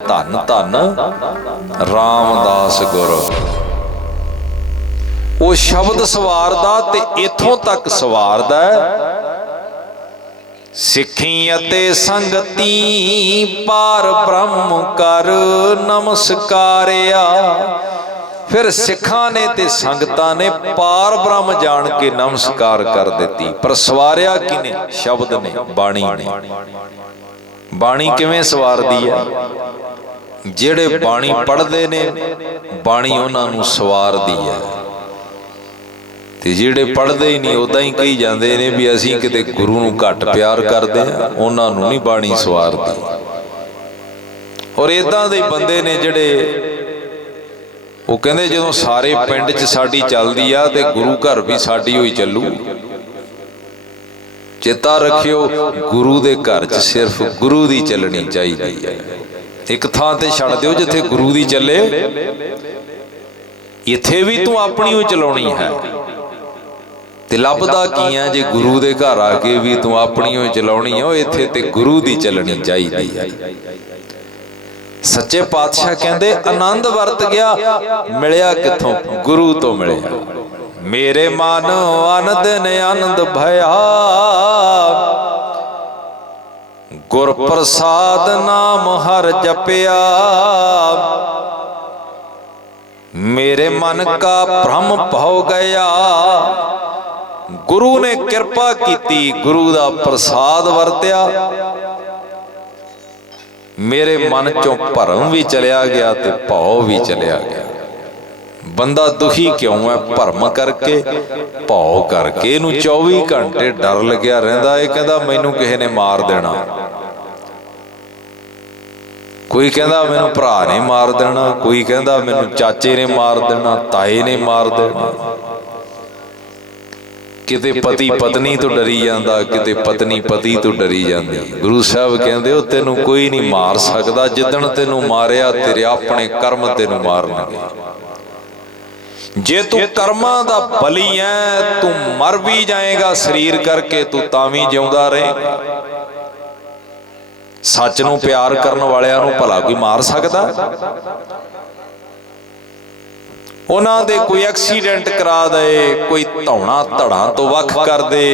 धन धन रामदास गुर। वो शब्द सवारदा ते इथों तक सवारदा सिखी अते संगती पार ब्रह्म कर नमस्कारिया। फिर सिखा ने ते संगतां ने पार ब्रह्म जान के नमस्कार कर देती। पर सवारिया किने? शब्द ने, बाणी ने। बाणी किवें सवारदी है? जेड़े बाणी पढ़दे ने बाणी उन्हां नूं सवारदी है, ते जेड़े पढ़दे ही नहीं उदां ही कही जांदे ने भी असीं किते गुरु नूं घट प्यार करदे आ, उन्हां नूं नहीं बाणी सवारदी। और इदां दे बंदे ने जेड़े वो कहंदे जदों सारे पिंड च साडी चलदी आ ते गुरु घर भी साडी होई चलू। चेता रखियो गुरु दे घर च सिर्फ गुरु दी चलनी चाहिदी है। एक थां ते छड़ दिओ जिथे गुरु दी चले, इथे भी तू अपनी ही चलाउणी है। ते लभदा की है जे गुरु दे घर आके भी तू अपनी ही चलाउणी है, इथे ते गुरु दी चलनी चाहिदी है। सच्चे पातशाह कहंदे आनंद वरत गया, मिलिया किथों? गुरु तो मिलिया। मेरे मन आनंद ने आनंद भया, गुर प्रसाद नाम हर जपिया। मेरे मन का भ्रम भौ गया, गुरु ने कृपा कीती, गुरु दा प्रसाद वरत्या। मेरे मन चों भरम भी चलिया गया ते भौ भी चलिया गया। बंदा दुखी क्यों है? भरम करके, भौ करके। इनू 24 घंटे डर लग्या रहिंदा है। कहंदा मैनू किसी ने मार देना, कोई कहंदा मैनू भरा ने मार देना, कोई कहंदा मैनू चाचे ने मार देना, ताए ने मार देना। किते पति पत्नी तो डरी जांदा, किते पत्नी पति तो डरी जांदी। गुरु साहब कहंदे ओ तैनू कोई नहीं मार सकदा, जिदण तैनू मारिया तेरे अपने कर्म तैनू मारनगे। जे तू कर्मां दा बली है, तू मर भी जाएगा शरीर करके, तू तां भी जिउंदा रहेगा। सच नूं प्यार करन वालियां नूं भला कोई मार सकदा? उन्हां दे कोई एक्सीडेंट करा दे, कोई धौना धड़ा तो वख कर दे,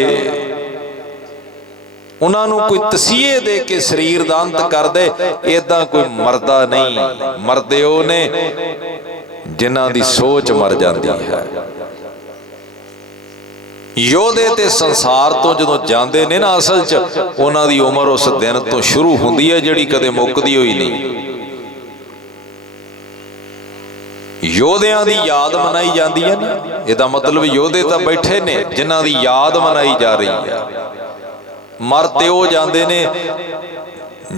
उन्हां नूं कोई तसीहे दे के शरीर दा अंत कर दे, इदां कोई मरदा नहीं। मरदे ओ ने जिन्हां दी सोच मर जाती है। योधे ते संसार तो जदों जांदे ने ना, असल च उन्हां दी उमर उस दिन तो शुरू हुंदी है जिहड़ी कदे मुक्कदी होई नहीं। योधियां दी याद मनाई जाती है ना, इहदा मतलब योधे तां बैठे ने जिन्हां दी याद मनाई जा रही है। मर ते ओ जांदे ने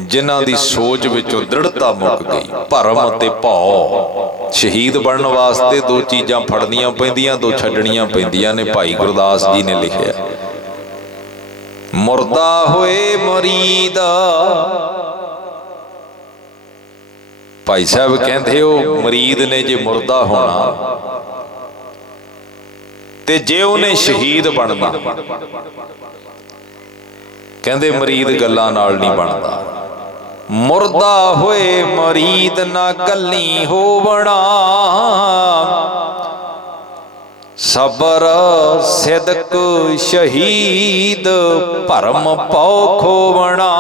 जिन्हां दी सोच विचों दृढ़ता मुक गई। भरम ते भौ। शहीद बनने वास्ते दो चीज़ां फड़नियां पैंदियां, दो छड्डनियां पैंदियां ने। भाई गुरदास जी ने लिखिया, मुर्दा होए मरीद। भाई साहब कहंदे ओ मरीद ने जे मुर्दा होना ते जे उन्हें शहीद बनना, कहंदे मरीद गल्लां नाल नहीं बनदा। मुर्दा होए मरीद ना गल्ली होवना, सबर सिदक शहीद भरम भौ खोवना।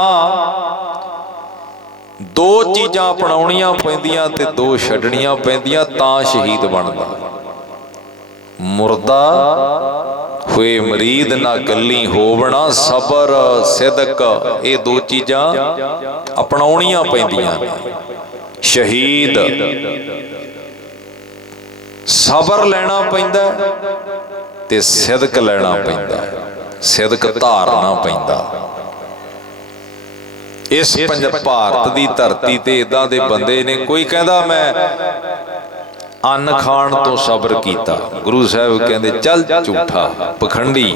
दो चीज़ां अपनाउणियां पैंदियां ते दो छड्डणियां पैंदियां, तां शहीद बनदा। मुर्दा होए मरीद ना गल्ली होवना, सबर सिदक, ये दो चीज़ां अपनाउणियां पैंदियां ने। शहीद सबर लेना पैंदा ते सिदक लेना पैंदा, सिदक धारना पैंदा। इस भारत की धरती ते इदां दे बंदे ने। कोई कहंदा मैं अन्न खाण तो सबर कीता, गुरु साहब कहंदे चल झूठा पखंडी।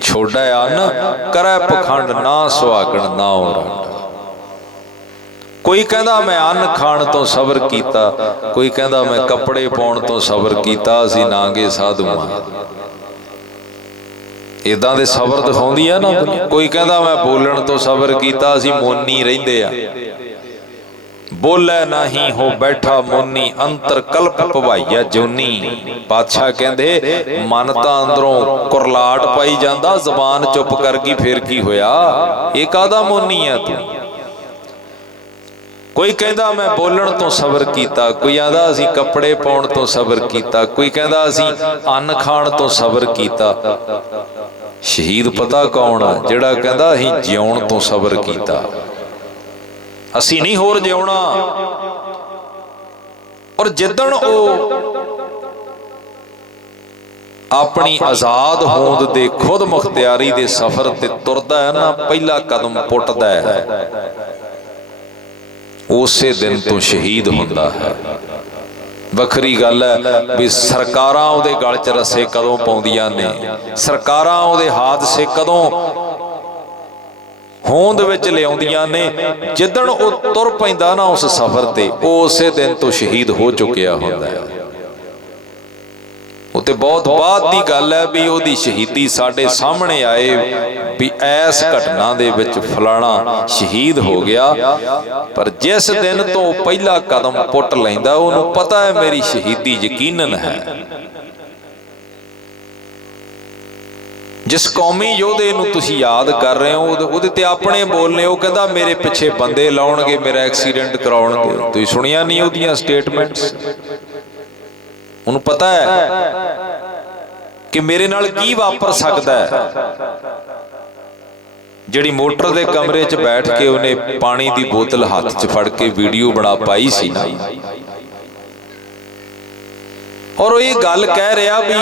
छोड़ा अन्न करे पखंड, ना सुहागण ना औरंड। कोई कहंदा मैं अन्न खाण तो सबर कीता, कोई कहंदा मैं कपड़े पाउण तो सबर कीता, असीं नांगे साधु हां। इदां दे सबर दिखाउंदी आ ना। कोई कहंदा मैं बोलण तो सबर कीता, असीं मौनी रहिंदे आ। बोलै नाही हो बैठा मोनी अंतर कल्प भवाइया जोनी। पातशाह कहंदे मन तां अंदरों कुरलाट पाई जांदा, जबान चुप कर गई, फिर की होया? ये कादा मोनी है तू? कोई कहंदा मैं बोलण तो सबर कीता, कोई आंदा असीं कपड़े पाउण तो सबर कीता, कोई कहंदा असीं अन्न खाण तो सबर कीता। शहीद पता कौन आ? जिहड़ा कहंदा असीं जिउण तो सबर कीता, असीं नहीं होर जिउणा। और जिदण अपनी आजाद होंद दे खुद मुख्तियारी दे सफर ते तुरदा है ना, पहला कदम पुटदा है, उसे दिन तो शहीद हुंदा है। वखरी गल है भी सरकारां उहदे गल च रस्से कदों पाउंदियां ने, सरकारां उहदे हादसे कदों होंद विच लिआउंदियां ने। जिदण वो तुर पैंदा ना उस सफर ते, उसे दिन तो शहीद हो चुकिया हुंदा है। वो ते बहुत बाद दी गल है भी उहदी शहीदी साडे सामने आए भी ऐस घटना दे विच फलाना शहीद हो गया। पर जिस दिन तो पहला कदम पुट लैंदा उहनूं पता है मेरी शहीदी यकीनन है। जिस कौमी योधे नूं तुसीं याद कर रहे हो उहदे ते अपने बोलने, वो कहंदा मेरे पिछे बंदे लाउणगे, मेरा एक्सीडेंट कराउणगे। तुसीं सुनिया नहीं उहदियां स्टेटमेंट्स? उहनूं पता है कि मेरे नाल की वापर सकदा है। जिहड़ी मोटर दे कमरे च बैठ के उहने पानी दी बोतल हाथ च फड़ के वीडियो बना पाई सी ना, और वो ये गल कह रहा भी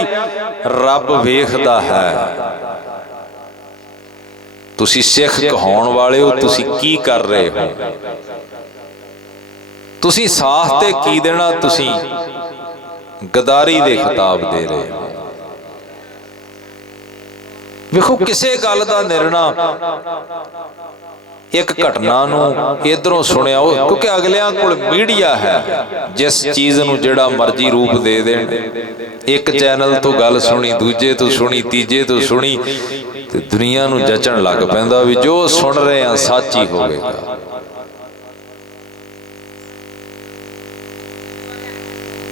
रब वेखदा है। तुसी सिख कहाउण वाले हो, तुसी की कर रहे हो? तुसी साथ ते की देना, तुसी गदारी दे खिताब दे रहे हो। वेखो किसे गल दा निर्णय एक घटना नूं इधरों सुनिया, क्योंकि अगलियां कोल मीडिया है, जिस चीज़ नूं जिहड़ा मर्जी रूप दे देण। एक चैनल तो गल सुनी, दूजे तो सुनी, तीजे तो सुनी, ते दुनिया नूं जचण लग पैंदा भी जो सुन रहे हैं सच ही होवेगा।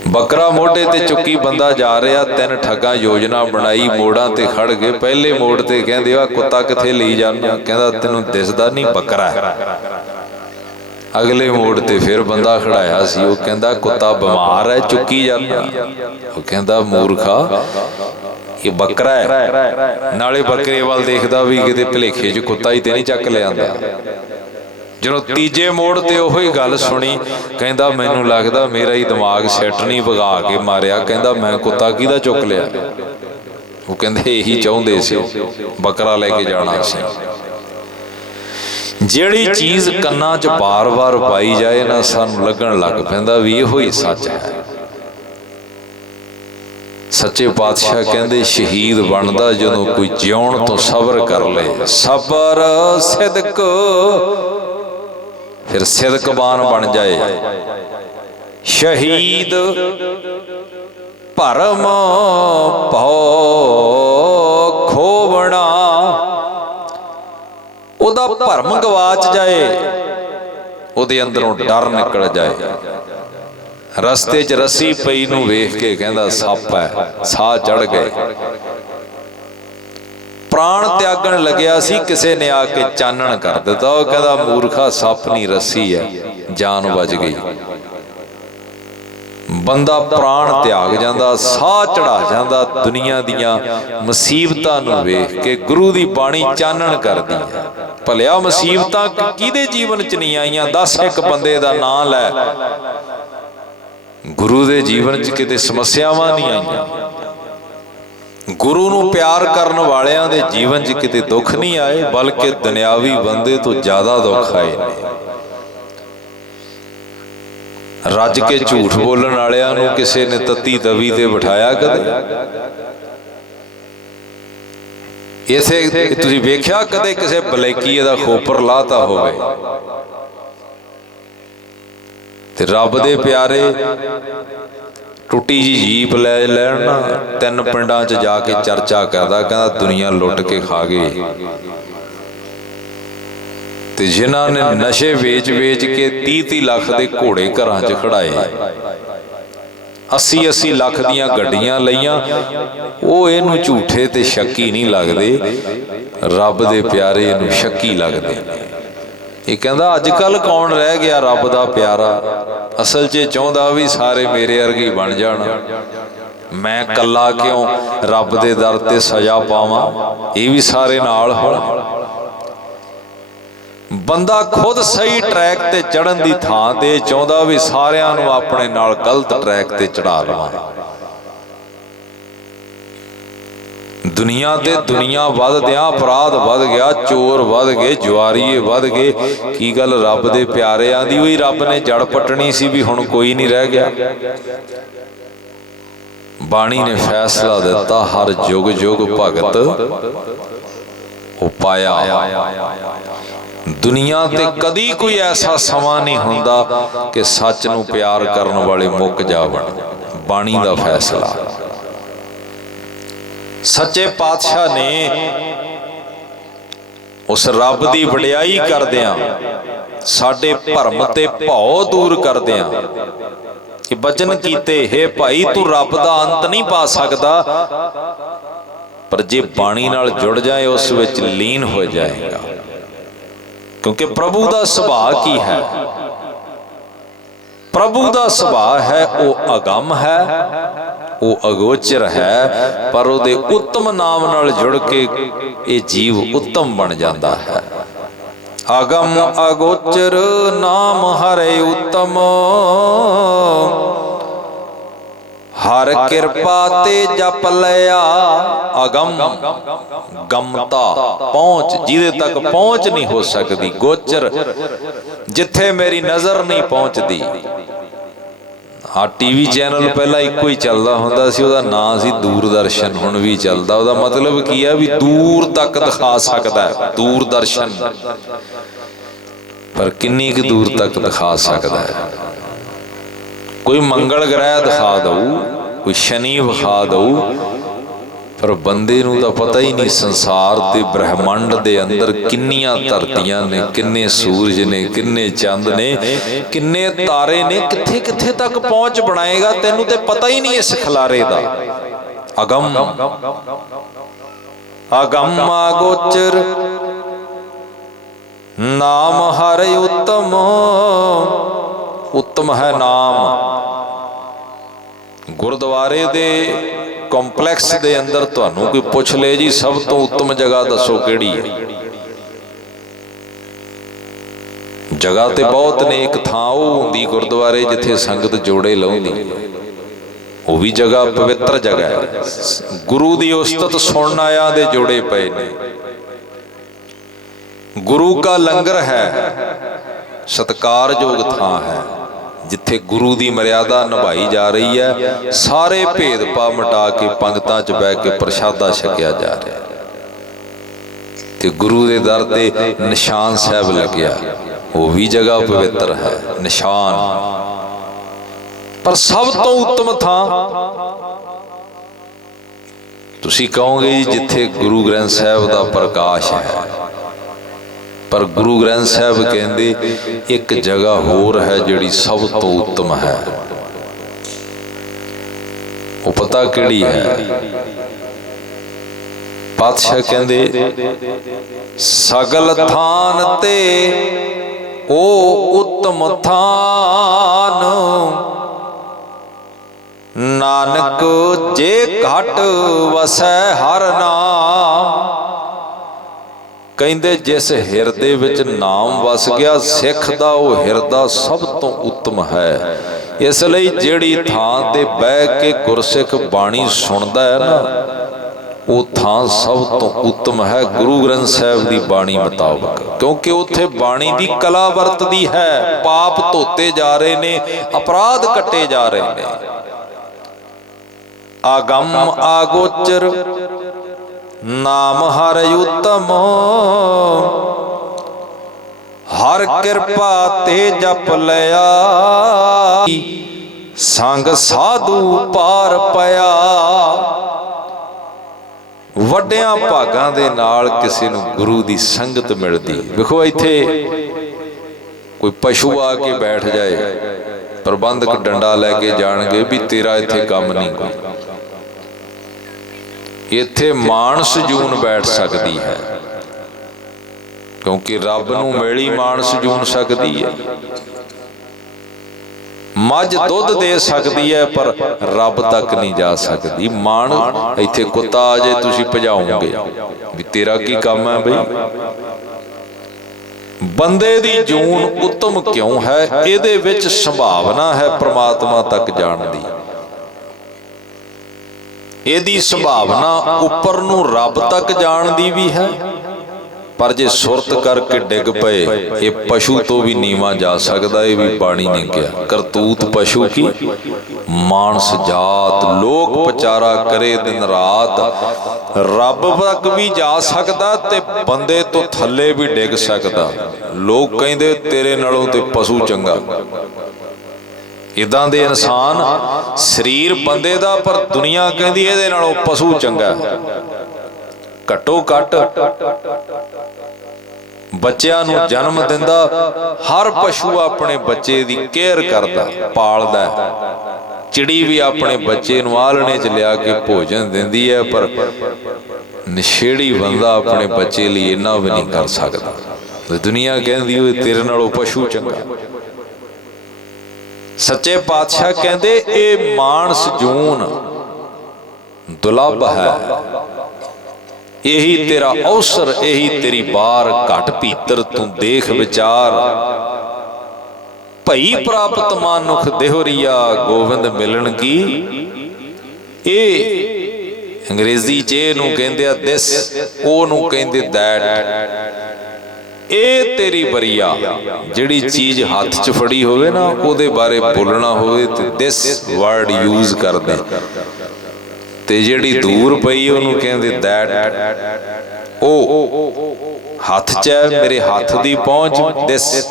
बकरा मोढे ते चुकी बंदा जा रहा, 3 ठगां योजना बनाई, मोड़ां ते खड़ गए। पहले मोड़ ते कहंदे आ कुत्ता किथे लई जाना, कहंदा तैनूं दिसदा नहीं बकरा है। अगले मोड़ ते फिर बंदा खड़ाया सी, वो कहंदा कुत्ता बीमार है चुकी जाना, वो कहंदा मूर्खा ये बकरा है। नाले बकरे वाल देखदा भी किते भलेखे च कुत्ता ही ते नहीं चक लिआंदा। जो तीजे मोड़ ते ओही गल सुनी, कहंदा मैनूं लगदा मेरा ही दिमाग सैट नहीं, भगा के मारिया। कहंदा मैं कुत्ता किहदा चुक लिया? वो कहंदे यही चाहुंदे सी, बकरा लेके जाना सी। जिहड़ी चीज़ कन्नां च बार बार पाई जाए ना, सानूं लगण लग पैंदा भी इहो ही सच है। सच्चे पातशाह कहंदे शहीद बनदा जदों कोई जिउण तो सबर कर ले। सबर सिदक, फिर सिदकबान बन जाए। शहीद भरम भौ खोवणा, उहदा भरम गवाच जाए, उहदे अंदरों डर निकल जाए। रस्ते च रस्सी पई नूं वेख के कहंदा सप है, साह चढ़ गए। प्राण त्यागण लग्या सी, किसे ने आके चानण कर दिता। वो कहंदा मूर्खा सप नहीं रस्सी है, जान बच गई। बंदा प्राण त्याग जांदा, साह चढ़ा जांदा, दुनिया दियां मुसीबतां नूं वेख के। गुरु दी बाणी चानण करदी है। भलिया मुसीबतां किहदे जीवन च नहीं आईयां? 10 एक बंदे दा नां लै, गुरु दे जीवन च किते समस्यावां नहीं आईयां। गुरु नूं प्यार करन वालियां दे जीवन च किते दुख नहीं आए, बल्कि दुनियावी बंदे तो ज्यादा दुख आए ने। रज के झूठ बोलण वालियां नूं किसे ने तत्ती तवी ते बिठाया कदे? इसे तुसीं वेख्या कदे किसे बलैकी दा खोपर लाता होवे? ते रब दे प्यारे टुटी जी जीप ले लैन, 3 पिंडां च जाके चर्चा करदा, कहंदा दुनिया लुट के खा गए। ਤੇ ਜਿਨ੍ਹਾਂ ਨੇ ਨਸ਼ੇ ਵੇਚ ਵੇਚ ਕੇ 30-30 ਲੱਖ ਦੇ ਘੋੜੇ ਘਰਾਂ 'ਚ ਖੜਾਏ, 80-80 ਲੱਖ ਦੀਆਂ ਗੱਡੀਆਂ ਲਈਆਂ, ਉਹ ਇਹਨੂੰ ਝੂਠੇ ਤੇ ਸ਼ੱਕੀ ਨਹੀਂ ਲੱਗਦੇ, ਰੱਬ ਦੇ ਪਿਆਰੇ ਇਹਨੂੰ ਸ਼ੱਕੀ ਲੱਗਦੇ ਨੇ। ਇਹ ਕਹਿੰਦਾ ਅੱਜ ਕੱਲ੍ਹ ਕੌਣ ਰਹਿ ਗਿਆ ਰੱਬ ਦਾ ਪਿਆਰਾ, ਅਸਲ 'ਚ ਚਾਹੁੰਦਾ ਵੀ ਸਾਰੇ ਮੇਰੇ ਵਰਗੇ ਬਣ ਜਾਣ, ਮੈਂ ਕੱਲਾ ਕਿਉਂ ਰੱਬ ਦੇ ਦਰ ਤੇ ਸਜ਼ਾ ਪਾਵਾਂ, ਇਹ ਵੀ ਸਾਰੇ ਨਾਲ ਹੋਣ। ਬੰਦਾ ਖੁਦ ਸਹੀ ਟਰੈਕ ਤੇ ਚੜ੍ਹਨ ਦੀ ਥਾਂ ਤੇ ਚਾਹੁੰਦਾ ਵੀ ਸਾਰਿਆਂ ਨੂੰ ਆਪਣੇ ਨਾਲ ਗਲਤ ਟਰੈਕ ਤੇ ਚੜਾ ਲਵਾਂ। ਦੁਨੀਆ ਤੇ ਦੁਨੀਆ ਵੱਧਦਿਆਂ ਅਪਰਾਧ ਵੱਧ ਗਿਆ, ਚੋਰ ਵੱਧ ਗਏ, ਜੁਆਰੀਏ ਵੱਧ ਗਏ। ਕੀ ਗੱਲ ਰੱਬ ਦੇ ਪਿਆਰਿਆਂ ਦੀ ਹੋਈ ਰੱਬ ਨੇ ਜੜ ਪੱਟਣੀ ਸੀ ਵੀ ਹੁਣ ਕੋਈ ਨਹੀਂ ਰਹਿ ਗਿਆ। ਬਾਣੀ ਨੇ ਫੈਸਲਾ ਦਿੱਤਾ, ਹਰ ਯੁਗ ਯੁਗ ਭਗਤ ਉਪਾਇਆ। ਦੁਨੀਆ ਤੇ ਕਦੀ ਕੋਈ ਐਸਾ ਸਮਾਂ ਨਹੀਂ ਹੁੰਦਾ ਕਿ ਸੱਚ ਨੂੰ ਪਿਆਰ ਕਰਨ ਵਾਲੇ ਮੁੱਕ ਜਾਵਣ। ਬਾਣੀ ਦਾ ਫੈਸਲਾ। ਸੱਚੇ ਪਾਤਸ਼ਾਹ ਨੇ ਉਸ ਰੱਬ ਦੀ ਵਡਿਆਈ ਕਰਦਿਆਂ, ਸਾਡੇ ਭਰਮ ਤੇ ਭਉ ਦੂਰ ਕਰਦਿਆਂ ਕਿ ਬਚਨ ਕੀਤੇ, ਹੇ ਭਾਈ ਤੂੰ ਰੱਬ ਦਾ ਅੰਤ ਨਹੀਂ ਪਾ ਸਕਦਾ, ਪਰ ਜੇ ਬਾਣੀ ਨਾਲ ਜੁੜ ਜਾਏ ਉਸ ਵਿੱਚ ਲੀਨ ਹੋ ਜਾਏਗਾ। ਕਿਉਂਕਿ ਪ੍ਰਭੂ ਦਾ ਸੁਭਾਅ ਕੀ ਹੈ? ਪ੍ਰਭੂ ਦਾ ਸੁਭਾਅ ਹੈ ਉਹ ਅਗੰਮ ਹੈ, ਉਹ ਅਗੋਚਰ ਹੈ, ਪਰ ਉਹਦੇ ਉੱਤਮ ਨਾਮ ਨਾਲ ਜੁੜ ਕੇ ਇਹ ਜੀਵ ਉੱਤਮ ਬਣ ਜਾਂਦਾ ਹੈ। ਅਗੰਮ ਅਗੋਚਰ ਨਾਮ ਹਰਿ ਉੱਤਮ, ਹਰ ਕਿਰਪਾ ਤੇ ਜਪ ਲਿਆ। ਅਗੰਮ ਗਮਤਾ, ਪਹੁੰਚ, ਜਿਹਦੇ ਤੱਕ ਪਹੁੰਚ ਨਹੀਂ ਹੋ ਸਕਦੀ। ਗੋਚਰ, ਜਿੱਥੇ ਮੇਰੀ ਨਜ਼ਰ ਨਹੀਂ ਪਹੁੰਚਦੀ। ਹਾਂ, ਟੀਵੀ ਚੈਨਲ ਪਹਿਲਾਂ ਇੱਕੋ ਹੀ ਚੱਲਦਾ ਹੁੰਦਾ ਸੀ, ਉਹਦਾ ਨਾਂ ਸੀ ਦੂਰਦਰਸ਼ਨ, ਹੁਣ ਵੀ ਚੱਲਦਾ। ਉਹਦਾ ਮਤਲਬ ਕੀ ਹੈ? ਵੀ ਦੂਰ ਤੱਕ ਦਿਖਾ ਸਕਦਾ ਹੈ ਦੂਰਦਰਸ਼ਨ, ਪਰ ਕਿੰਨੀ ਕੁ ਦੂਰ ਤੱਕ ਦਿਖਾ ਸਕਦਾ ਹੈ? ਕੋਈ ਮੰਗਲ ਗ੍ਰਹਿ ਦਿਖਾ ਦਊ, ਕੋਈ ਸ਼ਨੀ ਵਿਖਾ ਦਊ, ਪਰ ਬੰਦੇ ਨੂੰ ਤਾਂ ਪਤਾ ਹੀ ਨਹੀਂ ਸੰਸਾਰ ਤੇ ਬ੍ਰਹਿਮੰਡ ਦੇ ਅੰਦਰ ਕਿੰਨੀਆਂ ਧਰਤੀਆਂ ਨੇ, ਕਿੰਨੇ ਸੂਰਜ ਨੇ, ਕਿੰਨੇ ਚੰਦ ਨੇ, ਕਿੰਨੇ ਤਾਰੇ ਨੇ, ਕਿੱਥੇ ਕਿੱਥੇ ਤੱਕ ਪਹੁੰਚ ਬਣਾਏਗਾ, ਤੈਨੂੰ ਤੇ ਪਤਾ ਹੀ ਨਹੀਂ ਇਸ ਖਿਲਾਰੇ ਦਾ। ਅਗੰਮ ਅਗੰਮ ਅਗੋਚਰ ਨਾਮ ਹਰਿ ਉੱਤਮ। ਉੱਤਮ ਹੈ ਨਾਮ। ਗੁਰਦੁਆਰੇ ਦੇ ਕੰਪਲੈਕਸ ਦੇ ਅੰਦਰ ਤੁਹਾਨੂੰ ਕੋਈ ਪੁੱਛ ਲੇ ਜੀ ਸਭ ਤੋਂ ਉੱਤਮ ਜਗ੍ਹਾ ਦੱਸੋ ਕਿਹੜੀ ਹੈ? ਜਗ੍ਹਾ ਤੇ ਬਹੁਤ ਨੇ, ਇੱਕ ਥਾਂ ਉਹ ਹੁੰਦੀ ਗੁਰਦੁਆਰੇ ਜਿੱਥੇ ਸੰਗਤ ਜੋੜੇ ਲਾਉਂਦੀ, ਉਹ ਵੀ ਜਗ੍ਹਾ ਪਵਿੱਤਰ ਜਗ੍ਹਾ ਹੈ। ਗੁਰੂ ਦੀ ਉਸਤਤ ਸੁਣਨ ਆਇਆ ਦੇ ਜੋੜੇ ਪਏ ਨੇ। ਗੁਰੂ ਕਾ ਲੰਗਰ ਹੈ, ਸਤਿਕਾਰਯੋਗ ਥਾਂ ਹੈ, ਜਿੱਥੇ ਗੁਰੂ ਦੀ ਮਰਿਆਦਾ ਨਿਭਾਈ ਜਾ ਰਹੀ ਹੈ। ਸਾਰੇ ਭੇਦਭਾਵ ਮਿਟਾ ਕੇ ਪੰਗਤਾਂ 'ਚ ਬਹਿ ਕੇ ਪ੍ਰਸ਼ਾਦਾ ਛਕਿਆ ਜਾ ਰਿਹਾ ਤੇ ਗੁਰੂ ਦੇ ਦਰ ਤੇ ਨਿਸ਼ਾਨ ਸਾਹਿਬ ਲੱਗਿਆ, ਉਹ ਵੀ ਜਗ੍ਹਾ ਪਵਿੱਤਰ ਹੈ, ਨਿਸ਼ਾਨ। ਪਰ ਸਭ ਤੋਂ ਉੱਤਮ ਥਾਂ ਤੁਸੀਂ ਕਹੋਗੇ ਜੀ ਜਿੱਥੇ ਗੁਰੂ ਗ੍ਰੰਥ ਸਾਹਿਬ ਦਾ ਪ੍ਰਕਾਸ਼ ਹੈ, ਪਰ ਗੁਰੂ ਗ੍ਰੰਥ ਸਾਹਿਬ ਕਹਿੰਦੇ ਇੱਕ ਜਗ੍ਹਾ ਹੋਰ ਹੈ ਜਿਹੜੀ ਸਭ ਤੋਂ ਉੱਤਮ ਹੈ। ਉਹ ਪਤਾ ਕਿਹੜੀ ਹੈ? ਪਾਤਸ਼ਾਹ ਕਹਿੰਦੇ ਸਗਲ ਥਾਨ ਤੇ ਉਹ ਉੱਤਮ ਥਾਨ, ਨਾਨਕ ਜੇ ਘਟ ਵਸੈ ਹਰ ਨਾਮ। ਕਹਿੰਦੇ ਜਿਸ ਹਿਰਦੇ ਵਿੱਚ ਨਾਮ ਵਸ ਗਿਆ ਸਿੱਖ ਦਾ, ਉਹ ਹਿਰਦਾ ਸਭ ਤੋਂ ਉੱਤਮ ਹੈ। ਇਸ ਲਈ ਜਿਹੜੀ ਥਾਂ ਤੇ ਬਹਿ ਕੇ ਗੁਰਸਿੱਖ ਬਾਣੀ ਸੁਣਦਾ ਹੈ ਨਾ, ਉਹ ਥਾਂ ਸਭ ਤੋਂ ਉੱਤਮ ਹੈ ਗੁਰੂ ਗ੍ਰੰਥ ਸਾਹਿਬ ਦੀ ਬਾਣੀ ਮੁਤਾਬਕ। ਕਿਉਂਕਿ ਉੱਥੇ ਬਾਣੀ ਦੀ ਕਲਾ ਵਰਤਦੀ ਹੈ। ਪਾਪ ਧੋਤੇ ਜਾ ਰਹੇ ਨੇ, ਅਪਰਾਧ ਕੱਟੇ ਜਾ ਰਹੇ ਨੇ। ਅਗੰਮ ਅਗੋਚਰ ਨਾਮ ਹਰਿ ਉੱਤਮ, ਹਰ ਕਿਰਪਾ ਤੇ ਜਪ ਲਿਆ। ਸੰਗ ਸਾਧੂ ਪਾਰ ਪਿਆ। ਵੱਡਿਆਂ ਭਾਗਾਂ ਦੇ ਨਾਲ ਕਿਸੇ ਨੂੰ ਗੁਰੂ ਦੀ ਸੰਗਤ ਮਿਲਦੀ। ਵੇਖੋ ਇੱਥੇ ਕੋਈ ਪਸ਼ੂ ਆ ਕੇ ਬੈਠ ਜਾਏ, ਪ੍ਰਬੰਧਕ ਡੰਡਾ ਲੈ ਕੇ ਜਾਣਗੇ ਵੀ ਤੇਰਾ ਇੱਥੇ ਕੰਮ ਨਹੀਂ ਕੋਈ। ਇੱਥੇ ਮਾਨਸ ਜੂਨ ਬੈਠ ਸਕਦੀ ਹੈ, ਕਿਉਂਕਿ ਰੱਬ ਨੂੰ ਮਿਲੀ ਮਾਨਸ ਜੂਨ ਸਕਦੀ ਹੈ। ਮੱਝ ਦੁੱਧ ਦੇ ਸਕਦੀ ਹੈ ਪਰ ਰੱਬ ਤੱਕ ਨਹੀਂ ਜਾ ਸਕਦੀ। ਮਾਣ ਇੱਥੇ ਕੁੱਤਾ ਆ ਜੇ ਤੁਸੀਂ ਭਜਾਓਗੇ ਵੀ ਤੇਰਾ ਕੀ ਕੰਮ ਹੈ ਬਈ। ਬੰਦੇ ਦੀ ਜੂਨ ਉੱਤਮ ਕਿਉਂ ਹੈ? ਇਹਦੇ ਵਿੱਚ ਸੰਭਾਵਨਾ ਹੈ ਪ੍ਰਮਾਤਮਾ ਤੱਕ ਜਾਣ ਦੀ। ਇਹਦੀ ਸੰਭਾਵਨਾ ਉੱਪਰ ਨੂੰ ਰੱਬ ਤੱਕ ਜਾਣ ਦੀ ਵੀ ਹੈ, ਪਰ ਜੇ ਸੁਰਤ ਕਰਕੇ ਡਿੱਗ ਪਏ ਇਹ ਪਸ਼ੂ ਤੋਂ ਵੀ ਨੀਵਾਂ ਜਾ ਸਕਦਾ। ਇਹ ਵੀ ਬਾਣੀ ਨੇ ਕਿਹਾ, ਕਰਤੂਤ ਪਸ਼ੂ ਕੀ ਮਾਨਸ ਜਾਤ, ਲੋਕ ਵਿਚਾਰਾ ਕਰੇ ਦਿਨ ਰਾਤ। ਰੱਬ ਤੱਕ ਵੀ ਜਾ ਸਕਦਾ ਤੇ ਬੰਦੇ ਤੋਂ ਥੱਲੇ ਵੀ ਡਿੱਗ ਸਕਦਾ। ਲੋਕ ਕਹਿੰਦੇ ਤੇਰੇ ਨਾਲੋਂ ਤੇ ਪਸ਼ੂ ਚੰਗਾ। ਇਦਾਂ ਦੇ ਇਨਸਾਨ, ਸਰੀਰ ਬੰਦੇ ਦਾ ਪਰ ਦੁਨੀਆ ਕਹਿੰਦੀ ਇਹਦੇ ਨਾਲੋਂ ਪਸ਼ੂ ਚੰਗਾ। ਘੱਟੋ ਘੱਟ ਬੱਚਿਆਂ ਨੂੰ ਜਨਮ ਦਿੰਦਾ ਹਰ ਪਸ਼ੂ ਆਪਣੇ ਬੱਚੇ ਦੀ ਕੇਅਰ ਕਰਦਾ, ਪਾਲਦਾ। ਚਿੜੀ ਵੀ ਆਪਣੇ ਬੱਚੇ ਨੂੰ ਆਲਣੇ 'ਚ ਲਿਆ ਕੇ ਭੋਜਨ ਦਿੰਦੀ ਹੈ, ਪਰ ਨਸ਼ੇੜੀ ਬੰਦਾ ਆਪਣੇ ਬੱਚੇ ਲਈ ਇੰਨਾ ਵੀ ਨਹੀਂ ਕਰ ਸਕਦਾ। ਦੁਨੀਆ ਕਹਿੰਦੀ ਓਏ ਤੇਰੇ ਨਾਲੋਂ ਪਸ਼ੂ ਚੰਗਾ। ਸੱਚੇ ਪਾਤਸ਼ਾਹ ਕਹਿੰਦੇ ਇਹ ਮਾਨਸ ਜੂਨ ਦੁਰਲਭ ਹੈ। ਇਹੀ ਤੇਰਾ ਅਵਸਰ, ਇਹੀ ਤੇਰੀ ਬਾਰ। ਘਟ ਭੀਤਰ ਤੂੰ ਦੇਖ ਵਿਚਾਰ। ਭਈ ਪ੍ਰਾਪਤ ਮਾਨੁਖ ਦੇਹੁਰੀਆ, ਗੋਬਿੰਦ ਮਿਲਣ ਕੀ। ਇਹ ਅੰਗਰੇਜ਼ੀ 'ਚ ਇਹਨੂੰ ਕਹਿੰਦੇ ਆ ਦਿਸ, ਉਹਨੂੰ ਕਹਿੰਦੇ ਦੈਟ। ਇਹ ਤੇਰੀ ਬਰੀਆ, ਜਿਹੜੀ ਚੀਜ਼ ਹੱਥ 'ਚ ਫੜੀ ਹੋਵੇ ਨਾ ਉਹਦੇ ਬਾਰੇ ਬੋਲਣਾ ਹੋਵੇ ਤੇ ਦਿਸ ਵਰਡ ਯੂਜ਼ ਕਰਦੇ, ਤੇ ਜਿਹੜੀ ਦੂਰ ਪਈ ਉਹਨੂੰ ਕਹਿੰਦੇ ਦੈਟ। ਉਹ ਹੱਥ 'ਚ ਹੈ, ਮੇਰੇ ਹੱਥ ਦੀ ਪਹੁੰਚ ਦਿਸ।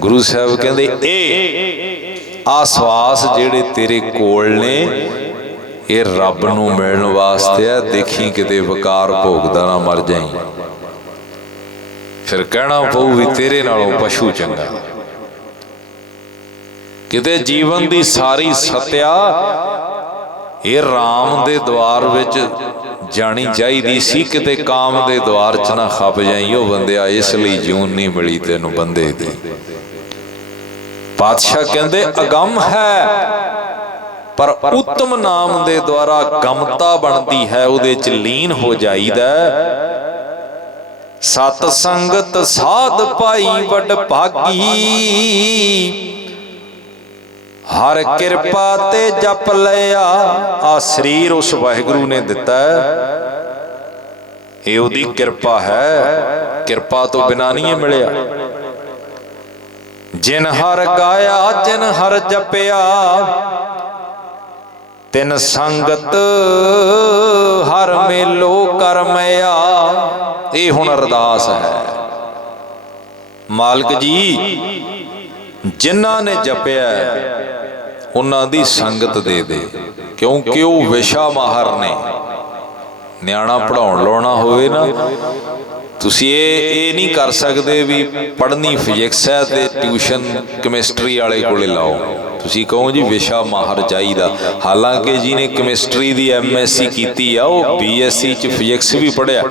ਗੁਰੂ ਸਾਹਿਬ ਕਹਿੰਦੇ ਇਹ ਆਸਵਾਸ ਜਿਹੜੇ ਤੇਰੇ ਕੋਲ ਨੇ ਇਹ ਰੱਬ ਨੂੰ ਮਿਲਣ ਵਾਸਤੇ ਆ। ਦੇਖੀ ਕਿਤੇ ਵਿਕਾਰ ਭੋਗਦਾ ਨਾ ਮਰ ਜਾਈ, ਫਿਰ ਕਹਿਣਾ ਪਊ ਵੀ ਤੇਰੇ ਨਾਲੋਂ ਪਸ਼ੂ ਚੰਗਾ। ਕਿਤੇ ਜੀਵਨ ਦੀ ਸਾਰੀ ਸੱਤਿਆ ਇਹ ਰਾਮ ਦੇ ਦਵਾਰ ਵਿੱਚ ਜਾਣੀ ਚਾਹੀਦੀ ਸੀ, ਕਿਤੇ ਕਾਮ ਦੇ ਦਵਾਰ 'ਚ ਨਾ ਖੱਪ ਜਾਈ। ਉਹ ਬੰਦਿਆ ਇਸ ਲਈ ਜੂਨ ਨਹੀਂ ਮਿਲੀ ਤੈਨੂੰ ਬੰਦੇ ਦੀ। ਪਾਤਸ਼ਾਹ ਕਹਿੰਦੇ ਅਗੰਮ ਹੈ ਪਰ ਉੱਤਮ ਨਾਮ ਦੇ ਦੁਆਰਾ ਗਮਤਾ ਬਣਦੀ ਹੈ, ਉਹਦੇ 'ਚ ਲੀਨ ਹੋ ਜਾਈਦਾ। ਸਤ ਸੰਗਤ ਸਾਧ ਪਾਈ ਵੱਡ ਭਾਗੀ, ਹਰ ਕਿਰਪਾ ਤੇ ਜਪ ਲਿਆ। ਆ ਸਰੀਰ ਉਸ ਵਾਹਿਗੁਰੂ ਨੇ ਦਿੱਤਾ, ਇਹ ਉਹਦੀ ਕਿਰਪਾ ਹੈ। ਕਿਰਪਾ ਤੋਂ ਬਿਨਾਂ ਨਹੀਂ ਇਹ ਮਿਲਿਆ। ਜਿਨ ਹਰ ਗਾਇਆ ਜਿਨ ਹਰ ਜਪਿਆ, ਤਿਨ ਸੰਗਤ ਹਰ ਮੇਲੋ ਕਰਮਿਆ। ਇਹ ਹੁਣ ਅਰਦਾਸ ਹੈ, ਮਾਲਕ ਜੀ ਜਿਨ੍ਹਾਂ ਨੇ ਜਪਿਆ ਉਹਨਾਂ ਦੀ ਸੰਗਤ ਦੇ ਦੇ, ਕਿਉਂਕਿ ਉਹ ਵਿਸ਼ਾ ਮਾਹਰ ਨੇ। ਨਿਆਣਾ ਪੜਾਉਣ ਲਾਉਣਾ ਹੋਵੇ ਨਾ, ਤੁਸੀਂ ਇਹ ਨਹੀਂ ਕਰ ਸਕਦੇ ਵੀ ਪੜ੍ਹਨੀ ਫਿਜ਼ਿਕਸ ਹੈ ਤੇ ਟਿਊਸ਼ਨ ਕੈਮਿਸਟਰੀ ਵਾਲੇ ਕੋਲੇ ਲਾਓ। ਤੁਸੀਂ ਕਹੋ ਜੀ ਵਿਸ਼ਾ ਮਾਹਰ ਚਾਹੀਦਾ। ਹਾਲਾਂਕਿ ਜਿਹਨੇ ਕੈਮਿਸਟਰੀ ਦੀ MSc ਕੀਤੀ ਆ ਉਹ BSc 'ਚ ਫਿਜ਼ਿਕਸ ਵੀ ਪੜ੍ਹਿਆ,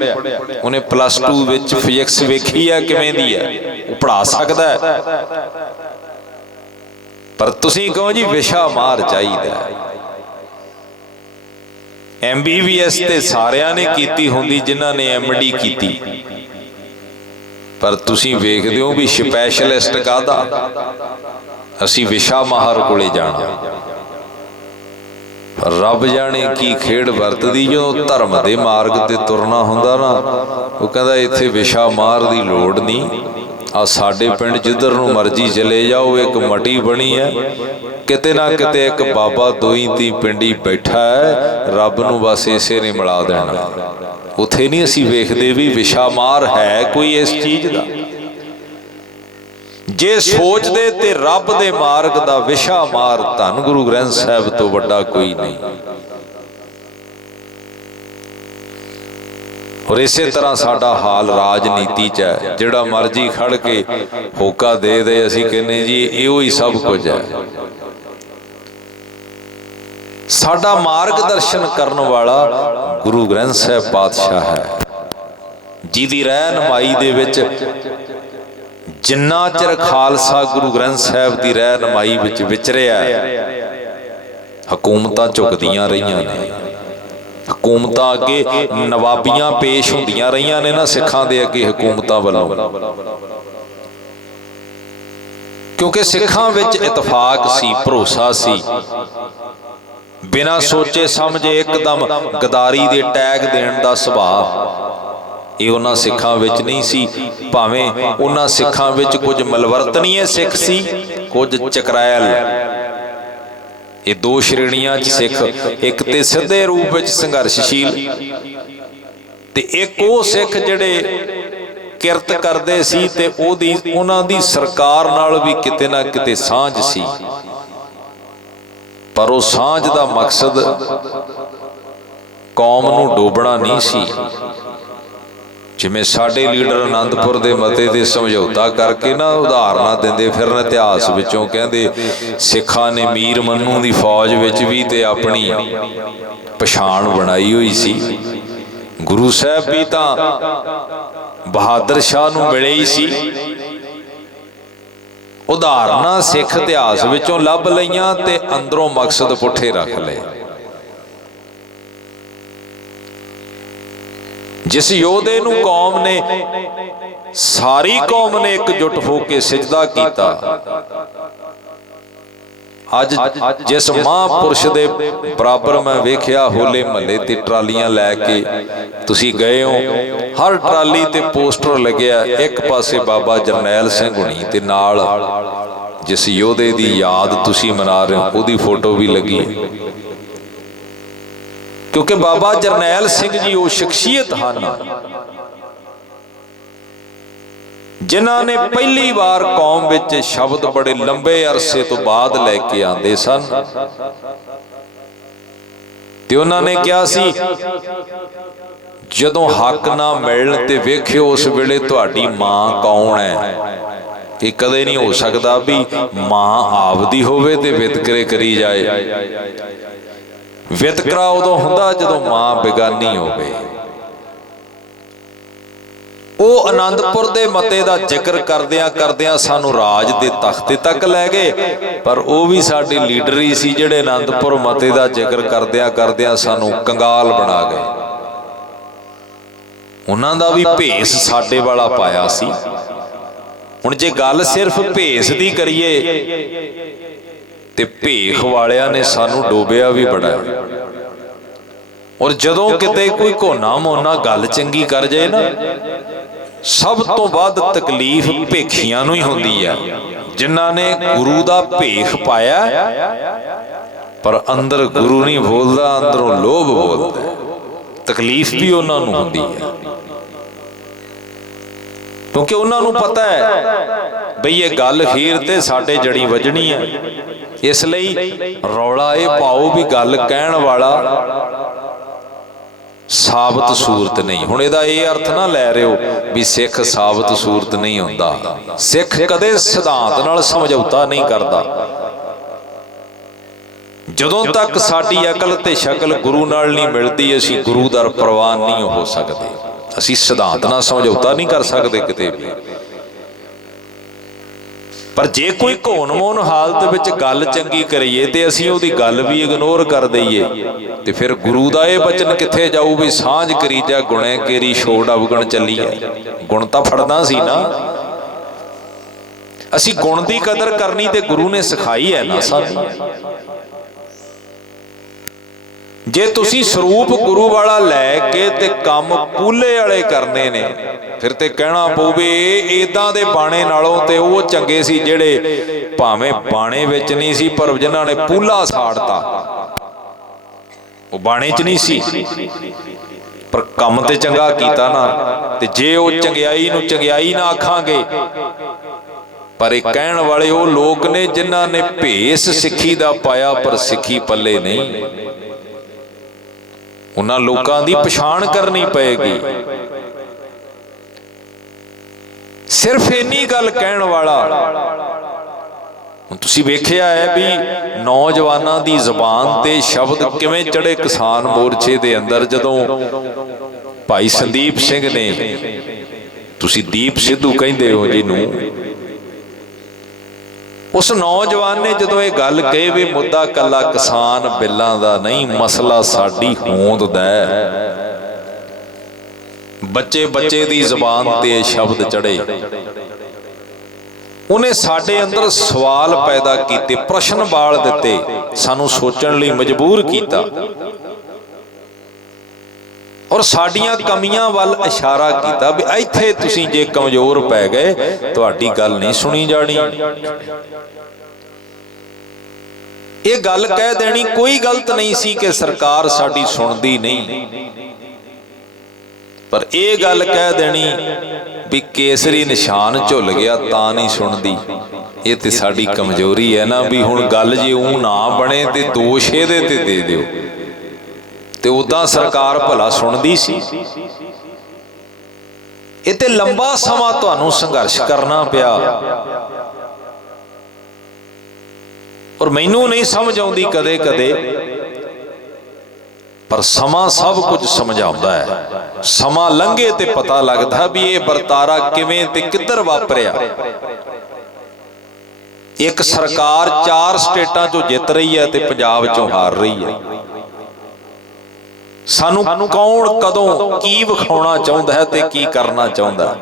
ਉਹਨੇ +2 ਵਿੱਚ ਫਿਜ਼ਿਕਸ ਵੇਖੀ ਆ ਕਿਵੇਂ ਦੀ ਹੈ, ਉਹ ਪੜ੍ਹਾ ਸਕਦਾ ਹੈ। ਪਰ ਤੁਸੀਂ ਕਹੋ ਜੀ ਵਿਸ਼ਾ ਮਾਹਰ ਚਾਹੀਦਾ। MBBS ਤੇ ਸਾਰਿਆਂ ਨੇ ਕੀਤੀ ਹੁੰਦੀ ਜਿਨ੍ਹਾਂ ਨੇ MD ਕੀਤੀ, ਪਰ ਤੁਸੀਂ ਵੇਖਦੇ ਹੋ ਵੀ ਸਪੈਸ਼ਲਿਸਟ ਕਾਹਦਾ। ਅਸੀਂ ਵਿਸ਼ਾ ਮਾਹਰ ਕੋਲੇ ਜਾਣਾ। ਰੱਬ ਜਾਣੇ ਕੀ ਖੇਡ ਵਰਤਦੀ। ਜਦੋਂ ਧਰਮ ਦੇ ਮਾਰਗ ਤੇ ਤੁਰਨਾ ਹੁੰਦਾ ਨਾ, ਉਹ ਕਹਿੰਦਾ ਇੱਥੇ ਵਿਸ਼ਾ ਮਾਹਰ ਦੀ ਲੋੜ ਨਹੀਂ। ਆ ਸਾਡੇ ਪਿੰਡ ਜਿੱਧਰ ਨੂੰ ਮਰਜ਼ੀ ਚਲੇ ਜਾਓ, ਇੱਕ ਮਟੀ ਬਣੀ ਹੈ, ਕਿਤੇ ਨਾ ਕਿਤੇ ਇੱਕ ਬਾਬਾ ਦੋਈ ਤੀ ਪਿੰਡੀ ਬੈਠਾ ਹੈ, ਰੱਬ ਨੂੰ ਬਸ ਇਸੇ ਨੇ ਮਿਲਾ ਦੇਣਾ। ਉੱਥੇ ਨਹੀਂ ਅਸੀਂ ਵੇਖਦੇ ਵੀ ਵਿਸ਼ਾ ਮਾਹਰ ਹੈ ਕੋਈ ਇਸ ਚੀਜ਼ ਦਾ। ਜੇ ਸੋਚਦੇ ਤੇ ਰੱਬ ਦੇ ਮਾਰਗ ਦਾ ਵਿਸ਼ਾ ਮਾਹਰ ਧੰਨ ਗੁਰੂ ਗ੍ਰੰਥ ਸਾਹਿਬ ਤੋਂ ਵੱਡਾ ਕੋਈ ਨਹੀਂ। और इसे तरह साडा हाल राजनीति च है, जिहड़ा मर्जी खड़ के होका दे दे असीं कहने जी इहो ही सब कुछ है। साडा मार्गदर्शन करन वाला गुरु ग्रंथ साहिब पातशाह है, जिहदी रहनुमाई दे विच जिन्ना चिर खालसा गुरु ग्रंथ साहिब की रहनुमाई विच विचरिया हुकूमतां झुकदियां रहियां ने, हुकूमतां अगे नवाबियां पेश होंदियां रहियां ने ना सिखां दे अगे हुकूमतां वल्लों, क्योंकि सिखां विच इतफाक सी, भरोसा सी, बिना सोचे समझे एकदम गदारी दे टैग देण दा सुभाव ये उन्हां सिखां विच नहीं सी। भावें उन्हां सिखां विच कुछ मलवरतनीय सिख सी, कुछ चकरायल, ये दो श्रेणियां च सिख, एक ते सिद्धे रूप विच संघर्षशील ते एक वो सिख जिहड़े किरत करदे सी ते ओदी उन्हां दी सरकार नाल भी किते ना किते सांझ सी, पर वो सांझ दा मकसद कौम नूं डोबना नहीं सी। जिमें साडे लीडर आनंदपुर दे मते ते समझौता करके ना उदाहरणा दिंदे फिरन इतिहास विचों, कहंदे सिखां ने मीर मन्नू दी फौज विच भी ते अपनी पछाण बनाई हुई सी। गुरु साहब भी तां बहादुर शाह नूं मिले ही सी। उदाहरणा सिख इतिहास विचों लभ लईआं ते अंदरों मकसद पुठे रख लए। जिस योधे नूं कौम ने, सारी कौम ने एकजुट होकर सिजदा कीता, अज जिस महापुरुष दे बराबर मैं वेखिया होले महल्ले ते ट्रालियां लैके तुसी गए हो, हर ट्राली ते पोस्टर लग्या, एक पासे बाबा जरनैल सिंह हुणी ते नाल जिस योधे दी याद तुसी मना रहे हो उहदी फोटो भी लगी, क्योंकि बाबा जरनैल सिंह जी वो शख्सियत हैं जिन्हां ने पहली बार कौम विच शब्द बड़े लंबे अरसे तो बाद लैके आंदे सन ते उन्हां ने कहा सी जदों हक ना मिलण ते वेखियो उस वेले तुहाडी मां कौन है। ये कदे नहीं हो सकता भी मां आपदी होवे ते वितकरे करी जाए। वितकरा उदों हुंदा जदों मां बेगानी होवे। वो आनंदपुर दे मते दा जिक्र करदियां करदियां सानू राज दे तख्ते तक लै गए, पर वो भी साडे लीडर ही सी जिहड़े आनंदपुर मते दा जिक्र करदियां करदियां सानू कंगाल बना गए। उन्हां दा भी भेस साडे वाला पाया सी। हुण जे गल सिर्फ भेस दी करिए ते भेख वालियां ने सानू डोबिया भी बड़ा है। और जदों किते कोई कोना मोना गल चंगी कर जाए ना, सब तो वध तकलीफ भेखियां नूं ही हुंदी है, जिन्हां ने गुरु दा भेख पाया पर अंदर गुरु नहीं बोलदा, अंदरों लोभ बोलदा। तकलीफ भी उन्हां नूं हुंदी है, क्योंकि उन्हां नूं पता है बई ये गल खीर ते साडे जड़ी वजनी है। इसलिए रौला ये पाओ भी गल कहण वाला साबत सूरत नहीं। हुण इहदा ये अर्थ ना लै रहे हो भी सिख साबत सूरत नहीं हुंदा। सिख कदे सिद्धांत नाल समझौता नहीं करदा। जदों तक साडी अकल ते शकल गुरु नाल नहीं मिलदी, असीं गुरु दा प्रवान नहीं हो सकदे। असीं सिद्धांत नाल समझौता नहीं कर सकदे किते भी। पर जे कोई घोन मोन हालत विच गल चंगी करिए ते असीं उहदी गल भी इग्नोर कर दईए ते फिर गुरु दा इह बचन कित्थे जाऊ भी सांझ करी जा गुणे केरी छोड़ अवगण चली है। गुण तां फड़ना सी ना, असीं गुण दी कदर करनी ते गुरु ने सिखाई है ना सानू। जे तुसी स्वरूप गुरु वाला लैके ते काम पूले वाले करने ने, फिर ते कहना पऊवे इदां दे बाणे नालों ते वो चंगे सी जिहड़े भावें बाणे विच नहीं सी पर जिन्हां ने पूला साड़ता। वो बाणे च नहीं सी पर काम ते चंगा कीता ना। ते जे वो चंगियाई नूं चंगियाई ना आखांगे, पर एक कहण वाले वो लोग ने जिन्हां ने भेस सिੱਖੀ दा पाया पर सिੱਖੀ पल्ले नहीं। ਉਹਨਾਂ ਲੋਕਾਂ ਦੀ ਪਛਾਣ ਕਰਨੀ ਪਏਗੀ। ਸਿਰਫ ਇੰਨੀ ਗੱਲ ਕਹਿਣ ਵਾਲਾ, ਹੁਣ ਤੁਸੀਂ ਵੇਖਿਆ ਹੈ ਵੀ ਨੌਜਵਾਨਾਂ ਦੀ ਜ਼ੁਬਾਨ ਤੇ ਸ਼ਬਦ ਕਿਵੇਂ ਚੜੇ ਕਿਸਾਨ ਮੋਰਚੇ ਦੇ ਅੰਦਰ, ਜਦੋਂ ਭਾਈ ਸੰਦੀਪ ਸਿੰਘ ਨੇ, ਤੁਸੀਂ ਦੀਪ ਸਿੱਧੂ ਕਹਿੰਦੇ ਹੋ ਜਿਹਨੂੰ, ਉਸ ਨੌਜਵਾਨ ਨੇ ਜਦੋਂ ਇਹ ਗੱਲ ਕਹੀ ਵੀ ਮੁੱਦਾ ਕੱਲਾ ਕਿਸਾਨ ਬਿੱਲਾਂ ਦਾ ਨਹੀਂ, ਮਸਲਾ ਸਾਡੀ ਹੋਂਦ ਦਾ ਹੈ, ਬੱਚੇ ਬੱਚੇ ਦੀ ਜ਼ੁਬਾਨ ਤੇ ਇਹ ਸ਼ਬਦ ਚੜੇ, ਉਹਨੇ ਸਾਡੇ ਅੰਦਰ ਸਵਾਲ ਪੈਦਾ ਕੀਤੇ, ਪ੍ਰਸ਼ਨ ਬਾਲ ਦਿੱਤੇ, ਸਾਨੂੰ ਸੋਚਣ ਲਈ ਮਜਬੂਰ ਕੀਤਾ ਔਰ ਸਾਡੀਆਂ ਕਮੀਆਂ ਵੱਲ ਇਸ਼ਾਰਾ ਕੀਤਾ ਵੀ ਇੱਥੇ ਤੁਸੀਂ ਜੇ ਕਮਜ਼ੋਰ ਪੈ ਗਏ ਤੁਹਾਡੀ ਗੱਲ ਨਹੀਂ ਸੁਣੀ ਜਾਣੀ। ਇਹ ਗੱਲ ਕਹਿ ਦੇਣੀ ਕੋਈ ਗਲਤ ਨਹੀਂ ਸੀ ਕਿ ਸਰਕਾਰ ਸਾਡੀ ਸੁਣਦੀ ਨਹੀਂ, ਪਰ ਇਹ ਗੱਲ ਕਹਿ ਦੇਣੀ ਵੀ ਕੇਸਰੀ ਨਿਸ਼ਾਨ ਝੁੱਲ ਗਿਆ ਤਾਂ ਨਹੀਂ ਸੁਣਦੀ, ਇਹ ਤੇ ਸਾਡੀ ਕਮਜ਼ੋਰੀ ਹੈ ਨਾ। ਵੀ ਹੁਣ ਗੱਲ ਜੇ ਉਹ ਨਾ ਬਣੇ ਤੇ ਦੋਸ਼ ਇਹਦੇ ਤੇ ਦੇ ਦਿਓ, ਤੇ ਉਦਾਂ ਸਰਕਾਰ ਭਲਾ ਸੁਣਦੀ ਸੀ। ਇਹ ਤੇ ਲੰਬਾ ਸਮਾਂ ਤੁਹਾਨੂੰ ਸੰਘਰਸ਼ ਕਰਨਾ ਪਿਆ, ਔਰ ਮੈਨੂੰ ਨਹੀਂ ਸਮਝ ਆਉਂਦੀ ਕਦੇ ਕਦੇ, ਪਰ ਸਮਾਂ ਸਭ ਕੁਝ ਸਮਝਾਉਂਦਾ ਹੈ। ਸਮਾਂ ਲੰਘੇ ਤੇ ਪਤਾ ਲੱਗਦਾ ਵੀ ਇਹ ਵਰਤਾਰਾ ਕਿਵੇਂ ਤੇ ਕਿੱਧਰ ਵਾਪਰਿਆ। ਇੱਕ ਸਰਕਾਰ 4 ਸਟੇਟਾਂ ਚੋਂ ਜਿੱਤ ਰਹੀ ਹੈ ਤੇ ਪੰਜਾਬ ਚੋਂ ਹਾਰ ਰਹੀ ਹੈ। ਸਾਨੂੰ ਕੌਣ ਕਦੋਂ ਕੀ ਵਿਖਾਉਣਾ ਚਾਹੁੰਦਾ ਹੈ ਤੇ ਕੀ ਕਰਨਾ ਚਾਹੁੰਦਾ,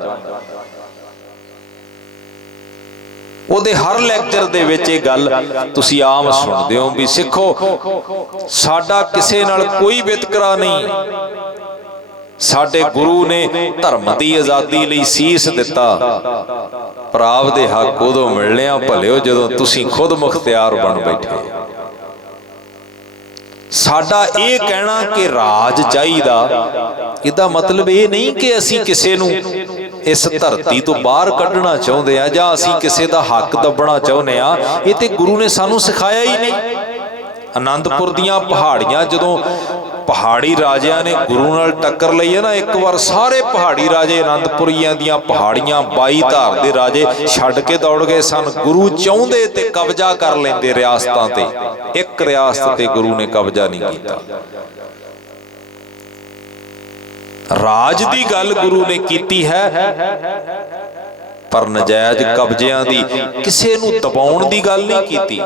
ਉਹਦੇ ਹਰ ਲੈਕਚਰ ਦੇ ਵਿੱਚ ਇਹ ਗੱਲ ਤੁਸੀਂ ਆਮ ਸੁਣਦੇ ਹੋ ਵੀ ਸਿੱਖੋ ਸਾਡਾ ਕਿਸੇ ਨਾਲ ਕੋਈ ਵਿਤਕਰਾ ਨਹੀਂ, ਸਾਡੇ ਗੁਰੂ ਨੇ ਧਰਮ ਦੀ ਆਜ਼ਾਦੀ ਲਈ ਸੀਸ ਦਿੱਤਾ, ਪਰ ਆਪਦੇ ਹੱਕ ਉਦੋਂ ਮਿਲਣੇ ਆ ਭਲਿਓ ਜਦੋਂ ਤੁਸੀਂ ਖੁਦ ਮੁਖਤਿਆਰ ਬਣ ਬੈਠੇ। ਸਾਡਾ ਇਹ ਕਹਿਣਾ ਕਿ ਰਾਜ ਚਾਹੀਦਾ, ਇਹਦਾ ਮਤਲਬ ਇਹ ਨਹੀਂ ਕਿ ਅਸੀਂ ਕਿਸੇ ਨੂੰ ਇਸ ਧਰਤੀ ਤੋਂ ਬਾਹਰ ਕੱਢਣਾ ਚਾਹੁੰਦੇ ਆ ਜਾਂ ਅਸੀਂ ਕਿਸੇ ਦਾ ਹੱਕ ਦੱਬਣਾ ਚਾਹੁੰਦੇ ਆ। ਇਹ ਤੇ ਗੁਰੂ ਨੇ ਸਾਨੂੰ ਸਿਖਾਇਆ ਹੀ ਨਹੀਂ। ਆਨੰਦਪੁਰ ਦੀਆਂ ਪਹਾੜੀਆਂ, ਜਦੋਂ ਪਹਾੜੀ ਰਾਜਿਆਂ ਨੇ ਗੁਰੂ ਨਾਲ ਟੱਕਰ ਲਈ ਹੈ ਨਾ, ਇੱਕ ਵਾਰ ਸਾਰੇ ਪਹਾੜੀ ਰਾਜੇ ਆਨੰਦਪੁਰੀਆਂ ਦੀਆਂ ਪਹਾੜੀਆਂ 22 ਧਾਰ ਦੇ ਰਾਜੇ ਛੱਡ ਕੇ ਦੌੜ ਗਏ ਸਨ। ਗੁਰੂ ਚਾਹੁੰਦੇ ਤੇ ਕਬਜ਼ਾ ਕਰ ਲੈਂਦੇ ਰਿਆਸਤਾਂ ਤੇ, ਇੱਕ ਰਿਆਸਤ ਤੇ ਗੁਰੂ ਨੇ ਕਬਜ਼ਾ ਨਹੀਂ ਕੀਤਾ। ਰਾਜ ਦੀ ਗੱਲ ਗੁਰੂ ਨੇ ਕੀਤੀ ਹੈ, ਪਰ ਨਜਾਇਜ਼ ਕਬਜ਼ਿਆਂ ਦੀ, ਕਿਸੇ ਨੂੰ ਦਬਾਉਣ ਦੀ ਗੱਲ ਨਹੀਂ ਕੀਤੀ।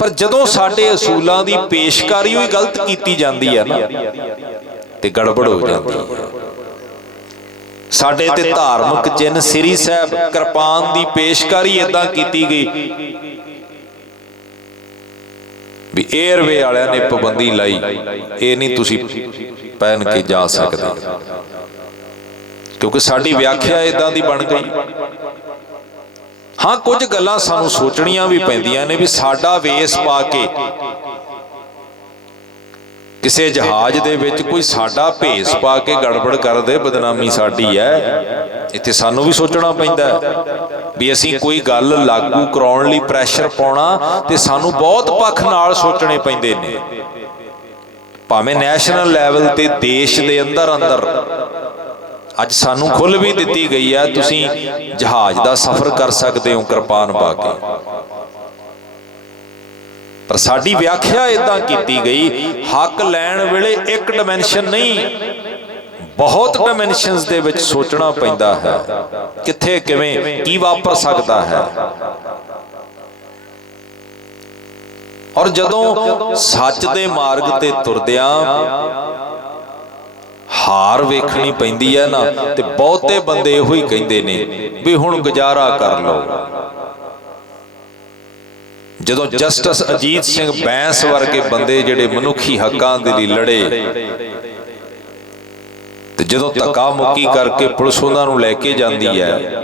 ਪਰ ਜਦੋਂ ਸਾਡੇ ਅਸੂਲਾਂ ਦੀ ਪੇਸ਼ਕਾਰੀ ਹੋਈ ਗਲਤ ਕੀਤੀ ਜਾਂਦੀ ਹੈ ਨਾ, ਤੇ ਗੜਬੜ ਹੋ ਜਾਂਦੀ ਹੈ। ਸਾਡੇ ਤੇ ਧਾਰਮਿਕ ਚਿੰਨ੍ਹ ਸ੍ਰੀ ਸਾਹਿਬ ਕਿਰਪਾਨ ਦੀ ਪੇਸ਼ਕਾਰੀ ਏਦਾਂ ਕੀਤੀ ਗਈ ਵੀ ਏਅਰਵੇ ਵਾਲਿਆਂ ਨੇ ਪਾਬੰਦੀ ਲਾਈ, ਇਹ ਨਹੀਂ ਤੁਸੀਂ ਪਹਿਨ ਕੇ ਜਾ ਸਕਦੇ, ਕਿਉਂਕਿ ਸਾਡੀ ਵਿਆਖਿਆ ਏਦਾਂ ਦੀ ਬਣ ਗਈ। ਹਾਂ, ਕੁਝ ਗੱਲਾਂ ਸਾਨੂੰ ਸੋਚਣੀਆਂ ਵੀ ਪੈਂਦੀਆਂ ਨੇ ਵੀ ਸਾਡਾ ਵੇਸ ਪਾ ਕੇ ਕਿਸੇ ਜਹਾਜ਼ ਦੇ ਵਿੱਚ ਕੋਈ ਸਾਡਾ ਭੇਸ ਪਾ ਕੇ ਗੜਬੜ ਕਰਦੇ, ਬਦਨਾਮੀ ਸਾਡੀ ਹੈ। ਇੱਥੇ ਸਾਨੂੰ ਵੀ ਸੋਚਣਾ ਪੈਂਦਾ ਵੀ ਅਸੀਂ ਕੋਈ ਗੱਲ ਲਾਗੂ ਕਰਾਉਣ ਲਈ ਪ੍ਰੈਸ਼ਰ ਪਾਉਣਾ ਤੇ ਸਾਨੂੰ ਬਹੁਤ ਪੱਖ ਨਾਲ ਸੋਚਣੇ ਪੈਂਦੇ ਨੇ, ਭਾਵੇਂ ਨੈਸ਼ਨਲ ਲੈਵਲ ਤੇ ਦੇਸ਼ ਦੇ ਅੰਦਰ ਅੱਜ ਸਾਨੂੰ ਖੁੱਲ੍ਹ ਵੀ ਦਿੱਤੀ ਗਈ ਹੈ, ਤੁਸੀਂ ਜਹਾਜ਼ ਦਾ ਸਫ਼ਰ ਕਰ ਸਕਦੇ ਹੋ ਕਿਰਪਾਨ ਪਾ ਕੇ, ਪਰ ਸਾਡੀ ਵਿਆਖਿਆ ਏਦਾਂ ਕੀਤੀ ਗਈ ਹੱਕ ਲੈਣ ਵੇਲੇ ਇੱਕ ਡਾਇਮੈਂਸ਼ਨ ਨਹੀਂ, ਬਹੁਤ ਡਾਇਮੈਂਸ਼ਨਸ ਦੇ ਵਿੱਚ ਸੋਚਣਾ ਪੈਂਦਾ ਹੈ, ਕਿੱਥੇ ਕਿਵੇਂ ਕੀ ਵਾਪਰ ਸਕਦਾ ਹੈ। ਔਰ ਜਦੋਂ ਸੱਚ ਦੇ ਮਾਰਗ ਤੇ ਤੁਰਦਿਆਂ ਹਾਰ ਵੇਖਣੀ ਪੈਂਦੀ ਹੈ ਨਾ, ਤੇ ਬਹੁਤੇ ਬੰਦੇ ਇਹੋ ਹੀ ਕਹਿੰਦੇ ਨੇ ਵੀ ਹੁਣ ਗੁਜ਼ਾਰਾ ਕਰ ਲਓ। ਜਦੋਂ ਜਸਟਿਸ ਅਜੀਤ ਸਿੰਘ ਬੈਂਸ ਵਰਗੇ ਬੰਦੇ ਜਿਹੜੇ ਮਨੁੱਖੀ ਹੱਕਾਂ ਦੇ ਲਈ ਲੜੇ, ਤੇ ਜਦੋਂ ਧੱਕਾ ਮੁੱਕੀ ਕਰਕੇ ਪੁਲਿਸ ਉਹਨਾਂ ਨੂੰ ਲੈ ਕੇ ਜਾਂਦੀ ਹੈ,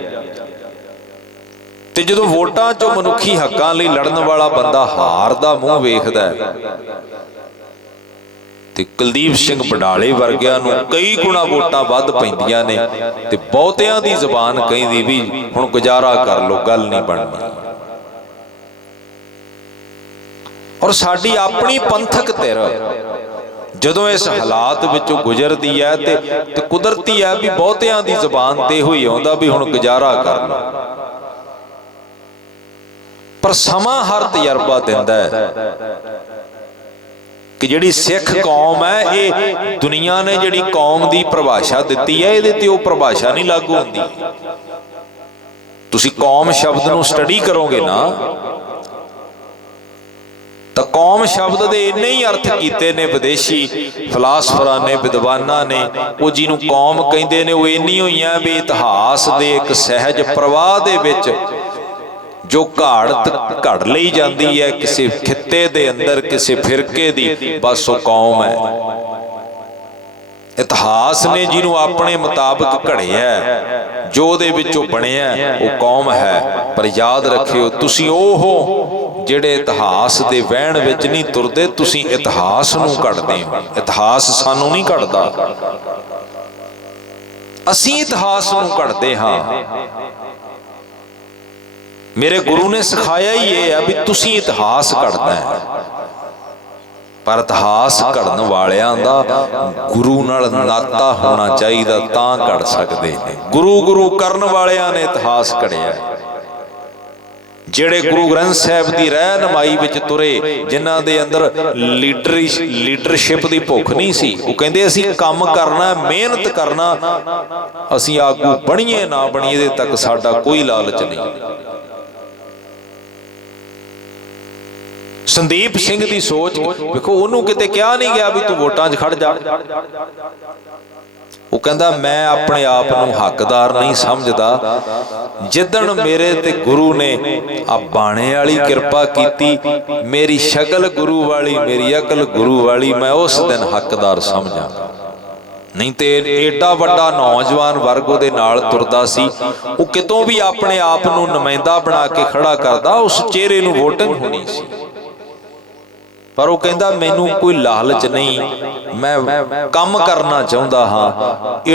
ਤੇ ਜਦੋਂ ਵੋਟਾਂ ਚੋਂ ਮਨੁੱਖੀ ਹੱਕਾਂ ਲਈ ਲੜਨ ਵਾਲਾ ਬੰਦਾ ਹਾਰ ਦਾ ਮੂੰਹ ਵੇਖਦਾ ਤੇ ਕੁਲਦੀਪ ਸਿੰਘ ਬਡਾਲੇ ਵਰਗਿਆਂ ਨੂੰ ਕਈ ਗੁਣਾ ਵੋਟਾਂ ਵੱਧ ਪੈਂਦੀਆਂ ਨੇ, ਤੇ ਬਹੁਤਿਆਂ ਦੀ ਜ਼ੁਬਾਨ ਕਹਿੰਦੀ ਵੀ ਹੁਣ ਗੁਜ਼ਾਰਾ ਕਰ ਲਓ, ਗੱਲ ਨਹੀਂ ਬਣਨੀ। ਔਰ ਸਾਡੀ ਆਪਣੀ ਪੰਥਕ ਧਿਰ ਜਦੋਂ ਇਸ ਹਾਲਾਤ ਵਿੱਚੋਂ ਗੁਜ਼ਰਦੀ ਹੈ ਤੇ ਕੁਦਰਤੀ ਹੈ ਵੀ ਬਹੁਤਿਆਂ ਦੀ ਜ਼ੁਬਾਨ ਤੇ ਇਹੋ ਹੀ ਆਉਂਦਾ ਵੀ ਹੁਣ ਗੁਜ਼ਾਰਾ ਕਰ ਲਓ, ਪਰ ਸਮਾਂ ਹਰ ਤਜਰਬਾ ਦਿੰਦਾ ਹੈ ਕਿ ਜਿਹੜੀ ਸਿੱਖ ਕੌਮ ਹੈ, ਇਹ ਦੁਨੀਆ ਨੇ ਜਿਹੜੀ ਕੌਮ ਦੀ ਪਰਿਭਾਸ਼ਾ ਦਿੱਤੀ ਹੈ, ਇਹਦੇ ਤੇ ਉਹ ਪਰਿਭਾਸ਼ਾ ਨਹੀਂ ਲਾਗੂ ਹੁੰਦੀ। ਤੁਸੀਂ ਕੌਮ ਸ਼ਬਦ ਨੂੰ ਸਟੱਡੀ ਕਰੋਗੇ ਨਾ ਤਾਂ ਕੌਮ ਸ਼ਬਦ ਦੇ ਇੰਨੇ ਹੀ ਅਰਥ ਕੀਤੇ ਨੇ ਵਿਦੇਸ਼ੀ ਫਿਲਾਸਫਰਾਂ ਨੇ, ਵਿਦਵਾਨਾਂ ਨੇ। ਉਹ ਜਿਹਨੂੰ ਕੌਮ ਕਹਿੰਦੇ ਨੇ ਉਹ ਇੰਨੀ ਹੋਈਆਂ ਵੀ ਇਤਿਹਾਸ ਦੇ ਇੱਕ ਸਹਿਜ ਪ੍ਰਵਾਹ ਦੇ ਵਿੱਚ ਜੋ ਘਾੜਤ ਘੜ ਲਈ ਜਾਂਦੀ ਹੈ ਕਿਸੇ ਖਿੱਤੇ ਦੇ ਅੰਦਰ, ਕਿਸੇ ਫਿਰਕੇ ਦੀ, ਬਸ ਉਹ ਕੌਮ ਹੈ। ਇਤਿਹਾਸ ਨੇ ਜਿਹਨੂੰ ਆਪਣੇ ਮੁਤਾਬਕ ਘੜਿਆ, ਜੋ ਉਹਦੇ ਵਿੱਚੋਂ ਬਣਿਆ, ਉਹ ਕੌਮ ਹੈ। ਪਰ ਯਾਦ ਰੱਖਿਓ, ਤੁਸੀਂ ਉਹ ਹੋ ਜਿਹੜੇ ਇਤਿਹਾਸ ਦੇ ਵਹਿਣ ਵਿੱਚ ਨਹੀਂ ਤੁਰਦੇ, ਤੁਸੀਂ ਇਤਿਹਾਸ ਨੂੰ ਘੜਦੇ ਹੋ। ਇਤਿਹਾਸ ਸਾਨੂੰ ਨਹੀਂ ਘੜਦਾ, ਅਸੀਂ ਇਤਿਹਾਸ ਨੂੰ ਘੜਦੇ ਹਾਂ। ਮੇਰੇ ਗੁਰੂ ਨੇ ਸਿਖਾਇਆ ਹੀ ਇਹ ਆ ਵੀ ਤੁਸੀਂ ਇਤਿਹਾਸ ਘੜਨਾ ਹੈ, ਪਰ ਇਤਿਹਾਸ ਘੜਨ ਵਾਲਿਆਂ ਦਾ ਗੁਰੂ ਨਾਲ ਨਾਤਾ ਹੋਣਾ ਚਾਹੀਦਾ, ਤਾਂ ਘੜ ਸਕਦੇ ਨੇ। ਗੁਰੂ ਕਰਨ ਵਾਲਿਆਂ ਨੇ ਇਤਿਹਾਸ ਘੜਿਆ। ਜਿਹੜੇ ਗੁਰੂ ਗ੍ਰੰਥ ਸਾਹਿਬ ਦੀ ਰਹਿਨਮਾਈ ਵਿੱਚ ਤੁਰੇ, ਜਿਨ੍ਹਾਂ ਦੇ ਅੰਦਰ ਲੀਡਰਸ਼ਿਪ ਦੀ ਭੁੱਖ ਨਹੀਂ ਸੀ, ਉਹ ਕਹਿੰਦੇ ਅਸੀਂ ਕੰਮ ਕਰਨਾ, ਮਿਹਨਤ ਕਰਨਾ, ਅਸੀਂ ਆਗੂ ਬਣੀਏ ਨਾ ਬਣੀਏ, ਇਹਦੇ ਤੱਕ ਸਾਡਾ ਕੋਈ ਲਾਲਚ ਨਹੀਂ। ਸੰਦੀਪ ਸਿੰਘ ਦੀ ਸੋਚ ਵੇਖੋ, ਉਹਨੂੰ ਕਿਤੇ ਕਿਹਾ ਨਹੀਂ ਗਿਆ ਵੀ ਤੂੰ ਵੋਟਾਂ 'ਚ ਖੜ ਜਾ। ਉਹ ਕਹਿੰਦਾ ਮੈਂ ਆਪਣੇ ਆਪ ਨੂੰ ਹੱਕਦਾਰ ਨਹੀਂ ਸਮਝਦਾ। ਜਿੱਦਣ ਮੇਰੇ ਤੇ ਗੁਰੂ ਨੇ ਆ ਬਾਣੇ ਵਾਲੀ ਕਿਰਪਾ ਕੀਤੀ, ਮੇਰੀ ਸ਼ਕਲ ਗੁਰੂ ਵਾਲੀ, ਮੇਰੀ ਅਕਲ ਗੁਰੂ ਵਾਲੀ, ਮੈਂ ਉਸ ਦਿਨ ਹੱਕਦਾਰ ਸਮਝਾਂਗਾ। ਨਹੀਂ ਤੇ ਏਡਾ ਵੱਡਾ ਨੌਜਵਾਨ ਵਰਗ ਉਹਦੇ ਨਾਲ ਤੁਰਦਾ ਸੀ, ਉਹ ਕਿਤੋਂ ਵੀ ਆਪਣੇ ਆਪ ਨੂੰ ਨੁਮਾਇੰਦਾ ਬਣਾ ਕੇ ਖੜਾ ਕਰਦਾ, ਉਸ ਚਿਹਰੇ ਨੂੰ ਵੋਟਿੰਗ ਹੋਣੀ ਸੀ। ਪਰ ਉਹ ਕਹਿੰਦਾ ਮੈਨੂੰ ਕੋਈ ਲਾਲਚ ਨਹੀਂ, ਮੈਂ ਕੰਮ ਕਰਨਾ ਚਾਹੁੰਦਾ ਹਾਂ।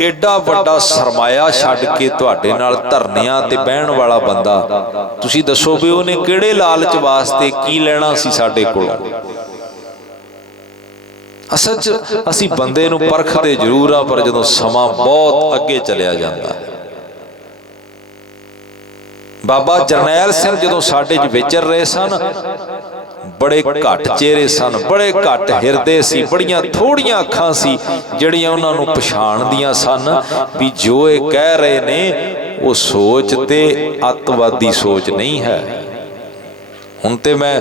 ਏਡਾ ਵੱਡਾ ਸਰਮਾਇਆ ਛੱਡ ਕੇ ਤੁਹਾਡੇ ਨਾਲ ਧਰਨਿਆਂ ਤੇ ਬਹਿਣ ਵਾਲਾ ਬੰਦਾ, ਤੁਸੀਂ ਦੱਸੋ ਵੀ ਉਹਨੇ ਕਿਹੜੇ ਲਾਲਚ ਵਾਸਤੇ ਕੀ ਲੈਣਾ ਸੀ ਸਾਡੇ ਕੋਲੋਂ? ਅਸਲ 'ਚ ਅਸੀਂ ਬੰਦੇ ਨੂੰ ਪਰਖਦੇ ਜ਼ਰੂਰ ਆ, ਪਰ ਜਦੋਂ ਸਮਾਂ ਬਹੁਤ ਅੱਗੇ ਚਲਿਆ ਜਾਂਦਾ ਹੈ। ਬਾਬਾ ਜਰਨੈਲ ਸਿੰਘ ਜਦੋਂ ਸਾਡੇ 'ਚ ਵਿਚਰ ਰਹੇ ਸਨ, ਬੜੇ ਘੱਟ ਚਿਹਰੇ ਸਨ, ਬੜੇ ਘੱਟ ਹਿਰਦੇ ਸੀ, ਬੜੀਆਂ ਥੋੜੀਆਂ ਅੱਖਾਂ ਸੀ ਜਿਹੜੀਆਂ ਉਹਨਾਂ ਨੂੰ ਪਛਾਣਦੀਆਂ ਸਨ ਵੀ ਜੋ ਇਹ ਕਹਿ ਰਹੇ ਨੇ ਉਹ ਸੋਚ ਤੇ ਅੱਤਵਾਦੀ ਸੋਚ ਨਹੀਂ ਹੈ। ਹੁਣ ਤੇ ਮੈਂ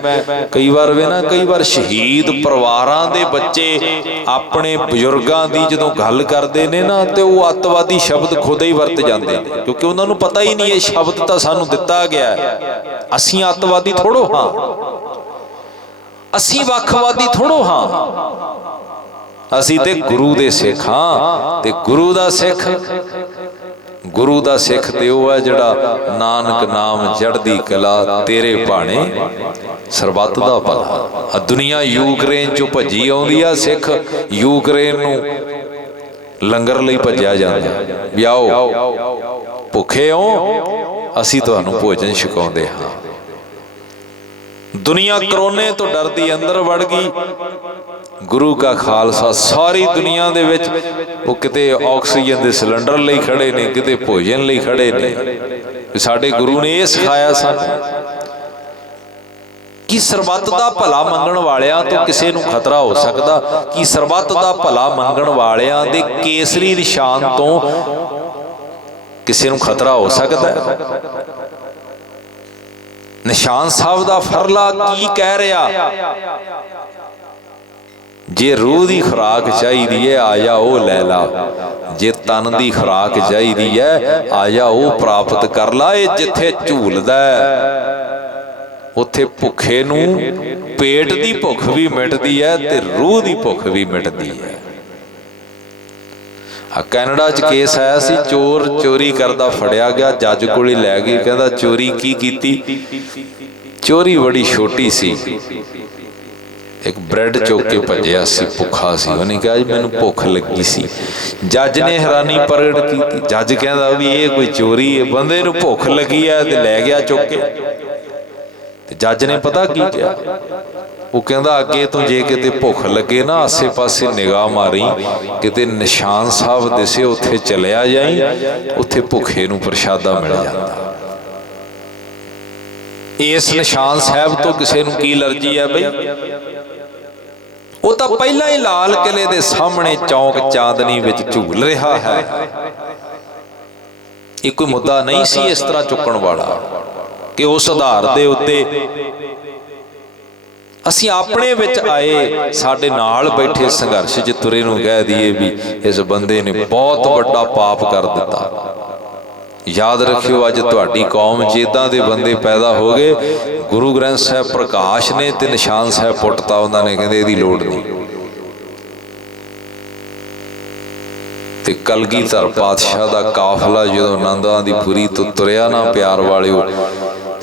ਕਈ ਵਾਰ ਸ਼ਹੀਦ ਪਰਿਵਾਰਾਂ ਦੇ ਬੱਚੇ ਆਪਣੇ ਬਜ਼ੁਰਗਾਂ ਦੀ ਜਦੋਂ ਗੱਲ ਕਰਦੇ ਨੇ ਨਾ, ਤੇ ਉਹ ਅੱਤਵਾਦੀ ਸ਼ਬਦ ਖੁਦ ਹੀ ਵਰਤ ਜਾਂਦੇ ਨੇ, ਕਿਉਂਕਿ ਉਹਨਾਂ ਨੂੰ ਪਤਾ ਹੀ ਨਹੀਂ ਇਹ ਸ਼ਬਦ ਤਾਂ ਸਾਨੂੰ ਦਿੱਤਾ ਗਿਆ ਹੈ। ਅਸੀਂ ਅੱਤਵਾਦੀ ਥੋੜੋ ਹਾਂ, ਅਸੀਂ ਵੱਖਵਾਦੀ ਥੋੜੋ ਹਾਂ, ਅਸੀਂ ਤੇ ਗੁਰੂ ਦੇ ਸਿੱਖ ਹਾਂ। ਤੇ ਗੁਰੂ ਦਾ ਸਿੱਖ ਤੇ ਉਹ ਹੈ ਜਿਹੜਾ ਨਾਨਕ ਨਾਮ ਚੜ੍ਹਦੀ ਕਲਾ, ਤੇਰੇ ਭਾਣੇ ਸਰਬੱਤ ਦਾ ਭਲਾ। ਆ ਦੁਨੀਆ ਯੂਕਰੇਨ ਚੋਂ ਭੱਜੀ ਆਉਂਦੀ ਆ, ਸਿੱਖ ਯੂਕਰੇਨ ਨੂੰ ਲੰਗਰ ਲਈ ਭੱਜਿਆ ਜਾਂਦਾ ਵੀ ਆਓ ਭੁੱਖੇ ਹੋ, ਅਸੀਂ ਤੁਹਾਨੂੰ ਭੋਜਨ ਛਕਾਉਂਦੇ ਹਾਂ। ਦੁਨੀਆ ਕਰੋਨੇ ਤੋਂ ਡਰਦੀ ਅੰਦਰ ਵੜ ਗਈ। ਗੁਰੂ ਕਾ ਖਾਲਸਾ ਸਾਰੀ ਦੁਨੀਆ ਦੇ ਵਿੱਚ ਉਹ ਕਿਤੇ ਆਕਸੀਜਨ ਦੇ ਸਿਲੰਡਰ ਲਈ ਖੜੇ ਨੇ, ਕਿਤੇ ਭੋਜਨ ਲਈ ਖੜੇ ਨੇ। ਸਾਡੇ ਗੁਰੂ ਨੇ ਇਹ ਸਿਖਾਇਆ ਸਾਨੂੰ ਕਿ ਸਰਬੱਤ ਦਾ ਭਲਾ ਮੰਗਣ ਵਾਲਿਆਂ ਤੋਂ ਕਿਸੇ ਨੂੰ ਖਤਰਾ ਹੋ ਸਕਦਾ, ਕਿ ਸਰਬੱਤ ਦਾ ਭਲਾ ਮੰਗਣ ਵਾਲਿਆਂ ਦੇ ਕੇਸਰੀ ਨਿਸ਼ਾਨ ਤੋਂ ਕਿਸੇ ਨੂੰ ਖਤਰਾ ਹੋ ਸਕਦਾ। ਨਿਸ਼ਾਨ ਸਾਹਿਬ ਦਾ ਫਰਲਾ ਕੀ ਕਹਿ ਰਿਹਾ? ਜੇ ਰੂਹ ਦੀ ਖੁਰਾਕ ਚਾਹੀਦੀ ਹੈ ਆ ਜਾ ਉਹ ਲੈ ਲਾ, ਜੇ ਤਨ ਦੀ ਖੁਰਾਕ ਚਾਹੀਦੀ ਹੈ ਆ ਜਾ ਉਹ ਪ੍ਰਾਪਤ ਕਰ ਲਾ। ਇਹ ਜਿੱਥੇ ਝੂਲਦਾ ਉੱਥੇ ਭੁੱਖੇ ਨੂੰ ਪੇਟ ਦੀ ਭੁੱਖ ਵੀ ਮਿਟਦੀ ਹੈ ਤੇ ਰੂਹ ਦੀ ਭੁੱਖ ਵੀ ਮਿਟਦੀ ਹੈ। ਕੈਨੇਡਾ 'ਚ ਕੇਸ ਆਇਆ ਸੀ, ਚੋਰ ਚੋਰੀ ਕਰਦਾ ਫੜਿਆ ਗਿਆ, ਜੱਜ ਕੋਲੇ ਲੈ ਗਏ, ਕਹਿੰਦਾ ਚੋਰੀ ਕੀ ਕੀਤੀ? ਚੋਰੀ ਬੜੀ ਛੋਟੀ ਸੀ, ਇੱਕ ਬ੍ਰੈਡ ਚੁੱਕ ਕੇ ਭੱਜਿਆ ਸੀ, ਭੁੱਖਾ ਸੀ। ਉਹਨੇ ਕਿਹਾ ਜੀ ਮੈਨੂੰ ਭੁੱਖ ਲੱਗੀ ਸੀ। ਜੱਜ ਨੇ ਹੈਰਾਨੀ ਪ੍ਰਗਟ ਕੀਤੀ। ਜੱਜ ਕਹਿੰਦਾ ਵੀ ਇਹ ਕੋਈ ਚੋਰੀ ਹੈ? ਬੰਦੇ ਨੂੰ ਭੁੱਖ ਲੱਗੀ ਹੈ ਤੇ ਲੈ ਗਿਆ ਚੁੱਕ ਕੇ। ਤੇ ਜੱਜ ਨੇ ਪਤਾ ਕੀ ਕਿਹਾ, ਉਹ ਕਹਿੰਦਾ ਅੱਗੇ ਤੋਂ ਜੇ ਕਿਤੇ ਭੁੱਖ ਲੱਗੇ ਨਾ ਆਸੇ ਪਾਸੇ ਨਿਗਾਹ ਮਾਰੀ, ਕਿਤੇ ਨਿਸ਼ਾਨ ਸਾਹਿਬ ਦਿਸੇ ਉੱਥੇ ਚਲਿਆ ਜਾਈ, ਉੱਥੇ ਭੁੱਖੇ ਨੂੰ ਪ੍ਰਸ਼ਾਦਾ ਮਿਲ ਜਾਂਦਾ। ਇਸ ਨਿਸ਼ਾਨ ਸਾਹਿਬ ਤੋਂ ਕਿਸੇ ਨੂੰ ਕੀ ਅਲਰਜੀ ਹੈ ਬਈ? ਉਹ ਤਾਂ ਪਹਿਲਾਂ ਹੀ ਲਾਲ ਕਿਲੇ ਦੇ ਸਾਹਮਣੇ ਚੌਂਕ ਚਾਂਦਨੀ ਵਿੱਚ ਝੂਲ ਰਿਹਾ ਹੈ। ਇਹ ਕੋਈ ਮੁੱਦਾ ਨਹੀਂ ਸੀ ਇਸ ਤਰ੍ਹਾਂ ਚੁੱਕਣ ਵਾਲਾ ਕਿ ਉਸ ਆਧਾਰ ਦੇ ਉੱਤੇ ਅਸੀਂ ਆਪਣੇ ਵਿੱਚ ਆਏ, ਸਾਡੇ ਨਾਲ ਬੈਠੇ ਸੰਘਰਸ਼ 'ਚ ਤੁਰੇ ਨੂੰ ਕਹਿ ਦਈਏ ਵੀ ਇਸ ਬੰਦੇ ਨੇ ਬਹੁਤ ਵੱਡਾ ਪਾਪ ਕਰ ਦਿੱਤਾ। ਯਾਦ ਰੱਖਿਓ, ਅੱਜ ਤੁਹਾਡੀ ਕੌਮ 'ਚ ਇੱਦਾਂ ਦੇ ਬੰਦੇ ਪੈਦਾ ਹੋ ਗਏ, ਗੁਰੂ ਗ੍ਰੰਥ ਸਾਹਿਬ ਪ੍ਰਕਾਸ਼ ਨੇ ਤੇ ਨਿਸ਼ਾਨ ਸਾਹਿਬ ਪੁੱਟਤਾ, ਉਹਨਾਂ ਨੇ ਕਹਿੰਦੇ ਇਹਦੀ ਲੋੜ ਨਹੀਂ। ਤੇ ਕਲਗੀਧਰ ਪਾਤਸ਼ਾਹ ਦਾ ਕਾਫਲਾ ਜਦੋਂ ਆਨੰਦਾਂ ਦੀ ਪੁਰੀ ਤੋਂ ਤੁਰਿਆ ਨਾ ਪਿਆਰ ਵਾਲਿਓ,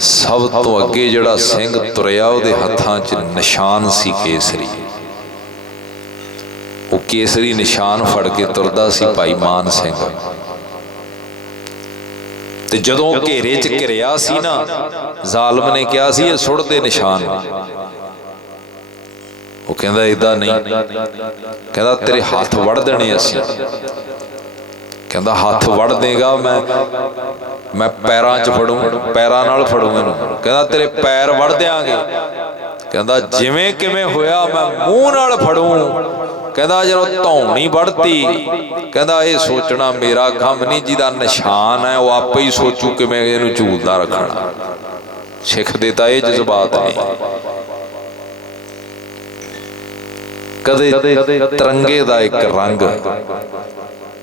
ਸਭ ਤੋਂ ਅੱਗੇ ਜਿਹੜਾ ਸਿੰਘ ਤੁਰਿਆ ਉਹਦੇ ਹੱਥਾਂ 'ਚ ਨਿਸ਼ਾਨ ਸੀ ਕੇਸਰੀ। ਉਹ ਕੇਸਰੀ ਨਿਸ਼ਾਨ ਫੜ ਕੇ ਤੁਰਦਾ ਸੀ ਭਾਈ ਮਾਨ ਸਿੰਘ। ਤੇ ਜਦੋਂ ਘੇਰੇ 'ਚ ਘਿਰਿਆ ਸੀ ਨਾ, ਜ਼ਾਲਮ ਨੇ ਕਿਹਾ ਸੀ ਇਹ ਸੁੱਟ ਦੇ ਨਿਸ਼ਾਨ। ਉਹ ਕਹਿੰਦਾ ਏਦਾਂ ਨਹੀਂ, ਕਹਿੰਦਾ ਤੇਰੇ ਹੱਥ ਵੜ ਦੇਣੇ ਅਸੀਂ। ਕਹਿੰਦਾ ਹੱਥ ਵੜ ਦੇਗਾ, ਮੈਂ ਪੈਰਾਂ 'ਚ ਫੜੂ, ਪੈਰਾਂ ਨਾਲ ਫੜੂ ਇਹਨੂੰ। ਕਹਿੰਦਾ ਤੇਰੇ ਪੈਰ ਵੜ ਦਿਆਂਗੇ। ਕਹਿੰਦਾ ਜਿਵੇਂ ਕਿਵੇਂ ਹੋਇਆ ਮੈਂ ਮੂੰਹ ਨਾਲ ਫੜੂ। ਕਹਿੰਦਾ ਜਦੋਂ ਧੌਣੀ ਵੜਤੀ, ਕਹਿੰਦਾ ਇਹ ਸੋਚਣਾ ਮੇਰਾ ਕੰਮ ਨਹੀਂ, ਜਿਹਦਾ ਨਿਸ਼ਾਨ ਹੈ ਉਹ ਆਪੇ ਹੀ ਸੋਚੂ ਕਿਵੇਂ ਇਹਨੂੰ ਝੂਲਦਾ ਰੱਖਣਾ। ਸਿੱਖ ਦੇ ਤਾਂ ਇਹ ਜਜ਼ਬਾਤ ਨਹੀਂ। ਕਦੇ ਤਿਰੰਗੇ ਦਾ ਇੱਕ ਰੰਗ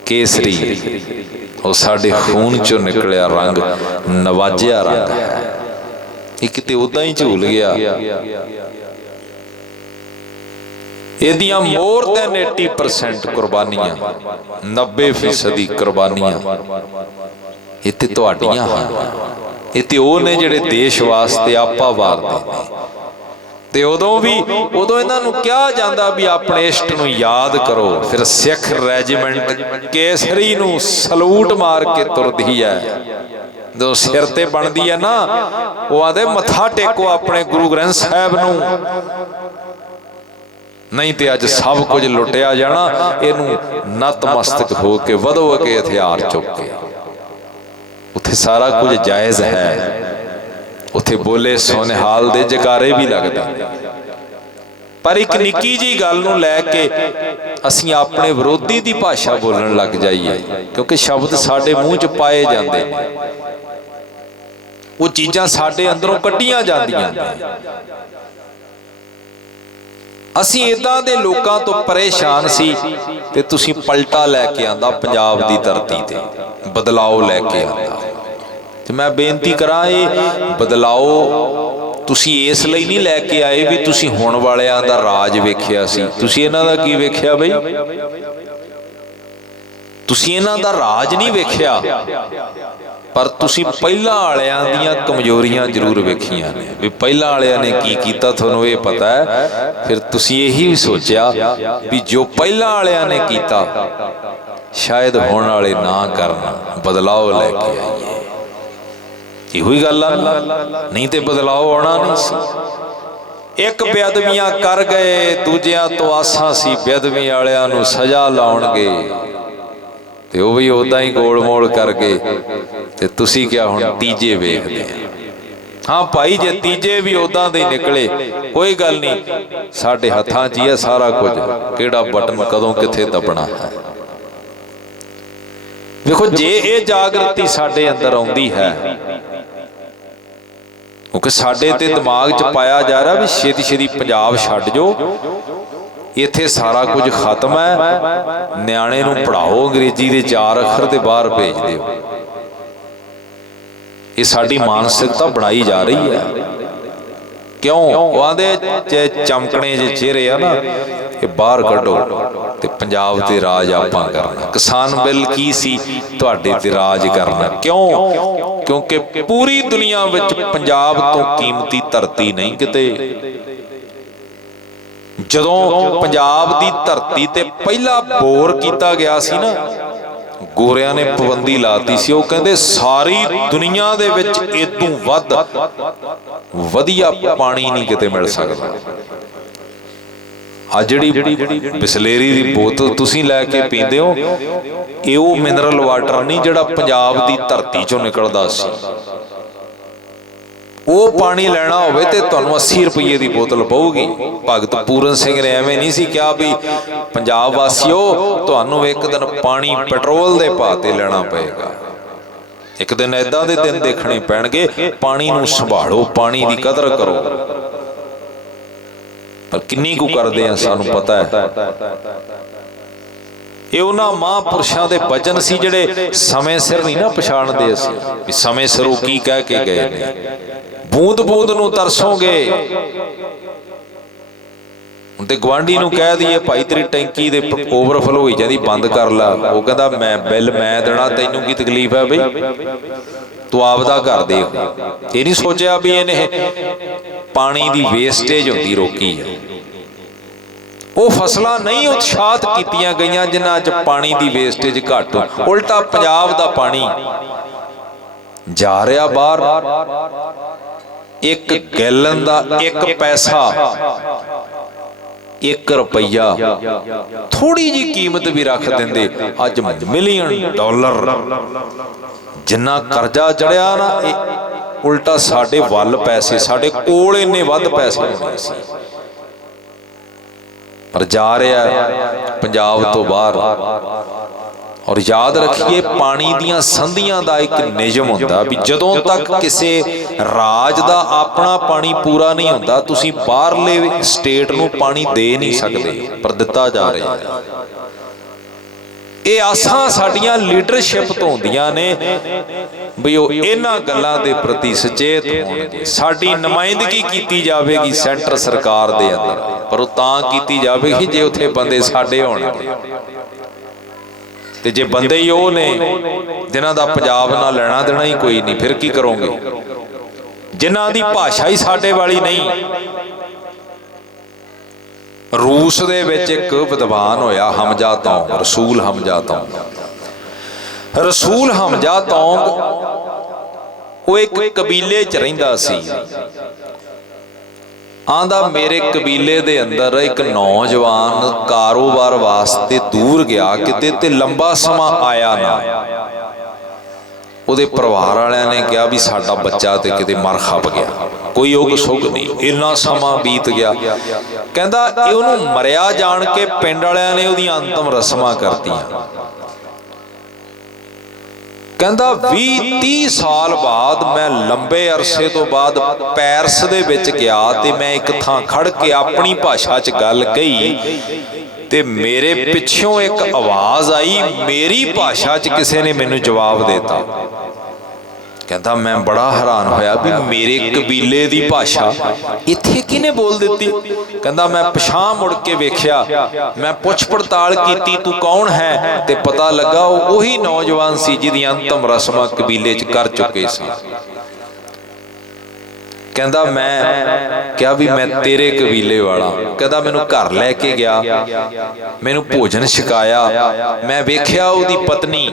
ਕੇਸਰੀ, ਉਹ ਸਾਡੇ ਖੂਨ ਚੋਂ ਨਿਕਲਿਆ ਰੰਗ, ਨਵਾਜਿਆ ਰੰਗ ਹੈ। ਇਹ ਕਿਤੇ ਉਦਾਂ ਹੀ ਝੂਲ ਗਿਆ। ਇਹਦੀਆਂ ਮੋਰ ਦੈਨ 80% ਕੁਰਬਾਨੀਆਂ, 90% ਕੁਰਬਾਨੀਆਂ ਇਹ ਤੇ ਤੁਹਾਡੀਆਂ ਹਨ। ਇਹ ਤੇ ਉਹ ਨੇ ਜਿਹੜੇ ਦੇਸ਼ ਵਾਸਤੇ ਆਪਾ ਵਾਰਦੇ ਨੇ। ਤੇ ਉਦੋਂ ਇਹਨਾਂ ਨੂੰ ਕਿਹਾ ਜਾਂਦਾ ਵੀ ਆਪਣੇ ਇਸ਼ਟ ਨੂੰ ਯਾਦ ਕਰੋ। ਫਿਰ ਸਿੱਖ ਰੈਜੀਮੈਂਟ ਕੇਸਰੀ ਨੂੰ ਸਲੂਟ ਮਾਰ ਕੇ ਤੁਰਦੀ ਹੈ। ਜਦੋਂ ਸਿਰ ਤੇ ਬਣਦੀ ਹੈ ਨਾ, ਉਹ ਆਦੇ ਮੱਥਾ ਟੇਕੋ ਆਪਣੇ ਗੁਰੂ ਗ੍ਰੰਥ ਸਾਹਿਬ ਨੂੰ, ਨਹੀਂ ਤੇ ਅੱਜ ਸਭ ਕੁਝ ਲੁੱਟਿਆ ਜਾਣਾ। ਇਹਨੂੰ ਨਤਮਸਤਕ ਹੋ ਕੇ ਵਧੋ ਅੱਗੇ ਹਥਿਆਰ ਚੁੱਕ ਕੇ। ਉੱਥੇ ਸਾਰਾ ਕੁਝ ਜਾਇਜ਼ ਹੈ। ਉੱਥੇ ਬੋਲੇ ਸੋਨਿਹਾਲ ਦੇ ਜਕਾਰੇ ਵੀ ਲੱਗਦੇ, ਪਰ ਇੱਕ ਨਿੱਕੀ ਜੀ ਗੱਲ ਨੂੰ ਲੈ ਕੇ ਅਸੀਂ ਆਪਣੇ ਵਿਰੋਧੀ ਦੀ ਭਾਸ਼ਾ ਬੋਲਣ ਲੱਗ ਜਾਈਏ, ਕਿਉਂਕਿ ਸ਼ਬਦ ਸਾਡੇ ਮੂੰਹ 'ਚ ਪਾਏ ਜਾਂਦੇ ਨੇ, ਉਹ ਚੀਜ਼ਾਂ ਸਾਡੇ ਅੰਦਰੋਂ ਕੱਢੀਆਂ ਜਾਂਦੀਆਂ ਨੇ। ਅਸੀਂ ਇਦਾਂ ਦੇ ਲੋਕਾਂ ਤੋਂ ਪਰੇਸ਼ਾਨ ਸੀ ਤੇ ਤੁਸੀਂ ਪਲਟਾ ਲੈ ਕੇ ਆਂਦਾ ਪੰਜਾਬ ਦੀ ਧਰਤੀ ਤੇ, ਬਦਲਾਓ ਲੈ ਕੇ ਆਂਦਾ। ਤੇ ਮੈਂ ਬੇਨਤੀ ਕਰਾਂ, ਇਹ ਬਦਲਾਓ ਤੁਸੀਂ ਇਸ ਲਈ ਨਹੀਂ ਲੈ ਕੇ ਆਏ ਵੀ ਤੁਸੀਂ ਹੁਣ ਵਾਲਿਆਂ ਦਾ ਰਾਜ ਵੇਖਿਆ ਸੀ। ਤੁਸੀਂ ਇਹਨਾਂ ਦਾ ਕੀ ਵੇਖਿਆ ਬਈ? ਤੁਸੀਂ ਇਹਨਾਂ ਦਾ ਰਾਜ ਨਹੀਂ ਵੇਖਿਆ, ਪਰ ਤੁਸੀਂ ਪਹਿਲਾਂ ਵਾਲਿਆਂ ਦੀਆਂ ਕਮਜ਼ੋਰੀਆਂ ਜ਼ਰੂਰ ਵੇਖੀਆਂ ਨੇ ਵੀ ਪਹਿਲਾਂ ਵਾਲਿਆਂ ਨੇ ਕੀ ਕੀਤਾ, ਤੁਹਾਨੂੰ ਇਹ ਪਤਾ ਹੈ। ਫਿਰ ਤੁਸੀਂ ਇਹੀ ਸੋਚਿਆ ਵੀ ਜੋ ਪਹਿਲਾਂ ਵਾਲਿਆਂ ਨੇ ਕੀਤਾ ਸ਼ਾਇਦ ਹੁਣ ਵਾਲੇ ਨਾ ਕਰਨ, ਬਦਲਾਓ ਲੈ ਕੇ ਆਈਏ। ਇਹੋ ਹੀ ਗੱਲ ਆ, ਨਹੀਂ ਤੇ ਬਦਲਾਓ ਆਉਣਾ ਨਹੀਂ ਸੀ। ਇੱਕ ਬੇਅਦਬੀਆਂ ਕਰ ਗਏ, ਦੂਜਿਆਂ ਤੋਂ ਆਸਾਂ ਸੀ ਬੇਅਦਬੀ ਵਾਲਿਆਂ ਨੂੰ ਸਜ਼ਾ ਲਾਉਣਗੇ, ਤੇ ਉਹ ਵੀ ਉਦਾਂ ਹੀ ਗੋਲ ਮੋਲ ਕਰ ਗਏ। ਤੇ ਤੁਸੀਂ ਕਿਹਾ ਹੁਣ ਤੀਜੇ ਵੇਖਦੇ ਆ। ਹਾਂ ਭਾਈ, ਜੇ ਤੀਜੇ ਵੀ ਉਦਾਂ ਦੇ ਨਿਕਲੇ ਕੋਈ ਗੱਲ ਨਹੀਂ, ਸਾਡੇ ਹੱਥਾਂ 'ਚ ਹੀ ਹੈ ਸਾਰਾ ਕੁਝ, ਕਿਹੜਾ ਬਟਨ ਕਦੋਂ ਕਿੱਥੇ ਦੱਬਣਾ ਹੈ। ਦੇਖੋ, ਜੇ ਇਹ ਜਾਗਰਤੀ ਸਾਡੇ ਅੰਦਰ ਆਉਂਦੀ ਹੈ, ਕਿਉਂਕਿ ਸਾਡੇ ਤੇ ਦਿਮਾਗ 'ਚ ਪਾਇਆ ਜਾ ਰਿਹਾ ਵੀ ਛੇਤੀ ਛੇਤੀ ਪੰਜਾਬ ਛੱਡ ਜਾਓ, ਇੱਥੇ ਸਾਰਾ ਕੁਝ ਖਤਮ ਹੈ, ਨਿਆਣੇ ਨੂੰ ਪੜ੍ਹਾਓ ਅੰਗਰੇਜ਼ੀ ਦੇ 4 ਅੱਖਰ ਤੇ ਬਾਹਰ ਭੇਜ ਦਿਓ। ਇਹ ਸਾਡੀ ਮਾਨਸਿਕਤਾ ਬਣਾਈ ਜਾ ਰਹੀ ਹੈ। ਕਿਉਂ? ਉਹ ਆਂਦੇ ਚਮਕਣੇ ਜੇ ਚਿਹਰੇ ਆ ਨਾ, ਇਹ ਬਾਹਰ ਕੱਢੋ ਤੇ ਪੰਜਾਬ ਤੇ ਰਾਜ ਆਪਾਂ ਕਰਨਾ। ਕਿਸਾਨ ਬਿੱਲ ਕੀ ਸੀ? ਤੁਹਾਡੇ ਤੇ ਰਾਜ ਕਰਨਾ। ਕਿਉਂ? ਕਿਉਂਕਿ ਪੂਰੀ ਦੁਨੀਆ ਵਿੱਚ ਪੰਜਾਬ ਤੋਂ ਕੀਮਤੀ ਧਰਤੀ ਨਹੀਂ ਕਿਤੇ। ਜਦੋਂ ਪੰਜਾਬ ਦੀ ਧਰਤੀ ਤੇ ਪਹਿਲਾ ਬੋਰ ਕੀਤਾ ਗਿਆ ਸੀ ਨਾ, ਗੋਰਿਆਂ ਨੇ ਪਾਬੰਦੀ ਲਾਤੀ ਸੀ। ਉਹ ਕਹਿੰਦੇ ਸਾਰੀ ਦੁਨੀਆ ਦੇ ਵਿੱਚ ਇਦੋਂ ਵੱਧ ਵਧੀਆ ਪਾਣੀ ਨਹੀਂ ਕਿਤੇ ਮਿਲ ਸਕਦਾ। ਆ ਜਿਹੜੀ ਬਿਸਲੇਰੀ ਦੀ ਬੋਤਲ ਤੁਸੀਂ ਲੈ ਕੇ ਪੀਂਦੇ ਹੋ, ਇਹ ਉਹ ਮਿਨਰਲ ਵਾਟਰ ਨਹੀਂ ਜਿਹੜਾ ਪੰਜਾਬ ਦੀ ਧਰਤੀ ਚੋਂ ਨਿਕਲਦਾ ਸੀ। ਉਹ ਪਾਣੀ ਲੈਣਾ ਹੋਵੇ ਤੇ ਤੁਹਾਨੂੰ 80 ਰੁਪਏ ਦੀ ਬੋਤਲ ਪਊਗੀ। ਭਗਤ ਪੂਰਨ ਸਿੰਘ ਨੇ ਐਵੇਂ ਨਹੀਂ ਸੀ ਕਿਹਾ ਵੀ ਪੰਜਾਬ ਵਾਸੀਓ ਤੁਹਾਨੂੰ ਇੱਕ ਦਿਨ ਪਾਣੀ ਪੈਟਰੋਲ ਦੇ ਭਾਅ ਤੇ ਲੈਣਾ ਪਏਗਾ। ਇੱਕ ਦਿਨ ਏਦਾਂ ਦੇ ਦਿਨ ਦੇਖਣੇ ਪੈਣਗੇ। ਪਾਣੀ ਨੂੰ ਸੰਭਾਲੋ, ਪਾਣੀ ਦੀ ਕਦਰ ਕਰੋ। ਪਰ ਕਿੰਨੀ ਕੁ ਕਰਦੇ ਆ ਸਾਨੂੰ ਪਤਾ ਹੈ। ਇਹ ਉਹਨਾਂ ਮਹਾਂਪੁਰਸ਼ਾਂ ਦੇ ਬਚਨ ਸੀ ਜਿਹੜੇ ਸਮੇਂ ਸਿਰ ਨਹੀਂ ਨਾ ਪਛਾਣਦੇ ਅਸੀਂ ਵੀ ਸਮੇਂ ਸਿਰ ਉਹ ਕੀ ਕਹਿ ਕੇ ਗਏ ਨੇ। ਬੂੰਦ ਬੂੰਦ ਨੂੰ ਤਰਸੋਗੇ। ਹੁਣ ਤੇ ਗੁਆਂਢੀ ਨੂੰ ਕਹਿ ਦਈਏ ਭਾਈ ਤੇਰੀ ਟੈਂਕੀ ਦੇ ਓਵਰਫਲੋ ਹੋਈ ਜਾਂਦੀ, ਬੰਦ ਕਰ ਲਾ। ਉਹ ਕਹਿੰਦਾ ਮੈਂ ਬਿੱਲ ਮੈਂ ਦੇਣਾ, ਤੈਨੂੰ ਕੀ ਤਕਲੀਫ ਹੈ ਬਈ, ਤੂੰ ਆਪਦਾ ਘਰ ਦੇਖ। ਇਹ ਨਹੀਂ ਸੋਚਿਆ ਵੀ ਇਹਨੇ ਪਾਣੀ ਦੀ ਵੇਸਟੇਜ ਹੁੰਦੀ ਰੋਕੀ ਹੈ। ਉਹ ਫਸਲਾਂ ਨਹੀਂ ਉਤਸ਼ਾਹਤ ਕੀਤੀਆਂ ਗਈਆਂ ਜਿਨ੍ਹਾਂ 'ਚ ਪਾਣੀ ਦੀ ਵੇਸਟੇਜ ਘੱਟ। ਉਲਟਾ ਪੰਜਾਬ ਦਾ ਪਾਣੀ ਜਾ ਰਿਹਾ ਬਾਹਰ। ਇੱਕ ਗੈਲਨ ਦਾ 1 ਪੈਸਾ 1 ਰੁਪਈਆ ਥੋੜੀ ਜੀ ਕੀਮਤ ਵੀ ਰੱਖ ਦਿੰਦੇ। ਅੱਜ ਮਿਲੀਅਨ ਡਾਲਰ ਜਿੰਨਾ ਕਰਜ਼ਾ ਚੜਿਆ ਨਾ, ਇਹ ਉਲਟਾ ਸਾਡੇ ਵੱਲ ਪੈਸੇ, ਸਾਡੇ ਕੋਲ ਇੰਨੇ ਵੱਧ ਪੈਸੇ ਹੋਣੇ ਸੀ, ਪਰ ਜਾ ਰਿਹਾ ਪੰਜਾਬ ਤੋਂ ਬਾਹਰ। ਔਰ ਯਾਦ ਰੱਖੀਏ ਪਾਣੀ ਦੀਆਂ ਸੰਧੀਆਂ ਦਾ ਇੱਕ ਨਿਯਮ ਹੁੰਦਾ ਵੀ ਜਦੋਂ ਤੱਕ ਕਿਸੇ ਰਾਜ ਦਾ ਆਪਣਾ ਪਾਣੀ ਪੂਰਾ ਨਹੀਂ ਹੁੰਦਾ ਤੁਸੀਂ ਬਾਹਰਲੇ ਸਟੇਟ ਨੂੰ ਪਾਣੀ ਦੇ ਨਹੀਂ ਸਕਦੇ, ਪਰ ਦਿੱਤਾ ਜਾ ਰਿਹਾ ਹੈ। ਇਹ ਆਸਾਂ ਸਾਡੀਆਂ ਲੀਡਰਸ਼ਿਪ ਤੋਂ ਹੁੰਦੀਆਂ ਨੇ ਵੀ ਉਹ ਇਹਨਾਂ ਗੱਲਾਂ ਦੇ ਪ੍ਰਤੀ ਸੁਚੇਤ ਹੋਣਗੇ। ਸਾਡੀ ਨੁਮਾਇੰਦਗੀ ਕੀਤੀ ਜਾਵੇਗੀ ਸੈਂਟਰ ਸਰਕਾਰ ਦੇ ਅੰਦਰ, ਪਰ ਉਹ ਤਾਂ ਕੀਤੀ ਜਾਵੇਗੀ ਜੇ ਉੱਥੇ ਬੰਦੇ ਸਾਡੇ ਹੋਣਗੇ। ਤੇ ਜੇ ਬੰਦੇ ਹੀ ਉਹ ਨੇ ਜਿਨ੍ਹਾਂ ਦਾ ਪੰਜਾਬ ਨਾਲ ਲੈਣਾ ਦੇਣਾ ਹੀ ਕੋਈ ਨਹੀਂ, ਫਿਰ ਕੀ ਕਰੋਗੇ? ਜਿਨ੍ਹਾਂ ਦੀ ਭਾਸ਼ਾ ਹੀ ਸਾਡੇ ਵਾਲੀ ਨਹੀਂ। ਰੂਸ ਦੇ ਵਿੱਚ ਇੱਕ ਵਿਦਵਾਨ ਹੋਇਆ ਹਮਜ਼ਾ ਤੌਂਗ, ਰਸੂਲ ਹਮਜ਼ਾ ਤੌਂਗ। ਰਸੂਲ ਹਮਜ਼ਾ ਤੌਂਗ ਉਹ ਇੱਕ ਕਬੀਲੇ 'ਚ ਰਹਿੰਦਾ ਸੀ। ਆਂਦਾ ਮੇਰੇ ਕਬੀਲੇ ਦੇ ਅੰਦਰ ਇੱਕ ਨੌਜਵਾਨ ਕਾਰੋਬਾਰ ਵਾਸਤੇ ਦੂਰ ਗਿਆ ਕਿਤੇ ਤੇ ਲੰਬਾ ਸਮਾਂ ਆਇਆ ਨਾ। ਉਹਦੇ ਪਰਿਵਾਰ ਵਾਲਿਆਂ ਨੇ ਕਿਹਾ ਵੀ ਸਾਡਾ ਬੱਚਾ ਤੇ ਕਿਤੇ ਮਰ ਖੱਪ ਗਿਆ, ਕੋਈ ਉਗ ਸੁਗ ਨਹੀਂ। ਇੰਨਾ ਸਮਾਂ ਬੀਤ ਗਿਆ। ਕਹਿੰਦਾ ਇਹ ਉਹਨੂੰ ਮਰਿਆ ਜਾਣ ਕੇ ਪਿੰਡ ਵਾਲਿਆਂ ਨੇ ਉਹਦੀਆਂ ਅੰਤਮ ਰਸਮਾਂ ਕਰਤੀਆਂ। ਕਹਿੰਦਾ 20-30 ਸਾਲ ਬਾਅਦ ਮੈਂ ਲੰਬੇ ਅਰਸੇ ਤੋਂ ਬਾਅਦ ਪੈਰਿਸ ਦੇ ਵਿੱਚ ਗਿਆ ਤੇ ਮੈਂ ਇੱਕ ਥਾਂ ਖੜ ਕੇ ਆਪਣੀ ਭਾਸ਼ਾ 'ਚ ਗੱਲ ਕਹੀ ਤੇ ਮੇਰੇ ਪਿੱਛੋਂ ਇੱਕ ਆਵਾਜ਼ ਆਈ, ਮੇਰੀ ਭਾਸ਼ਾ 'ਚ ਕਿਸੇ ਨੇ ਮੈਨੂੰ ਜਵਾਬ ਦੇਤਾ। ਕਹਿੰਦਾ ਮੈਂ ਬੜਾ ਹੈਰਾਨ ਹੋਇਆ ਵੀ ਮੇਰੇ ਕਬੀਲੇ ਦੀ ਭਾਸ਼ਾ ਇੱਥੇ ਕਿਹਨੇ ਬੋਲ ਦਿੱਤੀ। ਕਹਿੰਦਾ ਮੈਂ ਪਿਛਾਂਹ ਮੁੜ ਕੇ ਵੇਖਿਆ, ਮੈਂ ਪੁੱਛ ਪੜਤਾਲ ਕੀਤੀ ਤੂੰ ਕੌਣ ਹੈ, ਤੇ ਪਤਾ ਲੱਗਾ ਉਹ ਉਹੀ ਨੌਜਵਾਨ ਸੀ ਜਿਹਦੀਆਂ ਅੰਤਮ ਰਸਮਾਂ ਕਬੀਲੇ 'ਚ ਕਰ ਚੁੱਕੇ ਸੀ। ਕਹਿੰਦਾ ਮੈਂ ਕਿਹਾ ਵੀ ਮੈਂ ਤੇਰੇ ਕਬੀਲੇ ਵਾਲਾ। ਕਹਿੰਦਾ ਮੈਨੂੰ ਘਰ ਲੈ ਕੇ ਗਿਆ, ਮੈਨੂੰ ਭੋਜਨ ਛਕਾਇਆ। ਮੈਂ ਵੇਖਿਆ ਉਹਦੀ ਪਤਨੀ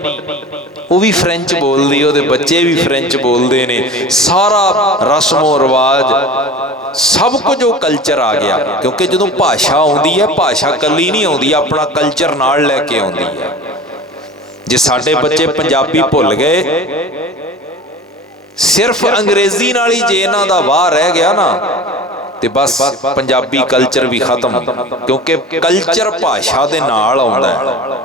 ਉਹ ਵੀ ਫ੍ਰੈਂਚ ਬੋਲਦੀ, ਉਹਦੇ ਬੱਚੇ ਵੀ ਫ੍ਰੈਂਚ ਬੋਲਦੇ ਨੇ। ਸਾਰਾ ਰਸਮੋ ਰਿਵਾਜ ਸਭ ਕੁਝ ਉਹ ਕਲਚਰ ਆ ਗਿਆ। ਕਿਉਂਕਿ ਜਦੋਂ ਭਾਸ਼ਾ ਆਉਂਦੀ ਹੈ, ਭਾਸ਼ਾ ਕੱਲੀ ਨਹੀਂ ਆਉਂਦੀ, ਆਪਣਾ ਕਲਚਰ ਨਾਲ ਲੈ ਕੇ ਆਉਂਦੀ ਹੈ। ਜੇ ਸਾਡੇ ਬੱਚੇ ਪੰਜਾਬੀ ਭੁੱਲ ਗਏ, ਸਿਰਫ ਅੰਗਰੇਜ਼ੀ ਨਾਲ ਹੀ ਜੇ ਇਹਨਾਂ ਦਾ ਵਾਹ ਰਹਿ ਗਿਆ ਨਾ, ਤੇ ਬਸ ਪੰਜਾਬੀ ਕਲਚਰ ਵੀ ਖਤਮ। ਕਿਉਂਕਿ ਕਲਚਰ ਭਾਸ਼ਾ ਦੇ ਨਾਲ ਆਉਂਦਾ ਹੈ।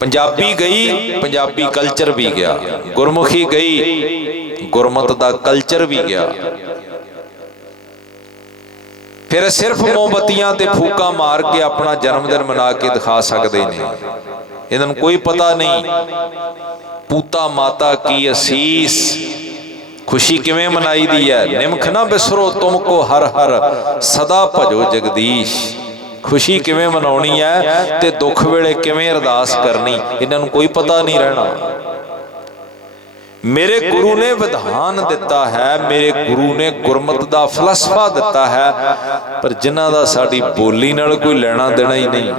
ਪੰਜਾਬੀ ਗਈ, ਪੰਜਾਬੀ ਕਲਚਰ ਵੀ ਗਿਆ। ਗੁਰਮੁਖੀ ਗਈ, ਗੁਰਮਤ ਦਾ ਕਲਚਰ ਵੀ ਗਿਆ। ਫਿਰ ਸਿਰਫ ਮੋਮਬੱਤੀਆਂ ਤੇ ਫੂਕਾਂ ਮਾਰ ਕੇ ਆਪਣਾ ਜਨਮ ਦਿਨ ਮਨਾ ਕੇ ਦਿਖਾ ਸਕਦੇ ਨੇ। ਇਹਨਾਂ ਨੂੰ ਕੋਈ ਪਤਾ ਨਹੀਂ ਪੂਤਾ ਮਾਤਾ ਕੀ ਅਸੀਸ ਖੁਸ਼ੀ ਕਿਵੇਂ ਮਨਾਈ ਦੀ ਹੈ। ਨਿਮਖ ਨਾ ਬਿਸਰੋ ਤੁਮ ਕੋ ਹਰ ਹਰ ਸਦਾ ਭਜੋ ਜਗਦੀਸ਼। ਖੁਸ਼ੀ ਕਿਵੇਂ ਮਨਾਉਣੀ ਹੈ ਤੇ ਦੁੱਖ ਵੇਲੇ ਕਿਵੇਂ ਅਰਦਾਸ ਕਰਨੀ, ਇਹਨਾਂ ਨੂੰ ਕੋਈ ਪਤਾ ਨਹੀਂ ਰਹਿਣਾ। ਮੇਰੇ ਗੁਰੂ ਨੇ ਵਿਧਾਨ ਦਿੱਤਾ ਹੈ, ਮੇਰੇ ਗੁਰੂ ਨੇ ਗੁਰਮਤ ਦਾ ਫਲਸਫਾ ਦਿੱਤਾ ਹੈ, ਪਰ ਜਿਨ੍ਹਾਂ ਦਾ ਸਾਡੀ ਬੋਲੀ ਨਾਲ ਕੋਈ ਲੈਣਾ ਦੇਣਾ ਹੀ ਨਹੀਂ।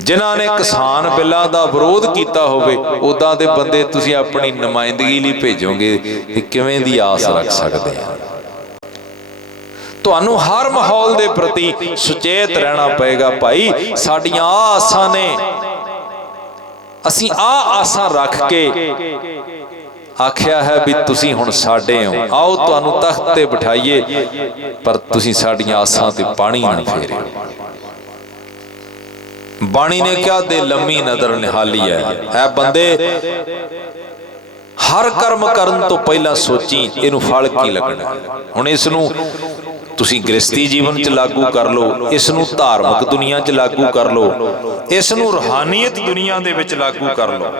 ਜਿਨ੍ਹਾਂ ਨੇ ਕਿਸਾਨ ਬਿੱਲਾਂ ਦਾ ਵਿਰੋਧ ਕੀਤਾ ਹੋਵੇ, ਉਦਾਂ ਦੇ ਬੰਦੇ ਤੁਸੀਂ ਆਪਣੀ ਨੁਮਾਇੰਦਗੀ ਲਈ ਭੇਜੋਗੇ ਤੇ ਕਿਵੇਂ ਦੀ ਆਸ ਰੱਖ ਸਕਦੇ ਆ? ਤੁਹਾਨੂੰ ਹਰ ਮਾਹੌਲ ਦੇ ਪ੍ਰਤੀ ਸੁਚੇਤ ਰਹਿਣਾ ਪਏਗਾ। ਭਾਈ ਸਾਡੀਆਂ ਆਹ ਆਸਾਂ ਨੇ, ਅਸੀਂ ਆਹ ਆਸਾਂ ਰੱਖ ਕੇ ਆਖਿਆ ਹੈ ਵੀ ਤੁਸੀਂ ਹੁਣ ਸਾਡੇ ਹੋ, ਆਓ ਤੁਹਾਨੂੰ ਤਖਤ ਤੇ ਬਿਠਾਈਏ, ਪਰ ਤੁਸੀਂ ਸਾਡੀਆਂ ਆਸਾਂ ਤੇ ਪਾਣੀ ਨਾ ਫੇਰਿਓ। ਬਾਣੀ ਨੇ ਕਿਹਾ ਦੇ ਲੰਮੀ ਨਜ਼ਰ ਨਿਹਾਲੀ ਹੈ। ਐ ਬੰਦੇ, ਹਰ ਕਰਮ ਕਰਨ ਤੋਂ ਪਹਿਲਾਂ ਸੋਚੀ ਇਹਨੂੰ ਫਲ ਕੀ ਲੱਗਣਾ। ਹੁਣ ਇਸ ਨੂੰ ਤੁਸੀਂ ਗ੍ਰਸਤੀ ਜੀਵਨ 'ਚ ਲਾਗੂ ਕਰ ਲਓ, ਇਸ ਨੂੰ ਧਾਰਮਿਕ ਦੁਨੀਆ 'ਚ ਲਾਗੂ ਕਰ ਲਓ, ਇਸ ਨੂੰ ਰੂਹਾਨੀਅਤ ਦੁਨੀਆ ਦੇ ਵਿੱਚ ਲਾਗੂ ਕਰ ਲਓ,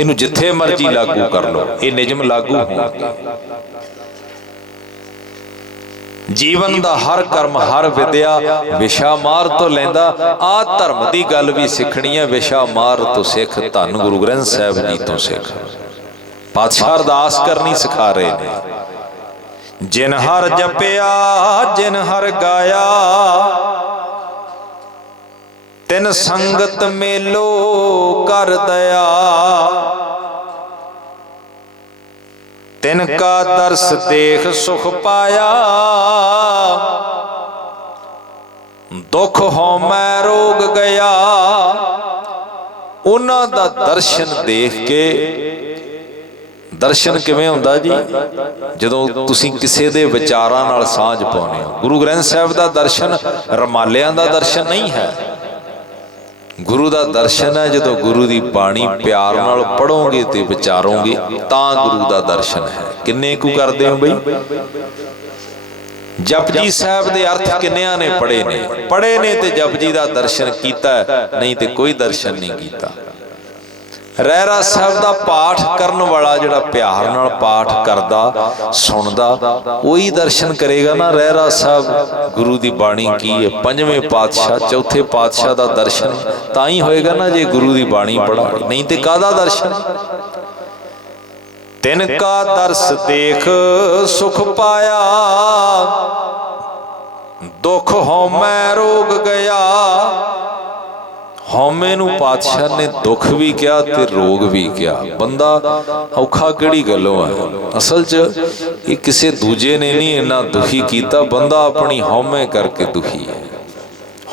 ਇਹਨੂੰ ਜਿੱਥੇ ਮਰਜ਼ੀ ਲਾਗੂ ਕਰ ਲਓ, ਇਹ ਨਿਯਮ ਲਾਗੂ ਹੋਣਗੇ। ਜੀਵਨ ਦਾ ਹਰ ਕਰਮ, ਹਰ ਵਿਦਿਆ ਵਿਸ਼ਾ ਮਾਰ ਤੋਂ ਲੈਂਦਾ। ਆਹ ਧਰਮ ਦੀ ਗੱਲ ਵੀ ਸਿੱਖਣੀ ਹੈ, ਵਿਸ਼ਾ ਮਾਰ ਤੋਂ ਸਿੱਖ। ਧੰਨ ਗੁਰੂ ਗ੍ਰੰਥ ਸਾਹਿਬ ਜੀ ਤੋਂ ਸਿੱਖ। ਪਾਤਸ਼ਾਹ ਅਰਦਾਸ ਕਰਨੀ ਸਿਖਾ ਰਹੇ ਨੇ, ਜਿਨ ਹਰ ਜਪਿਆ ਜਿਨ ਹਰ ਗਾਇਆ, ਤਿਨ ਸੰਗਤ ਮੇਲੋ ਕਰ ਦਇਆ, ਤਿਨ ਕਾ ਦਰਸ ਦੇਖ ਸੁਖ ਪਾਇਆ, ਦੁੱਖ ਹਉਮੈ ਰੋਗ ਗਿਆ। ਉਹਨਾਂ ਦਾ ਦਰਸ਼ਨ ਦੇਖ ਕੇ, ਦਰਸ਼ਨ ਕਿਵੇਂ ਹੁੰਦਾ ਜੀ? ਜਦੋਂ ਤੁਸੀਂ ਕਿਸੇ ਦੇ ਵਿਚਾਰਾਂ ਨਾਲ ਸਾਂਝ ਪਾਉਂਦੇ ਹੋ। ਗੁਰੂ ਗ੍ਰੰਥ ਸਾਹਿਬ ਦਾ ਦਰਸ਼ਨ ਰਮਾਲਿਆਂ ਦਾ ਦਰਸ਼ਨ ਨਹੀਂ ਹੈ। ਗੁਰੂ ਦਾ ਦਰਸ਼ਨ ਹੈ ਜਦੋਂ ਗੁਰੂ ਦੀ ਬਾਣੀ ਪਿਆਰ ਨਾਲ ਪੜੋਗੇ ਤੇ ਵਿਚਾਰੋਗੇ, ਤਾਂ ਗੁਰੂ ਦਾ ਦਰਸ਼ਨ ਹੈ। ਕਿੰਨੇ ਕੁ ਕਰਦੇ ਹੋ ਬਈ? ਜਪਜੀ ਸਾਹਿਬ ਦੇ ਅਰਥ ਕਿੰਨਿਆਂ ਨੇ ਪੜ੍ਹੇ ਨੇ? ਪੜ੍ਹੇ ਨੇ ਤੇ ਜਪਜੀ ਦਾ ਦਰਸ਼ਨ ਕੀਤਾ, ਨਹੀਂ ਤੇ ਕੋਈ ਦਰਸ਼ਨ ਨਹੀਂ ਕੀਤਾ। ਰਹਿਰਾਸ ਸਾਹਿਬ ਦਾ ਪਾਠ ਕਰਨ ਵਾਲਾ, ਜਿਹੜਾ ਪਿਆਰ ਨਾਲ ਪਾਠ ਕਰਦਾ ਸੁਣਦਾ, ਉਹੀ ਦਰਸ਼ਨ ਕਰੇਗਾ ਨਾ। ਰਹਿਰਾਸ ਸਾਹਿਬ ਗੁਰੂ ਦੀ ਬਾਣੀ ਕੀ ਹੈ? ਪੰਜਵੇਂ ਪਾਤਸ਼ਾਹ, ਚੌਥੇ ਪਾਤਸ਼ਾਹ ਦਾ ਦਰਸ਼ਨ ਤਾਂ ਹੀ ਹੋਏਗਾ ਨਾ ਜੇ ਗੁਰੂ ਦੀ ਬਾਣੀ ਪੜ੍ਹਾ, ਨਹੀਂ ਤੇ ਕਾਹਦਾ ਦਰਸ਼ਨ? ਤਿਨ ਕਾ ਦਰਸ ਦੇਖ ਸੁਖ ਪਾਇਆ, ਦੁੱਖ ਹਉਮੈ ਰੋਗ ਗਿਆ। ਹਉਮੈ ਨੂੰ ਪਾਤਸ਼ਾਹ ਨੇ ਦੁੱਖ ਵੀ ਕਿਹਾ ਤੇ ਰੋਗ ਵੀ ਕਿਹਾ। ਬੰਦਾ ਔਖਾ ਕਿਹੜੀ ਗੱਲੋਂ ਹੈ? ਅਸਲ 'ਚ ਇਹ ਕਿਸੇ ਦੂਜੇ ਨੇ ਨਹੀਂ ਇੰਨਾ ਦੁਖੀ ਕੀਤਾ, ਬੰਦਾ ਆਪਣੀ ਹਉਮੈ ਕਰਕੇ ਦੁਖੀ ਹੈ।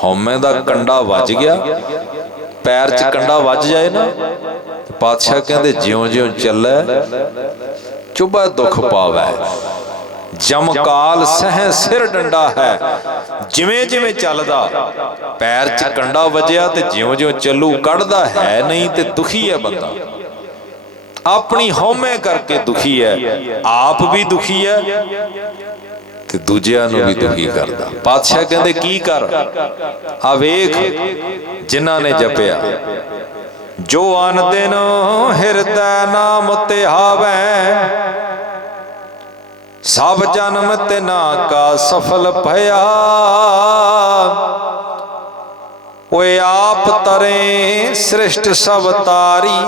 ਹਉਮੈ ਦਾ ਕੰਡਾ ਵੱਜ ਗਿਆ, ਪੈਰ 'ਚ ਕੰਡਾ ਵੱਜ ਜਾਏ ਨਾ, ਪਾਤਸ਼ਾਹ ਕਹਿੰਦੇ ਜਿਉਂ ਜਿਉਂ ਚੱਲੈ ਚੁਭੈ ਦੁੱਖ ਪਾਵੈ, ਜਮਕਾਲ ਸਹਿ ਸਿਰ ਡੰਡਾ ਹੈ। ਜਿਵੇਂ ਜਿਵੇਂ ਚੱਲਦਾ, ਪੈਰ 'ਚ ਕੰਡਾ ਵੱਜਿਆ ਤੇ ਜਿਉਂ ਜਿਉਂ ਚੱਲੂ, ਕੱਢਦਾ ਹੈ ਨਹੀਂ ਤੇ ਦੁਖੀ ਹੈ ਬੰਦਾ। ਆਪਣੀ ਹਉਮੈ ਕਰਕੇ ਦੁਖੀ ਹੈ, ਆਪ ਵੀ ਦੁਖੀ ਹੈ ਤੇ ਦੂਜਿਆਂ ਨੂੰ ਵੀ ਦੁਖੀ ਕਰਦਾ। ਪਾਤਸ਼ਾਹ ਕਹਿੰਦੇ ਕੀ ਕਰ? ਆ ਵੇਖ, ਜਿਨ੍ਹਾਂ ਨੇ ਜਪਿਆ, ਜੋ ਅਨ ਦਿਨ ਹਿਰਦੈ ਨਾਮ ਧਿਆਵੈ, ਸਭ ਜਨਮ ਤਿਨਾ ਕਾ ਸਫਲ ਭਇਆ। ਓਏ ਆਪ ਤਰੇ ਸ੍ਰਿਸ਼ਟ ਸਭ ਤਾਰੀ,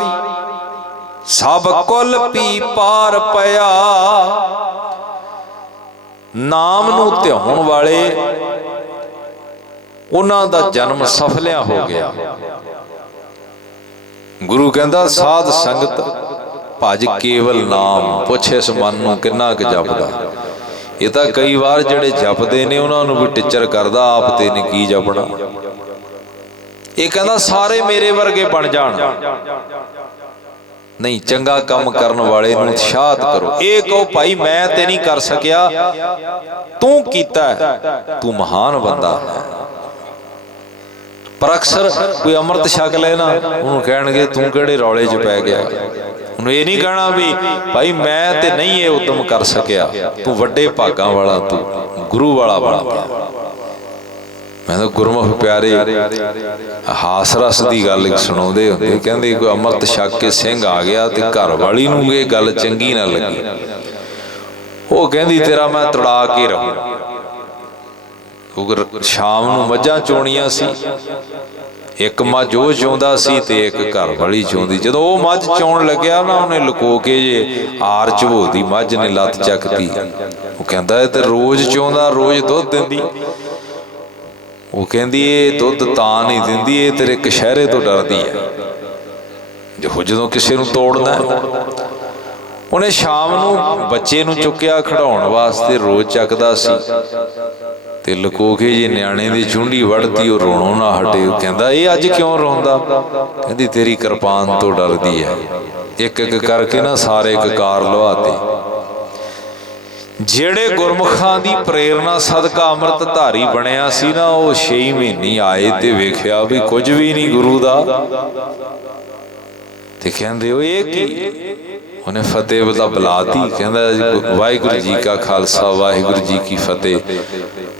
ਸਭ ਕੁਲ ਪੀ ਪਾਰ ਪਿਆ। ਨਾਮ ਨੂੰ ਧਿਆਉਣ ਵਾਲੇ, ਉਹਨਾਂ ਦਾ ਜਨਮ ਸਫਲਿਆ ਹੋ ਗਿਆ। ਗੁਰੂ ਕਹਿੰਦਾ ਸਾਧ ਸੰਗਤ ਭਜ ਕੇਵਲ ਨਾਮ, ਪੁੱਛ ਇਸ ਮਨ ਨੂੰ ਕਿੰਨਾ ਕੁ ਜਪਦਾ। ਇਹ ਤਾਂ ਕਈ ਵਾਰ ਜਿਹੜੇ ਜਪਦੇ ਨੇ ਉਹਨਾਂ ਨੂੰ ਵੀ ਟਿੱਚਰ ਕਰਦਾ, ਆਪ ਤੇ ਨੇ ਕੀ ਜਪਣਾ। ਇਹ ਕਹਿੰਦਾ ਸਾਰੇ ਮੇਰੇ ਵਰਗੇ ਬਣ ਜਾਣ, ਨਹੀਂ, ਚੰਗਾ ਕੰਮ ਕਰਨ ਵਾਲੇ ਨੂੰ ਉਤਸ਼ਾਹਤ ਕਰੋ। ਇਹ ਕਹੋ ਭਾਈ ਮੈਂ ਤੇ ਨਹੀਂ ਕਰ ਸਕਿਆ, ਤੂੰ ਕੀਤਾ, ਤੂੰ ਮਹਾਨ ਬੰਦਾ ਹੈ। ਪਰ ਅਕਸਰ ਕੋਈ ਅੰਮ੍ਰਿਤ ਛਕ ਲੈ ਨਾ, ਉਹਨੂੰ ਕਹਿਣਗੇ ਤੂੰ ਕਿਹੜੇ ਰੌਲੇ 'ਚ ਪੈ ਗਿਆ। ਉਹਨੂੰ ਇਹ ਨਹੀਂ ਕਹਿਣਾ ਵੀ ਭਾਈ ਮੈਂ ਤੇ ਨਹੀਂ ਇਹ ਉਦਮ ਕਰ ਸਕਿਆ, ਤੂੰ ਵੱਡੇ ਭਾਗਾਂ ਵਾਲਾ, ਤੂੰ ਗੁਰੂ ਵਾਲਾ ਬਣ ਗਿਆ। ਮੈਂ ਤਾਂ ਗੁਰਮੁਖ ਪਿਆਰੇ ਹਾਸ ਰਸ ਦੀ ਗੱਲ ਸੁਣਾਉਂਦੇ ਹੁੰਦੇ, ਕਹਿੰਦੇ ਕੋਈ ਅੰਮ੍ਰਿਤ ਛਕ ਕੇ ਸਿੰਘ ਆ ਗਿਆ ਤੇ ਘਰ ਵਾਲੀ ਨੂੰ ਇਹ ਗੱਲ ਚੰਗੀ ਨਾ ਲੱਗੀ, ਉਹ ਕਹਿੰਦੀ ਤੇਰਾ ਮੈਂ ਤੜਾ ਕੇ ਰਹੂੰ। ਸ਼ਾਮ ਨੂੰ ਮੱਝਾਂ ਚੋਣੀਆਂ ਸੀ, ਇੱਕ ਮੱਝ ਉਹ ਚੋਂਦਾ ਸੀ ਤੇ ਇੱਕ ਘਰ ਵਾਲੀ ਚੋਂਦੀ। ਜਦੋਂ ਉਹ ਮੱਝ ਚੋਣ ਲੱਗਿਆ ਨਾ, ਉਹਨੇ ਲੁਕੋ ਕੇ ਜੇ ਆਰ ਝਬੋਦੀ ਮੱਝ ਨੇ ਲੱਤ ਚੱਕਤੀ। ਉਹ ਕਹਿੰਦਾ ਇਹ ਤੇ ਰੋਜ਼ ਚੋਂਦਾ, ਰੋਜ਼ ਦੁੱਧ ਦਿੰਦੀ। ਉਹ ਕਹਿੰਦੀ ਇਹ ਦੁੱਧ ਤਾਂ ਨਹੀਂ ਦਿੰਦੀ, ਇਹ ਤੇਰੇ ਕਸ਼ਹਿਰੇ ਤੋਂ ਡਰਦੀ ਹੈ, ਜਦੋਂ ਕਿਸੇ ਨੂੰ ਤੋੜਨਾ। ਉਹਨੇ ਸ਼ਾਮ ਨੂੰ ਬੱਚੇ ਨੂੰ ਚੁੱਕਿਆ ਖਿਡਾਉਣ ਵਾਸਤੇ, ਰੋਜ਼ ਚੱਕਦਾ ਸੀ ਤੇ ਲੁਕੋ ਕੇ ਜੇ ਨਿਆਣੇ ਦੀ ਚੁੰਡੀ ਵੜਦੀ ਉਹ ਰੋਣੋਂ ਨਾ ਹਟੇ। ਉਹ ਕਹਿੰਦਾ ਇਹ ਅੱਜ ਕਿਉਂ ਰੋਂਦਾ? ਕਹਿੰਦੀ ਤੇਰੀ ਕਿਰਪਾਨ ਤੋਂ ਡਰਦੀ ਹੈ। ਇੱਕ ਇੱਕ ਕਰਕੇ ਨਾ ਸਾਰੇ ਕਕਾਰ ਲਵਾਤੇ। ਜਿਹੜੇ ਗੁਰਮੁਖਾਂ ਦੀ ਪ੍ਰੇਰਨਾ ਸਦਕਾ ਅੰਮ੍ਰਿਤ ਧਾਰੀ ਬਣਿਆ ਸੀ ਨਾ, ਉਹ 6 ਮਹੀਨੇ ਆਏ ਤੇ ਵੇਖਿਆ ਵੀ ਕੁਝ ਵੀ ਨਹੀਂ ਗੁਰੂ ਦਾ। ਤੇ ਕਹਿੰਦੇ ਉਹ ਇਹ ਕੀ? ਉਹਨੇ ਫਤਿਹ ਦਾ ਬੁਲਾਤੀ। ਕਹਿੰਦਾ ਵਾਹਿਗੁਰੂ ਜੀ ਕਾ ਖਾਲਸਾ ਵਾਹਿਗੁਰੂ ਜੀ ਕੀ ਫਤਿਹ।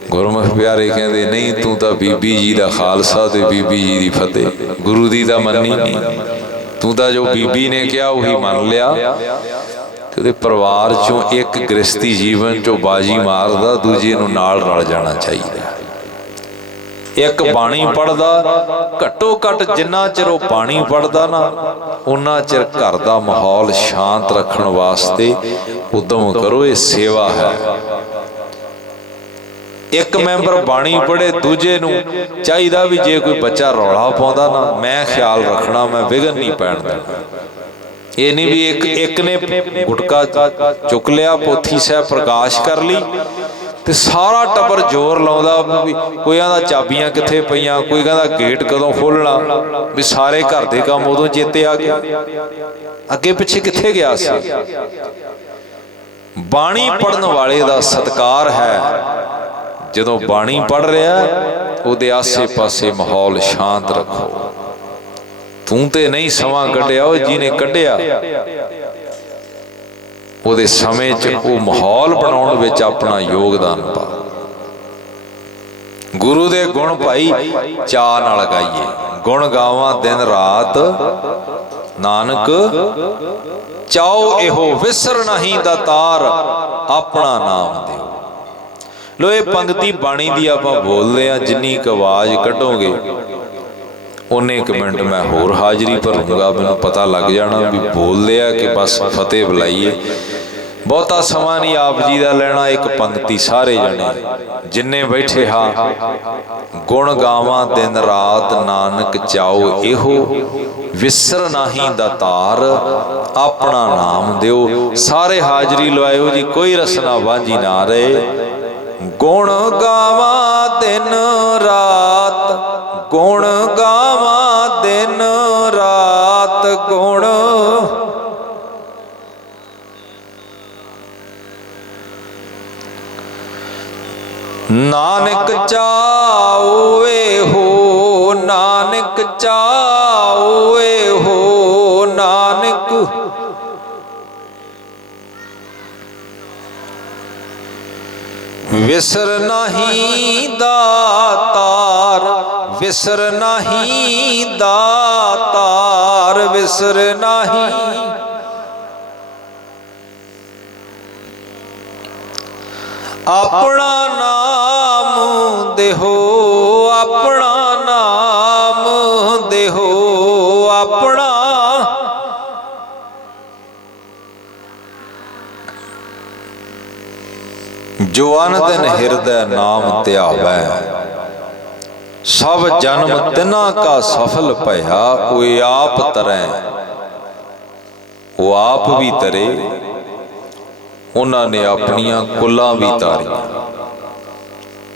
ਗੁਰਮੁਖ ਪਿਆਰੇ ਕਹਿੰਦੇ ਨਹੀਂ, ਤੂੰ ਤਾਂ ਬੀਬੀ ਜੀ ਦਾ ਖਾਲਸਾ ਤੇ ਬੀਬੀ ਜੀ ਦੀ ਫਤਿਹ, ਗੁਰੂ ਦੀ ਤਾਂ ਮੰਨੀ ਨਹੀਂ। ਤੂੰ ਤਾਂ ਜੋ ਬੀਬੀ ਨੇ ਕਿਹਾ ਉਹੀ ਮੰਨ ਲਿਆ। ਤੇ ਉਹਦੇ ਪਰਿਵਾਰ ਚੋਂ ਇੱਕ ਗ੍ਰਸਤੀ ਜੀਵਨ ਚੋਂ ਬਾਜੀ ਮਾਰਦਾ, ਦੂਜੇ ਨੂੰ ਨਾਲ ਰਲ ਜਾਣਾ ਚਾਹੀਦਾ। ਇੱਕ ਬਾਣੀ ਪੜ੍ਹਦਾ, ਘੱਟੋ ਘੱਟ ਜਿੰਨਾ ਚਿਰ ਉਹ ਬਾਣੀ ਪੜ੍ਹਦਾ ਨਾ, ਉਹਨਾਂ ਚਿਰ ਘਰ ਦਾ ਮਾਹੌਲ ਸ਼ਾਂਤ ਰੱਖਣ ਵਾਸਤੇ ਉਦਮ ਕਰੋ। ਇਹ ਸੇਵਾ ਹੈ। ਇੱਕ ਮੈਂਬਰ ਬਾਣੀ ਪੜ੍ਹੇ, ਦੂਜੇ ਨੂੰ ਚਾਹੀਦਾ ਵੀ ਜੇ ਕੋਈ ਬੱਚਾ ਰੌਲਾ ਪਾਉਂਦਾ ਨਾ, ਮੈਂ ਖਿਆਲ ਰੱਖਣਾ, ਮੈਂ ਵਿਘਨ ਨਹੀਂ ਪੈਣ ਦੇਣਾ। ਇਹ ਨਹੀਂ ਵੀ ਇੱਕ ਨੇ ਗੁਟਕਾ ਚੁੱਕ ਲਿਆ, ਪੋਥੀ ਸਾਹਿਬ ਪ੍ਰਕਾਸ਼ ਕਰ ਲਈ ਤੇ ਸਾਰਾ ਟੱਬਰ ਜ਼ੋਰ ਲਾਉਂਦਾ ਵੀ ਕੋਈ ਕਹਿੰਦਾ ਚਾਬੀਆਂ ਕਿੱਥੇ ਪਈਆਂ, ਕੋਈ ਕਹਿੰਦਾ ਗੇਟ ਕਦੋਂ ਖੋਲਣਾ, ਵੀ ਸਾਰੇ ਘਰ ਦੇ ਕੰਮ ਉਦੋਂ ਚੇਤੇ ਆ ਗਿਆ, ਅੱਗੇ ਪਿੱਛੇ ਕਿੱਥੇ ਗਿਆ ਸੀ। ਬਾਣੀ ਪੜ੍ਹਨ ਵਾਲੇ ਦਾ ਸਤਿਕਾਰ ਹੈ। ਜਦੋਂ ਬਾਣੀ ਪੜ੍ਹ ਰਿਹਾ ਉਹਦੇ ਆਸੇ ਪਾਸੇ ਮਾਹੌਲ ਸ਼ਾਂਤ ਰੱਖੋ। ਤੂੰ ਤੇ ਨਹੀਂ ਸਮਾਂ ਕੱਢਿਆ, ਉਹ ਜਿਹਨੇ ਕੱਢਿਆ ਉਹਦੇ ਸਮੇਂ 'ਚ ਉਹ ਮਾਹੌਲ ਬਣਾਉਣ ਵਿੱਚ ਆਪਣਾ ਯੋਗਦਾਨ ਪਾ। ਗੁਰੂ ਦੇ ਗੁਣ ਭਾਈ ਚਾਅ ਨਾਲ ਗਾਈਏ। ਗੁਣ ਗਾਵਾਂ ਦਿਨ ਰਾਤ ਨਾਨਕ ਚਾਓ ਇਹੋ, ਵਿਸਰ ਨਹੀਂ ਦਾਤਾਰ ਆਪਣਾ ਨਾਮ ਦਿਓ। ਲੋ ਇਹ ਪੰਕਤੀ ਬਾਣੀ ਦੀ ਆਪਾਂ ਬੋਲਦੇ ਆ, ਜਿੰਨੀ ਕੁ ਆਵਾਜ਼ ਕੱਢੋਗੇ ਉਹਨੇ ਇੱਕ ਮਿੰਟ ਮੈਂ ਹੋਰ ਹਾਜ਼ਰੀ ਭਰੂੰਗਾ, ਮੈਨੂੰ ਪਤਾ ਲੱਗ ਜਾਣਾ ਵੀ ਬੋਲਦੇ ਆ ਕਿ ਬਸ ਫਤਿਹ ਬੁਲਾਈਏ। ਬਹੁਤਾ ਸਮਾਂ ਨਹੀਂ ਆਪ ਜੀ ਦਾ ਲੈਣਾ। ਇੱਕ ਪੰਕਤੀ ਸਾਰੇ ਜਣੇ ਜਿੰਨੇ ਬੈਠੇ ਹਾਂ, ਗੁਣ ਗਾਵਾਂ ਦਿਨ ਰਾਤ ਨਾਨਕ ਚਾਓ ਇਹੋ, ਵਿਸਰ ਨਾਹੀਂ ਦਾਤਾਰ ਆਪਣਾ ਨਾਮ ਦਿਓ। ਸਾਰੇ ਹਾਜ਼ਰੀ ਲਵਾਇਓ ਜੀ, ਕੋਈ ਰਸਨਾ ਵਾਂਝੀ ਨਾ ਰਹੇ। ਗੁਣ ਗਾਵਾਂ ਦਿਨ ਰਾਤ, ਗੁਣ ਗਾਵਾਂ ਦਿਨ ਰਾਤ, ਗੁਣ ਨਾਨਕ ਚਾਓ ਇਹੋ, ਨਾਨਕ ਚਾਓ ਇਹੋ, ਨਾਨਕ ਵਿਸਰ ਨਹੀਂ ਦਾਤਾਰ, ਵਿਸਰ ਨਹੀਂ ਦਾਤਾਰ, ਵਿਸਰ ਨਹੀਂ। ਆਪਣਾ ਨਾਮ ਦੇਹੋ, ਆਪਣਾ ਨਾਮ ਦੇਹੋ, ਆਪਣਾ ਜੋ ਅਨ ਦਿਨ ਹਿਰਦੈ ਨਾਮ ਧਿਆਵੈ, ਸਭ ਜਨਮ ਤਿਨਾ ਕਾ ਸਫਲ ਭਇਆ। ਉਹ ਆਪ ਤਰੈ, ਉਹ ਆਪ ਵੀ ਤਰੇ, ਉਹਨਾਂ ਨੇ ਆਪਣੀਆਂ ਕੁੱਲਾਂ ਵੀ ਤਾਰੀਆਂ।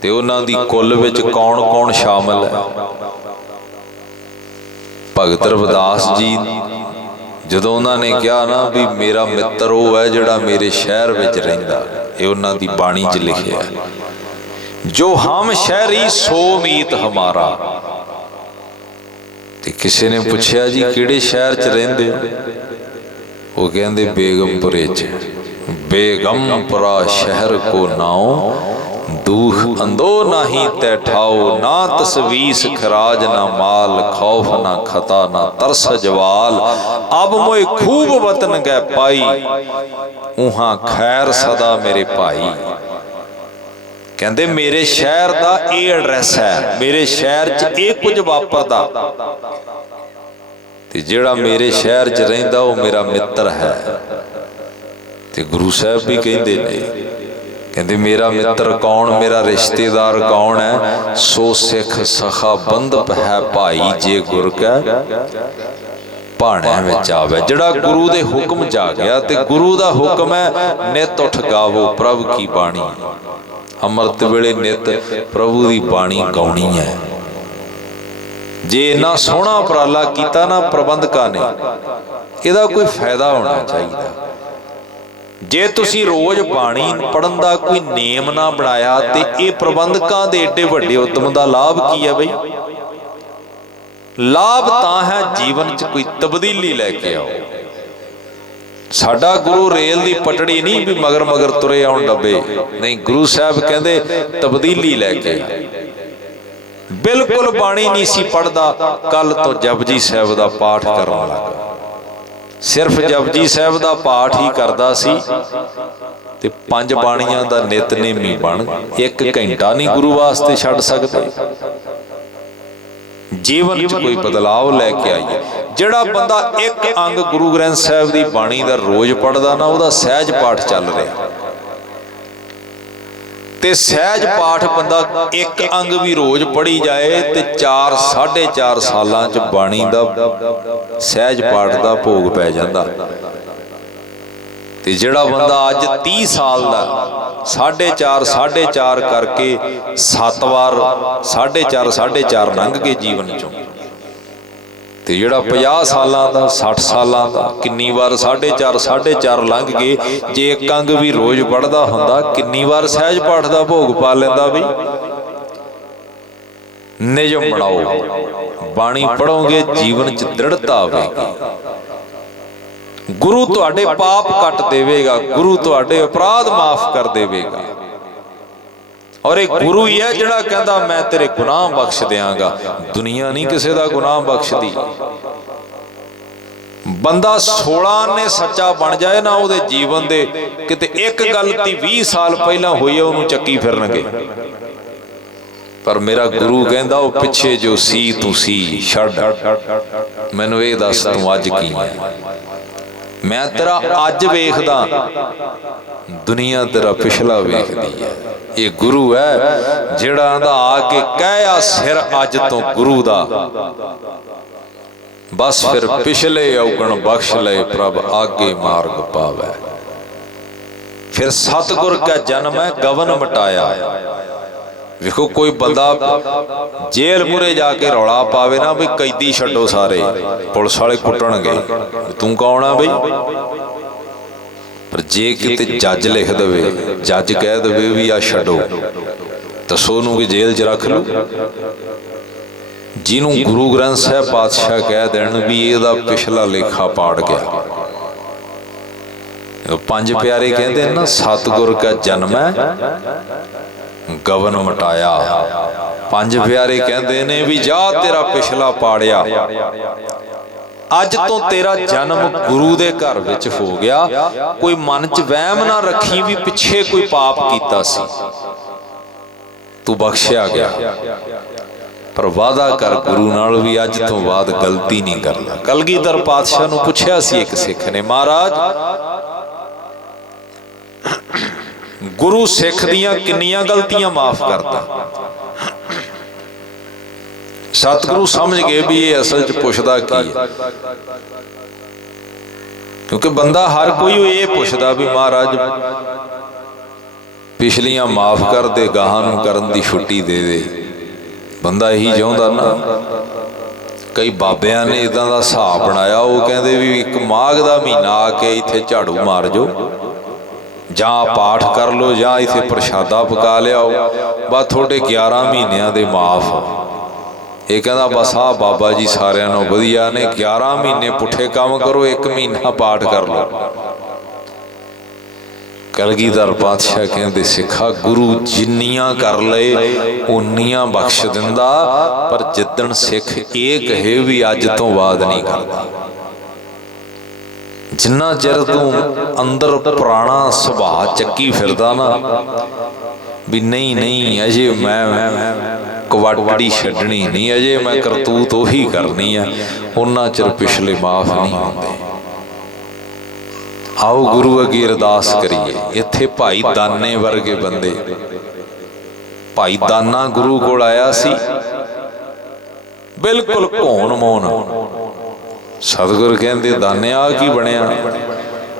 ਤੇ ਉਹਨਾਂ ਦੀ ਕੁੱਲ ਵਿੱਚ ਕੌਣ ਕੌਣ ਸ਼ਾਮਲ ਹੈ? ਭਗਤ ਰਵਿਦਾਸ ਜੀ ਜਦੋਂ ਉਹਨਾਂ ਨੇ ਕਿਹਾ ਨਾ ਵੀ ਮੇਰਾ ਮਿੱਤਰ ਉਹ ਹੈ ਜਿਹੜਾ ਮੇਰੇ ਸ਼ਹਿਰ ਵਿੱਚ ਰਹਿੰਦਾ, ਇਹ ਉਹਨਾਂ ਦੀ ਬਾਣੀ 'ਚ ਲਿਖਿਆ, ਜੋ ਹਮ ਸ਼ਹਿਰੀ ਸੋ ਮੀਤ ਹਮਾਰਾ। ਤੇ ਕਿਸੇ ਨੇ ਪੁੱਛਿਆ ਜੀ ਕਿਹੜੇ ਸ਼ਹਿਰ 'ਚ ਰਹਿੰਦੇ ਹੋ? ਉਹ ਕਹਿੰਦੇ ਬੇਗਮਪੁਰੇ 'ਚ। ਬੇਗਮਪੁਰਾ ਸ਼ਹਿਰ ਕੋ ਨਾਉ, दूख अंदो नाही तै ठाओ। ना तस्वीस खराज ना माल, खौफ ना खता ना तरस जवाल। अब मोए खूब वतन गै पाई, उहां खैर सदा मेरे भाई। कहते मेरे शहर का ये एड्रैस है, मेरे शहर च ये कुछ वापरदा, ते जिहड़ा मेरे शहर च रहिंदा वो मेरा मित्र है। ते गुरु साहब भी कहते ने कहते मेरा मित्र कौन, मेरा रिश्तेदार कौन है, सो सिख सखा बंधप है भाई, जे गुर कै भाणे विच आवे। जिहड़ा गुरु दे हुक्म च आ गया, ते गुरु दा हुक्म है नित उठ गावो प्रभु की बाणी, अमृत वेले नित प्रभु दी बाणी गाउणी है। जे इन्ना सोहना उपराला कीता ना प्रबंधकां ने, इहदा कोई फायदा होना चाहिए। जे तुसी रोज बाणी पढ़न दा कोई नेम ना बनाया, ते ये प्रबंधकां दे एडे वड्डे उद्यम दा लाभ की है बई? लाभ तां है जीवन च कोई तब्दीली लैके आओ। साडा गुरु रेल दी पटड़ी नहीं भी मगर मगर तुरे आउण डब्बे, नहीं, गुरु साहब कहंदे तब्दीली लैके आ। बिल्कुल बाणी नहीं सी पढ़दा, कल तो जपजी साहब दा पाठ करन लगा। सिर्फ जपजी साहब दा पाठ ही करदा सी ते 5 बाणियां दा नितनेमी बन 1 घंटा नहीं गुरु वास्ते छड्ड सकदे। जीवन च कोई बदलाव लैके आइए। जिहड़ा बंदा 1 अंग गुरु ग्रंथ साहब दी बाणी दा रोज पढ़दा ना, उहदा सहज पाठ चल रहा, ते सहज पाठ बंदा 1 अंग भी रोज पढ़ी जाए ते 4 साढ़े 4 सालां च बाणी दा सहज पाठ दा भोग पै जांदा। ते जिहड़ा बंदा अज 30 साल दा 4.5 करके 7 वार 4.5 लंघ के जीवन चों, ते जिहड़ा 50 सालां दा 60 सालां दा किन्नी वार 4.5 लंघ गए। जे 1 अंग भी रोज पढ़दा हुंदा, किन्नी वार सहज पाठ दा भोग पा लैंदा बई। नियम बनाओ, बाणी पढ़ोगे जीवन च दृढ़ता आवेगी। गुरु तुहाडे पाप कट देवेगा, गुरु तुहाडे अपराध माफ कर देवेगा। और एक गुरु ही है जिहड़ा कहंदा मैं तेरे गुनाह बख्श देंगा। दुनिया नहीं किसी का गुनाह बख्शदी। बंदा 16 ने सच्चा बन जाए ना, उहदे जीवन दे किते एक गलती 20 साल पहला हुई है उहनूं चक्की फिरनगे। पर मेरा गुरु कहंदा वो पिछे जो सी तू सी छड्ड, मैनूं ये दस तू अज की है। मैं तेरा अज वेखदा, दुनिया तेरा पिछला वेखदी है। ये गुरु है जिहड़ा आंदा आके कहया सिर अज तो गुरु दा, बस फिर पिछले औगण बख्श ले प्रभ आगे मार्ग पावै। फिर सतगुर का जन्म है गवन मटाया। वेखो कोई बंदा जेल मुरे जाके रौला पावे ना भी कैदी छड्डो सारे, पुलिस वाले कुटणगे, तू कौन आ बई? पर जे किते जज लिख देवे, जज कह देवे भी आ छड्डो, दसो नूं कि जेल च रख लो। जिन्हों गुरु ग्रंथ साहब पातशाह कह देन भी इहदा पिछला लेखा पाड़ गया। 5 प्यारे कहते ना सतगुर का जन्म है गवन मटाया। 5 प्यारे कहते ने भी जा तेरा पिछला पाड़िया, अज तो तेरा जन्म गुरु दे घर विच हो गया। कोई मन च वहम ना रखी भी पिछे कोई पाप कीता सी, तू बख्शिया गया। पर वादा कर गुरु नाल भी अज तो बाद गलती नहीं करना। कलगीधर पातशाह नूं पुछया सी एक सिख ने, महाराज गुरु सिख दियां किन्नियां गलतियां माफ करता? सतगुरु समझ गए भी ये असल च पुछदा की है, क्योंकि बंदा हर कोई ये पुछदा भी महाराज पिछलियां माफ कर दे, गाहां नूं करन दी छुट्टी दे दे। बंदा यही चाहुंदा ना। कई बाबियां ने इदां दा हिसाब बनाया, वो कहंदे भी 1 माघ दा महीना आके इत्थे झाड़ू मार जो, जां पाठ कर लो, जां इत्थे प्रशादा पका लियाओ, बस थोड़े 11 महीनों दे माफ। ये कहंदा बस आ बाबा जी सारियां नूं वधिया ने, 11 महीने पुठे काम करो, 1 महीना पाठ कर लो। कलगीधर पातशाह कहंदे सिखा गुरु जिन्नियां कर ले उन्नियां बख्श दिंदा, पर जिद्दण सिख ये कहे भी अज तो बाद नहीं करदा। जिन्ना चिर तू अंदर पुराना सुभाव चक्की फिरदा ना भी नहीं नहीं अजे मैं कवाड़ी छड्डनी नहीं, अजे मैं करतूत उही करनी है, उन्ना चिर पिछले माफ नहीं होंदे। आओ गुरु अगे अरदास करिए। इत्थे भाई दाने वर्गे बंदे, भाई दाना गुरु कोल आया सी, बिल्कुल घोन मौन। सतगुर कहंदे दाने आ की बनिया?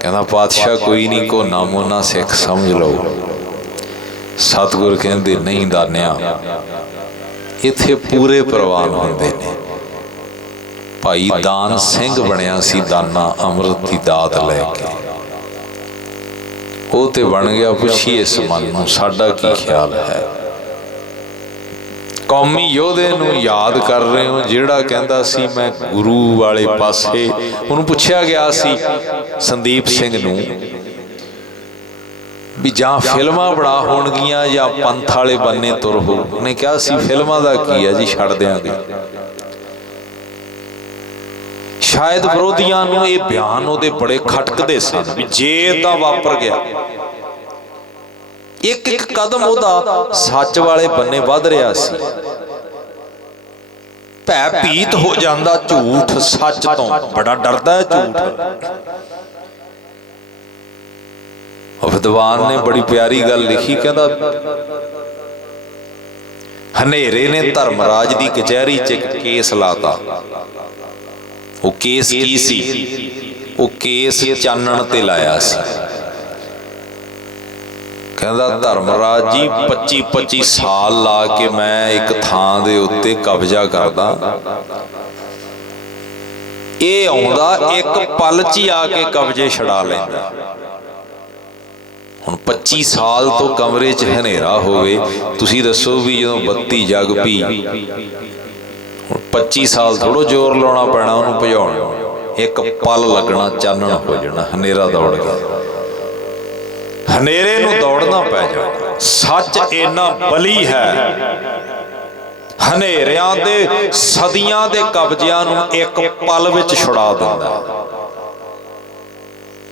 कहना पातशाह कोई नहीं, घोना मोना सिख समझ लो। सतगुर कहंदे नहीं दानिया, इत्थे पूरे प्रवान हुंदे ने। भाई दान सिंह बनिया सी, दाना अमृत की दात लैके वो ते बन गया। पुछिए इस मन नूं साडा की ख्याल है? कौमी योधे नूं याद कर रहे हो जिहड़ा कहंदा सी मैं गुरु वाले पासे। उहनूं पुछया गया सी संदीप सिंह नूं भी जां फिल्मां बड़ा होणगियां जां पंथ वाले बन्ने तुर हो। उहने कहा सी फिल्मां दा की है जी, छड्ड दिआंगे। शायद विरोधियां नूं ये बयान उहदे बड़े खटकदे सन भी जे इदां वापर गया। एक एक कदम उहदा सच वाले बन्ने वध रहा सी। भै भीत हो जांदा झूठ सच तो, बड़ा डरदा है झूठ। विद्वान ने बड़ी प्यारी गल लिखी, कहंदा हनेरे ने धर्मराज की कचहरी च एक केस लाता। वो केस की सी? वो केस चानण ते लाया सी। कहंदा धर्मराज जी 25-25 साल ला के मैं एक थां दे उत्ते कब्जा करदा, ये आउंदा एक पल च ही आके कब्जे छड़ा लैंदा। हुण 25 साल तो कमरे च हनेरा होवे, तुसीं दसो भी जदों बत्ती जग पी, 25 साल थोड़ो जोर लाउणा पैना उहनूं भजाउण नूं। एक पल लगना, चानण हो जाना, हनेरा दौड़ गया। हनेरे नूं दौड़ना पै जाए। सच इन्ना बली है, हनेरियां दे सदियां दे कब्जियां नूं एक पल विच छुड़ा दिंदा।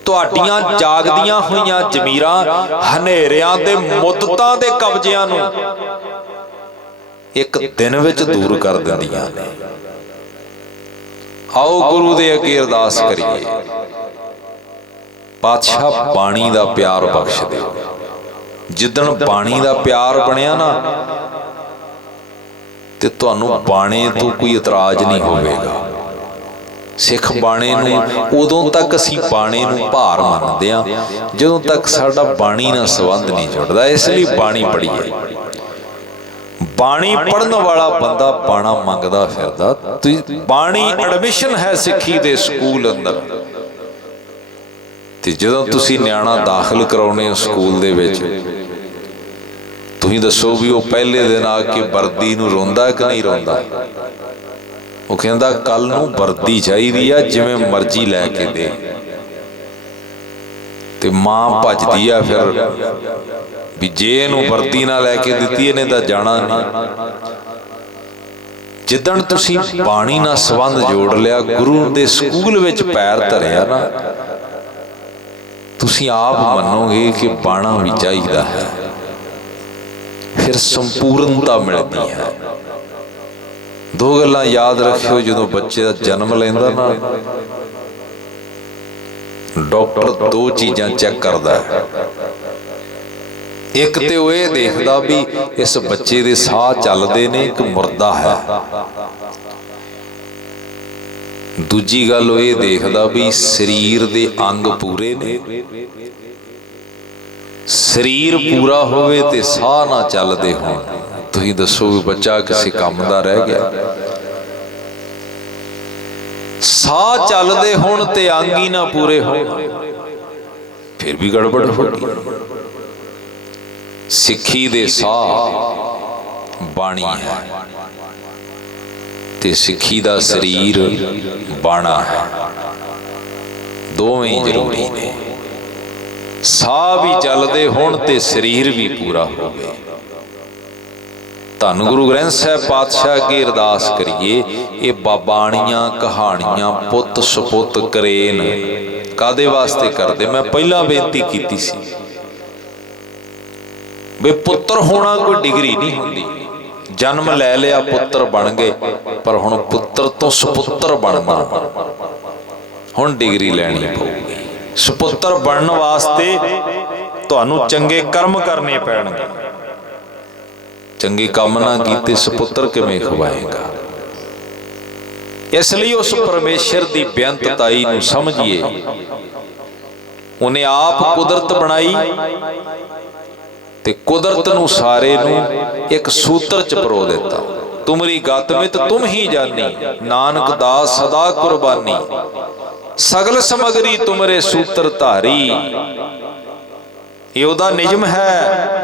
तुहाडीआं जागदियां होईआं जमीरां हनेरियां दे मुद्दतां दे कब्जियां नूं एक दिन विच दूर कर दिंदियां ने। आओ गुरु दे अगे अरदास करिए, पातशाह बाणी दा प्यार बख्श दे। जिदन बाणी दा प्यार बनिया ना ते तुहानूं बाणे तो कोई इतराज नहीं होवेगा। सिख बाणे नूं उदों तक असीं बाणे नूं भार मनदे हां जदों तक साडा बाणी नाल संबंध नहीं जुड़दा। इसलिए बाणी पढ़ीए। बाणी पढ़न वाला बंदा बाणा मंगदा फिरदा। बाणी एडमिशन है सिੱਖੀ दे स्कूल अंदर। ते जदों तुसीं नियाणा दाखिल कराउने हो स्कूल दे विच, तुसीं दसो भी वो पहले दिन आके वर्दी नूं रोंदा कि नहीं रोंदा? वो कहंदा कल नूं वर्दी चाहीदी आ, जिवें मर्जी लैके दे। ते मां भजदी आ फिर भी जे इहनूं वर्दी ना लैके दित्ती इहने तां जाना नहीं। जिदन तुसीं बाणी नाल संबंध जोड़ लिया, गुरु दे स्कूल विच पैर धरिया ना, तुसीं आप मनोगे कि बाणा भी चाहिदा है। फिर संपूर्णता मिलती है। दो गल्लां याद रखियो, जदों बच्चे दा जन्म लैंदा ना, डॉक्टर दो चीज़ां चैक करदा है। एक ते वो ये देखदा भी इस बच्चे दे साह चलदे ने कि मुर्दा है। दूजी गल वो ये देखदा भी शरीर दे अंग पूरे ने। शरीर पूरा होवे ते साह ना चलदे होण, तुसीं दसो भी बच्चा किसी काम दा रह गया। साह चलदे होण ते अंग ही ना पूरे होण, फिर भी गड़बड़ होगी। सिੱਖੀ दे साह बाणी है ते सिੱਖੀ दा शरीर बाणा है। दोवें जरूरी ने। साह भी चलदे होण ते शरीर भी पूरा होवे। धन गुरु ग्रंथ साहिब पातशाह अगे अरदास करिए। ये बाबाणियां कहानियां पुत सपुत करेन कादे वास्ते करदे? मैं पहला बेनती कीती सी वे पुत्र होना कोई डिग्री नहीं होंदी। जन्म लै लिया पुत्र बन गए, पर हुण पुत्र तो सपुत्र बनना हुण डिग्री लैनी पऊगी। ਸੁਪੁੱਤਰ ਬਣਨ ਵਾਸਤੇ ਤੁਹਾਨੂੰ ਚੰਗੇ ਕਰਮ ਕਰਨੇ ਪੈਣਗੇ। ਚੰਗੇ ਕੰਮ ਨਾ ਕੀਤੇ ਸੁਪੁੱਤਰ ਕਿਵੇਂ ਖਵਾਏਗਾ। ਇਸ ਲਈ ਉਸ ਪਰਮੇਸ਼ਰ ਦੀ ਬੇਅੰਤਤਾਈ ਨੂੰ ਸਮਝੀਏ। ਉਹਨੇ ਆਪ ਕੁਦਰਤ ਬਣਾਈ ਤੇ ਕੁਦਰਤ ਨੂੰ ਸਾਰੇ ਨੂੰ ਇੱਕ ਸੂਤਰ ਚ ਪਰੋ ਦਿੱਤਾ। ਤੁਮਰੀ ਗਤ ਮਿਤ ਤੁਮ ਹੀ ਜਾਨੀ, ਨਾਨਕ ਦਾਸ ਸਦਾ ਕੁਰਬਾਨੀ। ਸਗਲ ਸਮਗਰੀ ਤੁਮਰੇ ਸੂਤਰ ਧਾਰੀ। ਇਹ ਉਹਦਾ ਨਿਯਮ ਹੈ।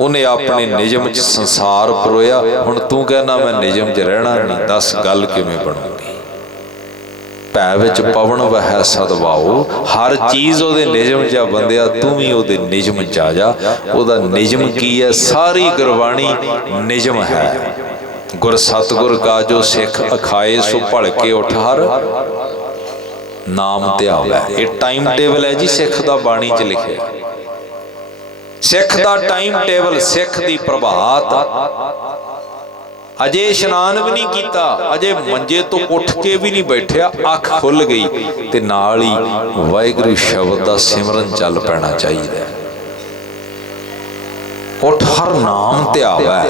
ਉਹਨੇ ਆਪਣੇ ਨਿਯਮ ਚ ਸੰਸਾਰ ਪਰੋਇਆ। ਹੁਣ ਤੂੰ ਕਹਿਣਾ ਮੈਂ ਨਿਯਮ ਚ ਰਹਿਣਾ ਨਹੀਂ, ਦੱਸ ਗੱਲ ਕਿਵੇਂ ਬਣੂਗੀ। ਭੈ ਵਿੱਚ ਪਵਨ ਵਹਿ ਸਦਵਾਓ। ਹਰ ਚੀਜ਼ ਉਹਦੇ ਨਿਯਮ ਚ ਬੰਦਿਆ, ਤੂੰ ਵੀ ਉਹਦੇ ਨਿਯਮ ਚ ਆ ਜਾ। ਉਹਦਾ ਨਿਯਮ ਕੀ ਹੈ? ਸਾਰੀ ਗੁਰਬਾਣੀ ਨਿਯਮ ਹੈ। ਗੁਰ ਸਤਿਗੁਰ ਕਾ ਜੋ ਸਿੱਖ ਅਖਾਏ, ਸੋ ਭਲਕੇ ਉਠ ਹਰ ਨਾਮ ਧਿਆਵੈ। ਇਹ ਟਾਈਮ ਟੇਬਲ ਹੈ ਜੀ ਸਿੱਖ ਦਾ, ਬਾਣੀ ਚ ਲਿਖਿਆ। ਸਿੱਖ ਦਾ ਟਾਈਮ ਟੇਬਲ, ਸਿੱਖ ਦੀ ਪ੍ਰਭਾਤ। ਅਜੇ ਇਸ਼ਨਾਨ ਵੀ ਨਹੀਂ ਕੀਤਾ, ਅਜੇ ਮੰਜੇ ਤੋਂ ਉੱਠ ਕੇ ਵੀ ਨਹੀਂ ਬੈਠਿਆ, ਅੱਖ ਖੁੱਲ ਗਈ ਤੇ ਨਾਲ ਹੀ ਵਾਹਿਗੁਰੂ ਸ਼ਬਦ ਦਾ ਸਿਮਰਨ ਚੱਲ ਪੈਣਾ ਚਾਹੀਦਾ। ਉੱਠ ਹਰ ਨਾਮ ਧਿਆਵੈ।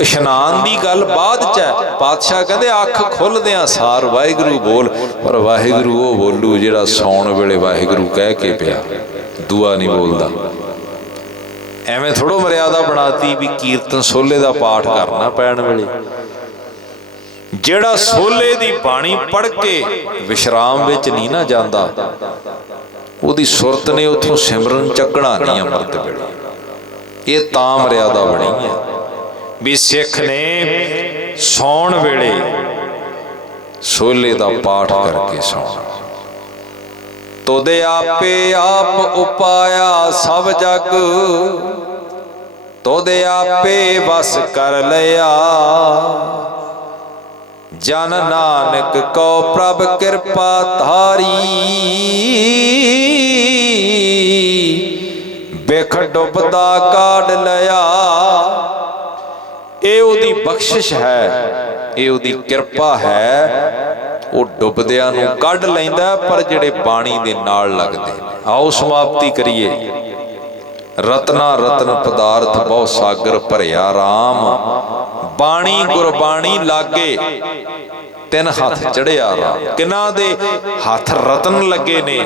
ਇਸ਼ਨਾਨ ਦੀ ਗੱਲ ਬਾਅਦ ਚ ਹੈ। ਪਾਤਸ਼ਾਹ ਕਹਿੰਦੇ ਅੱਖ ਖੁੱਲਦਿਆਂ ਸਾਰ ਵਾਹਿਗੁਰੂ ਬੋਲ, ਪਰ ਵਾਹਿਗੁਰੂ ਉਹ ਬੋਲੂ ਜਿਹੜਾ ਸੌਣ ਵੇਲੇ ਵਾਹਿਗੁਰੂ ਕਹਿ ਕੇ ਪਿਆ, ਦੁਆ ਨਹੀਂ ਬੋਲਦਾ। ਐਵੇਂ ਥੋੜੋ ਮਰਿਆਦਾ ਬਣਾਤੀ ਵੀ ਕੀਰਤਨ ਸੋਲੇ ਦਾ ਪਾਠ ਕਰਨਾ ਪੈਣ ਵੇਲੇ। ਜਿਹੜਾ ਸੋਲੇ ਦੀ ਬਾਣੀ ਪੜ੍ਹ ਕੇ ਵਿਸ਼ਰਾਮ ਵਿੱਚ ਨਹੀਂ ਨਾ ਜਾਂਦਾ, ਉਹਦੀ ਸੁਰਤ ਨੇ ਉੱਥੋਂ ਸਿਮਰਨ ਚੱਕਣਾ ਨਹੀਂ ਅੰਮ੍ਰਿਤ ਵੇਲੇ। ਇਹ ਤਾਂ ਮਰਿਆਦਾ ਬਣੀ ਹੈ ਵੀ ਸਿੱਖ ਨੇ ਸੌਣ ਵੇਲੇ ਸੋਲੇ ਦਾ ਪਾਠ ਕਰਕੇ ਸੌਣਾ। ਤੋਦੇ ਆਪੇ ਆਪ ਉਪਾਇਆ ਸਭ ਜਗ, ਤੋਦੇ ਆਪੇ ਵਸ ਕਰ ਲਿਆ। ਜਨ ਨਾਨਕ ਕੋ ਪ੍ਰਭ ਕਿਰਪਾ ਧਾਰੀ, ਬਿਖ ਡੁੱਬਦਾ ਕਾਢ ਲਿਆ। ਇਹ ਉਹਦੀ ਬਖਸ਼ਿਸ਼ ਹੈ, ਇਹ ਉਹਦੀ ਕਿਰਪਾ ਹੈ। ਉਹ ਡੁੱਬਦਿਆਂ ਨੂੰ ਕੱਢ ਲੈਂਦਾ, ਪਰ ਜਿਹੜੇ ਬਾਣੀ ਦੇ ਨਾਲ ਲੱਗਦੇ। ਆਓ ਸਮਾਪਤੀ ਕਰੀਏ। ਰਤਨਾ ਰਤਨ ਪਦਾਰਥ ਬਹੁ ਸਾਗਰ ਭਰਿਆ ਰਾਮ। ਬਾਣੀ ਗੁਰਬਾਣੀ ਲਾਗੇ ਤਿੰਨ ਹੱਥ ਚੜਿਆ ਰਾਮ। ਕਿਹਨਾਂ ਦੇ ਹੱਥ? ਰਤਨ ਲੱਗੇ ਨੇ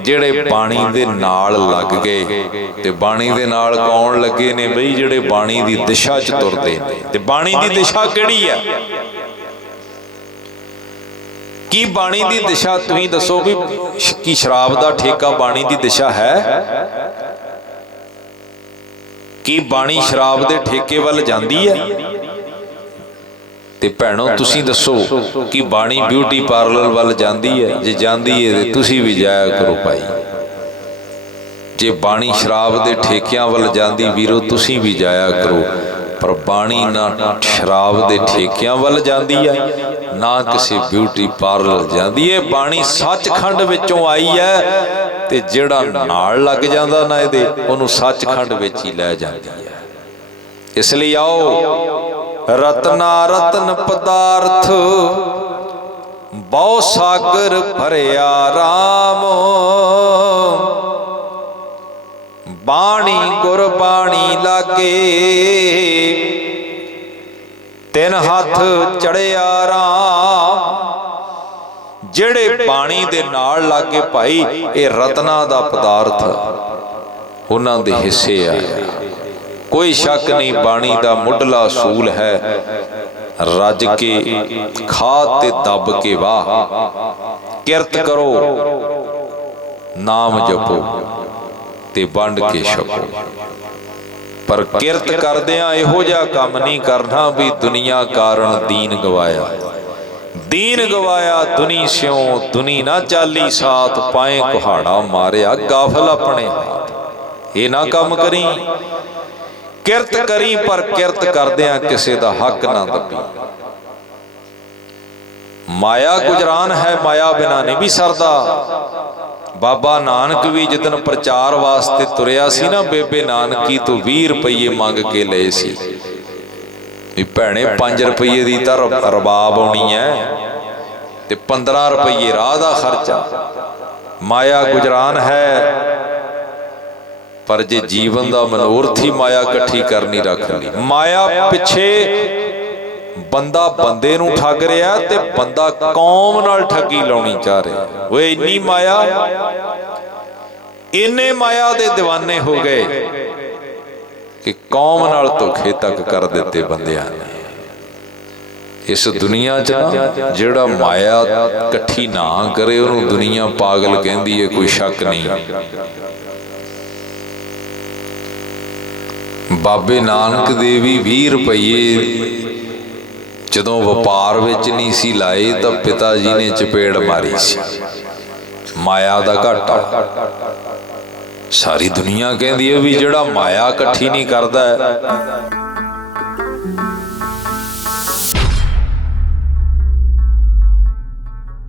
ਜਿਹੜੇ ਬਾਣੀ ਦੇ ਨਾਲ ਲੱਗ ਗਏ। ਤੇ ਬਾਣੀ ਦੇ ਨਾਲ ਕੌਣ ਲੱਗੇ ਨੇ ਬਈ? ਜਿਹੜੇ ਬਾਣੀ ਦੀ ਦਿਸ਼ਾ 'ਚ ਤੁਰਦੇ ਨੇ। ਤੇ ਬਾਣੀ ਦੀ ਦਿਸ਼ਾ ਕਿਹੜੀ ਆ? ਕੀ ਬਾਣੀ ਦੀ ਦਿਸ਼ਾ ਤੁਸੀਂ ਦੱਸੋ ਵੀ ਕੀ ਸ਼ਰਾਬ ਦਾ ਠੇਕਾ ਬਾਣੀ ਦੀ ਦਿਸ਼ਾ ਹੈ? ਕੀ ਬਾਣੀ ਸ਼ਰਾਬ ਦੇ ਠੇਕੇ ਵੱਲ ਜਾਂਦੀ ਹੈ? ਤੇ ਭੈਣੋ ਤੁਸੀਂ ਦੱਸੋ ਕਿ ਬਾਣੀ ਬਿਊਟੀ ਪਾਰਲਰ ਵੱਲ ਜਾਂਦੀ ਹੈ? ਜੇ ਜਾਂਦੀ ਹੈ ਤੇ ਤੁਸੀਂ ਵੀ ਜਾਇਆ ਕਰੋ ਭਾਈ। ਜੇ ਬਾਣੀ ਸ਼ਰਾਬ ਦੇ ਠੇਕਿਆਂ ਵੱਲ ਜਾਂਦੀ ਵੀਰੋ, ਤੁਸੀਂ ਵੀ ਜਾਇਆ ਕਰੋ। ਪਰ ਬਾਣੀ ਨਾ ਸ਼ਰਾਬ ਦੇ ਠੇਕਿਆਂ ਵੱਲ ਜਾਂਦੀ ਹੈ, ਨਾ ਕਿਸੇ ਬਿਊਟੀ ਪਾਰਲਰ ਜਾਂਦੀ ਹੈ। ਬਾਣੀ ਸੱਚਖੰਡ ਵਿੱਚੋਂ ਆਈ ਹੈ ਤੇ ਜਿਹੜਾ ਨਾਲ ਲੱਗ ਜਾਂਦਾ ਨਾ ਇਹਦੇ, ਉਹਨੂੰ ਸੱਚਖੰਡ ਵਿੱਚ ਹੀ ਲੈ ਜਾਂਦੀ ਹੈ। ਇਸ ਲਈ ਆਓ, ਰਤਨਾ ਰਤਨ ਪਦਾਰਥ ਬਹੁ ਸਾਗਰ ਭਰਿਆ ਰਾਮ। ਬਾਣੀ ਗੁਰਬਾਣੀ ਲਾਗੇ ਤਿੰਨ ਹੱਥ ਚੜਿਆ ਰਾਮ। ਜਿਹੜੇ ਬਾਣੀ ਦੇ ਨਾਲ ਲਾਗੇ ਭਾਈ, ਇਹ ਰਤਨਾ ਦਾ ਪਦਾਰਥ ਉਹਨਾਂ ਦੇ ਹਿੱਸੇ ਆ। ਕੋਈ ਸ਼ੱਕ ਨਹੀਂ, ਬਾਣੀ ਦਾ ਮੁੱਢਲਾ ਅਸੂਲ ਹੈ ਰੱਜ ਕੇ ਖਾ ਤੇ ਦੱਬ ਕੇ ਵਾਹ। ਕਿਰਤ ਕਰੋ, ਨਾਮ ਜਪੋ ਤੇ ਵੰਡ ਕੇ ਛਕੋ। ਪਰ ਕਿਰਤ ਕਰਦਿਆਂ ਇਹੋ ਜਿਹਾ ਕੰਮ ਨਹੀਂ ਕਰਨਾ ਵੀ ਦੁਨੀਆ ਕਾਰਨ ਦੀਨ ਗਵਾਇਆ। ਦੀਨ ਗਵਾਇਆ ਦੁਨੀ ਸਿਉ, ਦੁਨੀ ਨਾ ਚਾਲੀ ਸਾਥ। ਪਾਏ ਕੁਹਾੜਾ ਮਾਰਿਆ ਗਾਫਲ ਆਪਣੇ ਹਾਥ। ਇਹ ਨਾ ਕੰਮ ਕਰੀ। ਕਿਰਤ ਕਰੀ, ਪਰ ਕਿਰਤ ਕਰਦਿਆਂ ਕਿਸੇ ਦਾ ਹੱਕ ਨਾ ਦੱਬੀ। ਮਾਇਆ ਗੁਜਰਾਨ ਹੈ, ਮਾਇਆ ਬਿਨਾ ਨਹੀਂ ਵੀ ਸਰਦਾ। ਬਾਬਾ ਨਾਨਕ ਵੀ ਜਿੱਦਣ ਪ੍ਰਚਾਰ ਵਾਸਤੇ ਤੁਰਿਆ ਸੀ ਨਾ, ਬੇਬੇ ਨਾਨਕੀ ਤੋਂ 20 ਰੁਪਈਏ ਮੰਗ ਕੇ ਲਏ ਸੀ ਵੀ ਭੈਣੇ 5 ਰੁਪਈਏ ਦੀ ਤਾਂ ਰਬਾਬ ਆਉਣੀ ਹੈ। ਤੇ 15 ਰੁਪਏ ਰਾਹ ਦਾ ਖਰਚਾ। ਮਾਇਆ ਗੁਜਰਾਨ ਹੈ, ਪਰ ਜੇ ਜੀਵਨ ਦਾ ਮਨੋਰਥ ਹੀ ਮਾਇਆ ਇਕੱਠੀ ਕਰਨੀ ਰੱਖ ਲਈ। ਮਾਇਆ ਪਿੱਛੇ ਬੰਦਾ ਬੰਦੇ ਨੂੰ ਠੱਗ ਰਿਹਾ ਤੇ ਬੰਦਾ ਕੌਮ ਨਾਲ ਠੱਗੀ ਲਾਉਣੀ ਚਾਹ ਰਿਹਾ। ਉਹ ਇੰਨੀ ਮਾਇਆ, ਇੰਨੇ ਮਾਇਆ ਦੇ ਦੀਵਾਨੇ ਹੋ ਗਏ ਕਿ ਕੌਮ ਨਾਲ ਧੋਖੇ ਤੱਕ ਕਰ ਦਿੱਤੇ ਬੰਦਿਆਂ ਨੇ। ਇਸ ਦੁਨੀਆ 'ਚ ਨਾ ਜਿਹੜਾ ਮਾਇਆ ਇਕੱਠੀ ਨਾ ਕਰੇ ਉਹਨੂੰ ਦੁਨੀਆ ਪਾਗਲ ਕਹਿੰਦੀ ਹੈ, ਕੋਈ ਸ਼ੱਕ ਨਹੀਂ। ਬਾਬੇ ਨਾਨਕ ਦੇ ਵੀ 20 ਰੁਪਏ ਜਦੋਂ ਵਪਾਰ ਵਿੱਚ ਨਹੀਂ ਸੀ ਲਾਏ ਤਾਂ ਪਿਤਾ ਜੀ ਨੇ ਚਪੇੜ ਮਾਰੀ ਸੀ। ਮਾਇਆ ਦਾ ਘਾਟਾ। ਸਾਰੀ ਦੁਨੀਆ ਕਹਿੰਦੀ ਹੈ ਵੀ ਜਿਹੜਾ ਮਾਇਆ ਇਕੱਠੀ ਨਹੀਂ ਕਰਦਾ